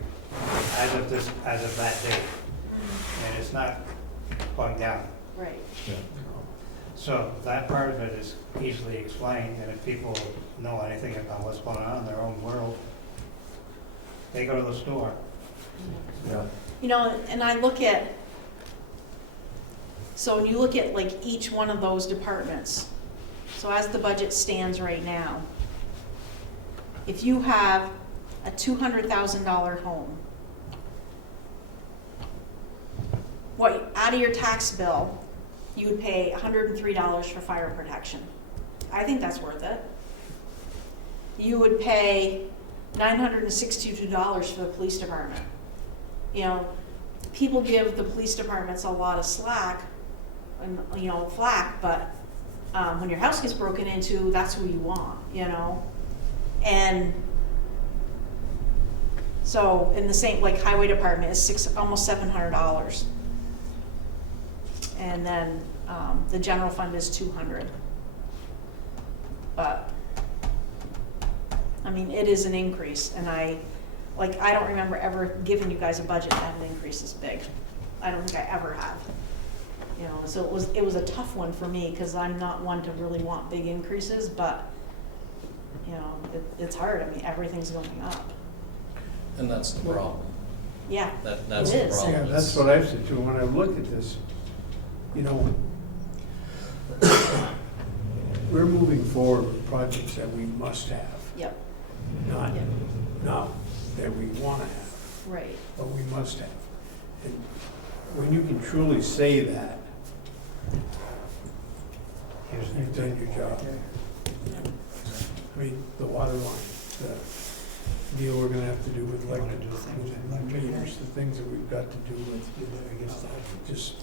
as of that date, and it's not going down. Right. So that part of it is easily explained, and if people know anything about what's going on in their own world, they go to the store. Yeah. You know, and I look at, so when you look at like each one of those departments, so as the budget stands right now, if you have a $200,000 home, what, out of your tax bill, you would pay $103 for fire protection. I think that's worth it. You would pay $962 for the police department. You know, people give the police departments a lot of slack, and flack, but when your house gets broken into, that's who you want, you know? And so, in the same, like highway department is almost $700. And then the general fund is $200. But I mean, it is an increase, and I don't remember ever giving you guys a budget that had an increase this big. I don't think I ever have. You know, so it was a tough one for me, because I'm not one to really want big increases, but you know, it's hard. I mean, everything's going up. And that's the problem. Yeah, That's it the is. problem. Yeah, that's what I've said too, when I look at this, you know, we're moving forward with projects that we must have, Yep. not Yep. that we want to have, Right. but we must have. And when you can truly say that, you've done your job. I mean, the water line, the deal we're gonna have to do with electric meters, the things that we've got to do with, just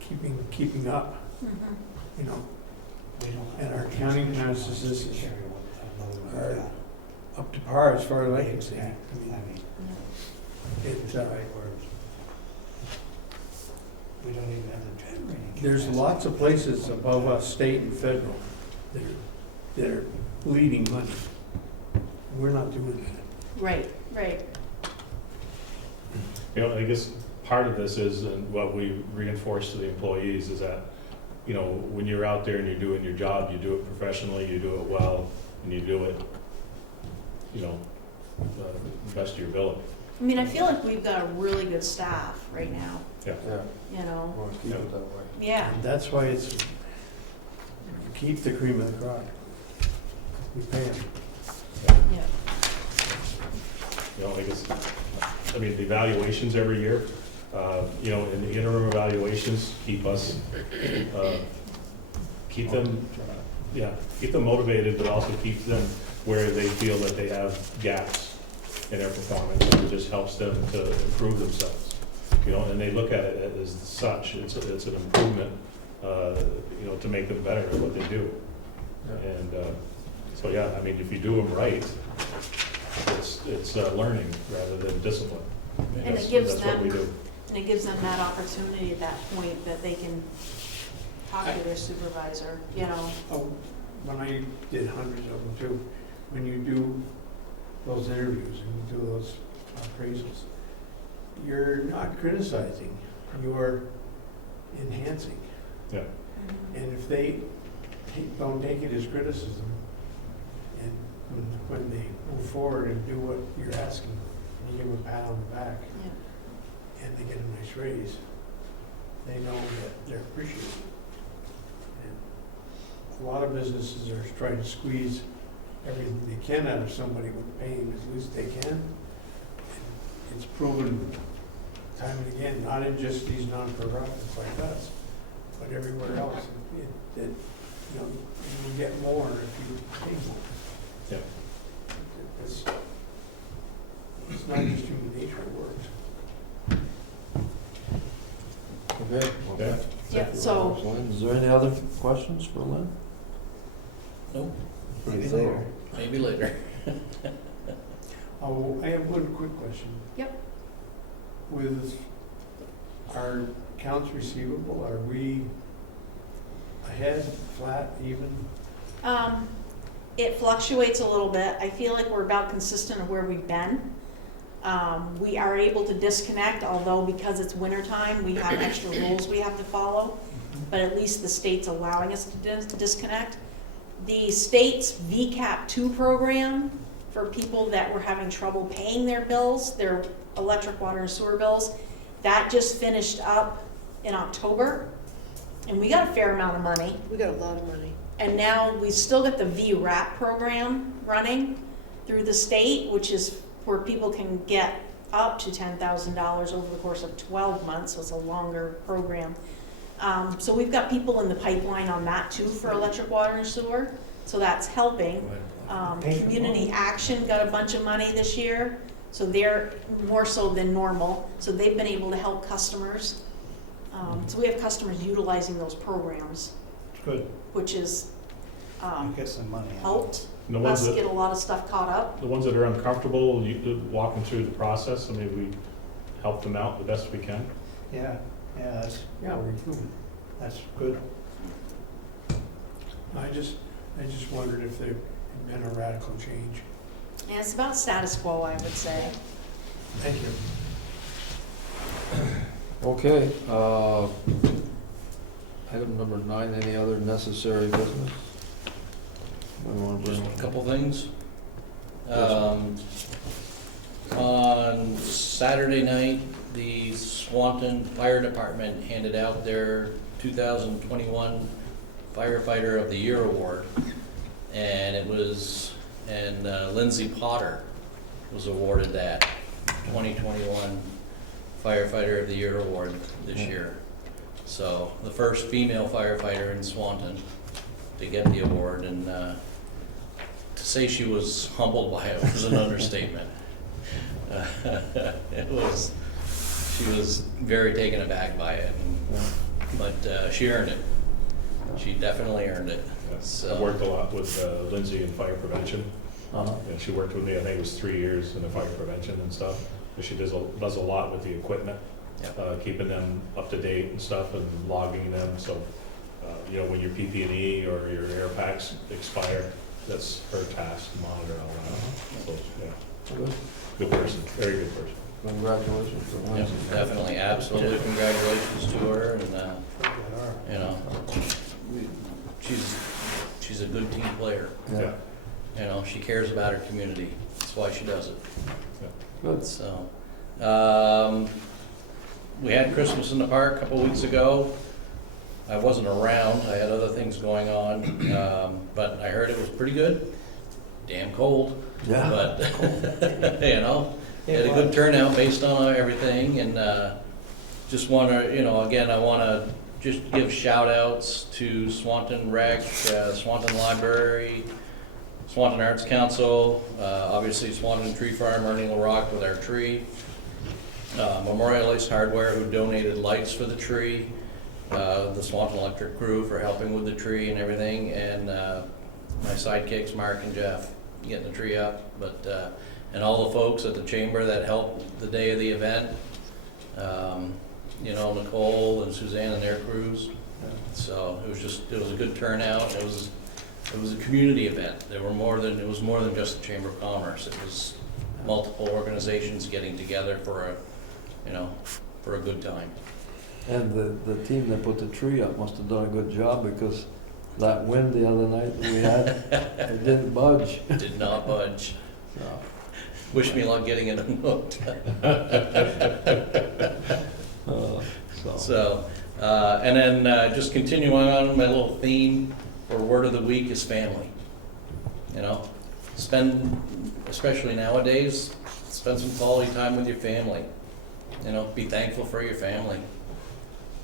keeping up, Mhm. you know. And our accounting practices are up to par as far as I can see. I mean, it's, We don't even have the generating. there's lots of places above us, state and federal, that are bleeding money. We're not doing that. Right. Right. You know, I guess part of this is, and what we reinforce to the employees is that, you know, when you're out there and you're doing your job, you do it professionally, you do it well, and you do it, you know, the best of your ability. I mean, I feel like we've got a really good staff right now. Yeah. Yeah, You know. we want to keep it that way. Yeah. And that's why it's, keep the cream of the crop. We pay them. Yeah. You know, I guess, I mean, the evaluations every year, you know, in the interim evaluations, keep them motivated, but also keep them where they feel that they have gaps in their performance, and it just helps them to improve themselves. You know, and they look at it as such, it's an improvement, you know, to make them better at what they do. And, so yeah, I mean, if you do them right, it's learning rather than discipline. And it gives That's what we them, do. and it gives them that opportunity at that point that they can talk to their supervisor, you know. Oh, when I did hundreds of them too, when you do those interviews and you do those appraisals, you're not criticizing, you're enhancing. Yeah. And if they don't take it as criticism, and when they move forward and do what you're asking, and you give them a pat on the back, Yeah. and they get a nice raise, they know that they're appreciated. And a lot of businesses are trying to squeeze everything they can out of somebody with paying as least they can. And it's proven time and again, not in just these non-for-profits like us, but everywhere else, that, you know, you will get more if you Is there any other questions for Lynn? Nope, Maybe Pretty thorough. later. maybe later. Oh, I have one quick question. Yep. With our accounts receivable, are we ahead, flat, even? It fluctuates a little bit. I feel like we're about consistent of where we've been. We are able to disconnect, although because it's wintertime, we have extra rules we have to follow. But at least the state's allowing us to disconnect. The state's VCAP 2 program for people that were having trouble paying their bills, their electric, water, and sewer bills, that just finished up in October. And we got a fair amount of money. We got a lot of money. And now we still got the VRAP program running through the state, which is where people can get up to $10,000 over the course of 12 months, so it's a longer program. So we've got people in the pipeline on that too for electric, water, and sewer, so that's helping. Community Action got a bunch of money this year, so they're more so than normal, so they've been able to help customers. So we have customers utilizing those programs, Good. which is Get some money. helped And the ones us that, get a lot of stuff caught up. the ones that are uncomfortable, walking through the process, and maybe we help them out the best we can. Yeah, that's, Yeah, we're improving. that's good. I just wondered if there had been a radical change. And it's about status quo, I would say. Thank you. Okay, item number 9, any other necessary business? We want to Just bring, a couple things. Yes. On Saturday night, the Swanton Fire Department handed out their 2021 Firefighter of the Year Award. And Lindsay Potter was awarded that 2021 Firefighter of the Year Award this year. So the first female firefighter in Swanton to get the award, and to say she was humbled by it was an understatement. She was very taken aback by it, but she earned it. She definitely earned it. So- I worked a lot with Lindsay in fire prevention. uh-huh. And she worked with me, I think it was 3 years in the fire prevention and stuff. And she does a lot with the equipment, Yep. keeping them up to date and stuff and logging them. So, when your PP&E or your air packs expire, that's her task to monitor all that. So, yeah, Good. good person, very good person. Congratulations to Yep, Lindsay. definitely, absolutely, congratulations to her, and, she's a good team player. Yeah, She cares about her community, that's why she does it. good. So, we had Christmas in the park a couple weeks ago. I wasn't around, I had other things going on, but I heard it was pretty good. Damn cold, Yeah. but, had a good turnout based on everything, and just want to, again, I want to just give shout outs to Swanton Rec, Swanton Library, Swanton Arts Council, obviously Swanton Tree Farm, earning a rock with our tree. Memorial Ice Hardware, who donated lights for the tree, the Swanton Electric crew for helping with the tree and everything, and my sidekicks, Mark and Jeff, getting the tree up, but, and all the folks at the chamber that helped the day of the event, Nicole and Suzanne and their crews. So it was a good turnout. It was a community event. It was more than just the Chamber of Commerce. It was multiple organizations getting together for a good time. And the team that put the tree up must have done a good job, because that wind the other night we had, it didn't budge. Did not budge. So, Wish me luck getting it unhooked. So, and then just continuing on my little theme for word of the week is family. Spend, especially nowadays, spend some quality time with your family. Be thankful for your family.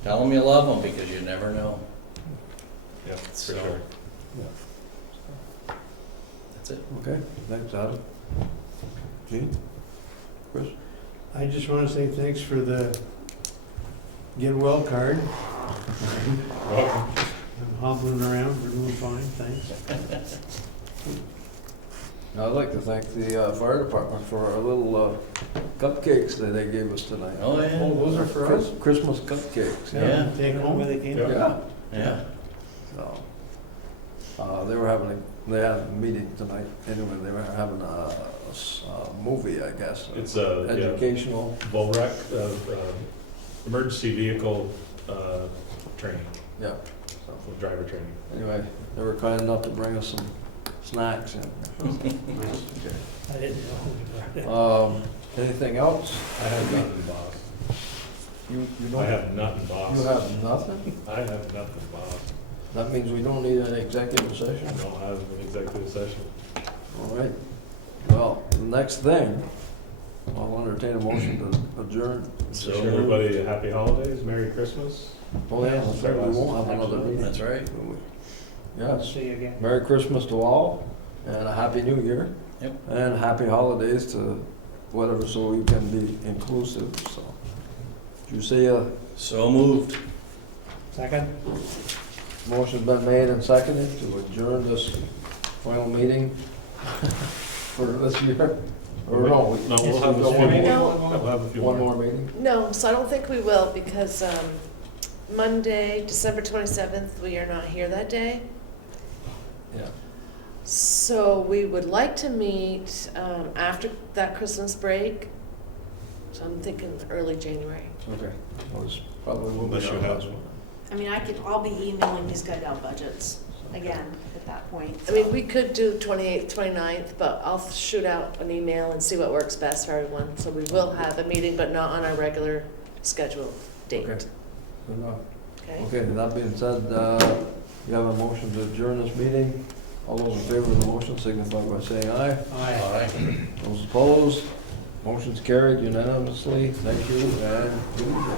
Tell them you love them, because you never know. Yeah, for So- sure. That's it. okay, thanks, Adam. Gene? Chris? I just want to say thanks for the get well card. Welcome. hobbling around, we're doing fine, thanks. I'd like to thank the fire department for our little cupcakes that they gave us tonight. Oh, yeah. Oh, those are for us? Christmas cupcakes, Yeah. Take home. Where they came Yeah. from. Yeah. Yeah. So, they had a meeting tonight, anyway, they were having a movie, I guess. It's a, yeah, Educational, Volrec, emergency vehicle, training, yeah. driver training. Anyway, they were kind enough to bring us some snacks in. I didn't know who to brought it. Anything else? I have nothing, boss. You I don't, have nothing, boss. you have nothing? I have nothing, boss. That means we don't need an executive session? I don't have an executive session. All right. Well, the next thing, I'll entertain a motion to adjourn. Wish everybody a happy holidays, Merry Christmas. Oh, yeah, that's right, we won't have another meeting. That's right. Yes. See you again. Merry Christmas to all, and a Happy New Year. Yep. And happy holidays to whatever, so we can be inclusive, so. Did you see So moved. Second? motion's been made and seconded to adjourn this final meeting for this year? Or no? No, we'll have a few One more. more- We'll have a few One more. more meeting? No, so I don't think we will, because Monday, December 27th, we are not here that day. Yeah. So we would like to meet after that Christmas break. So I'm thinking early January. Okay. That was probably what we Unless you got have last one. I mean, I'll be emailing these guys out budgets again at that point. I mean, we could do 28th, 29th, but I'll shoot out an email and see what works best for everyone. So we will have a meeting, but not on our regular scheduled date. Okay. Good enough. Okay? Okay, that being said, you have a motion to adjourn this meeting. All those in favor of the motion signify by saying aye. Aye. Those opposed, motion's carried unanimously. Thank you, and good evening.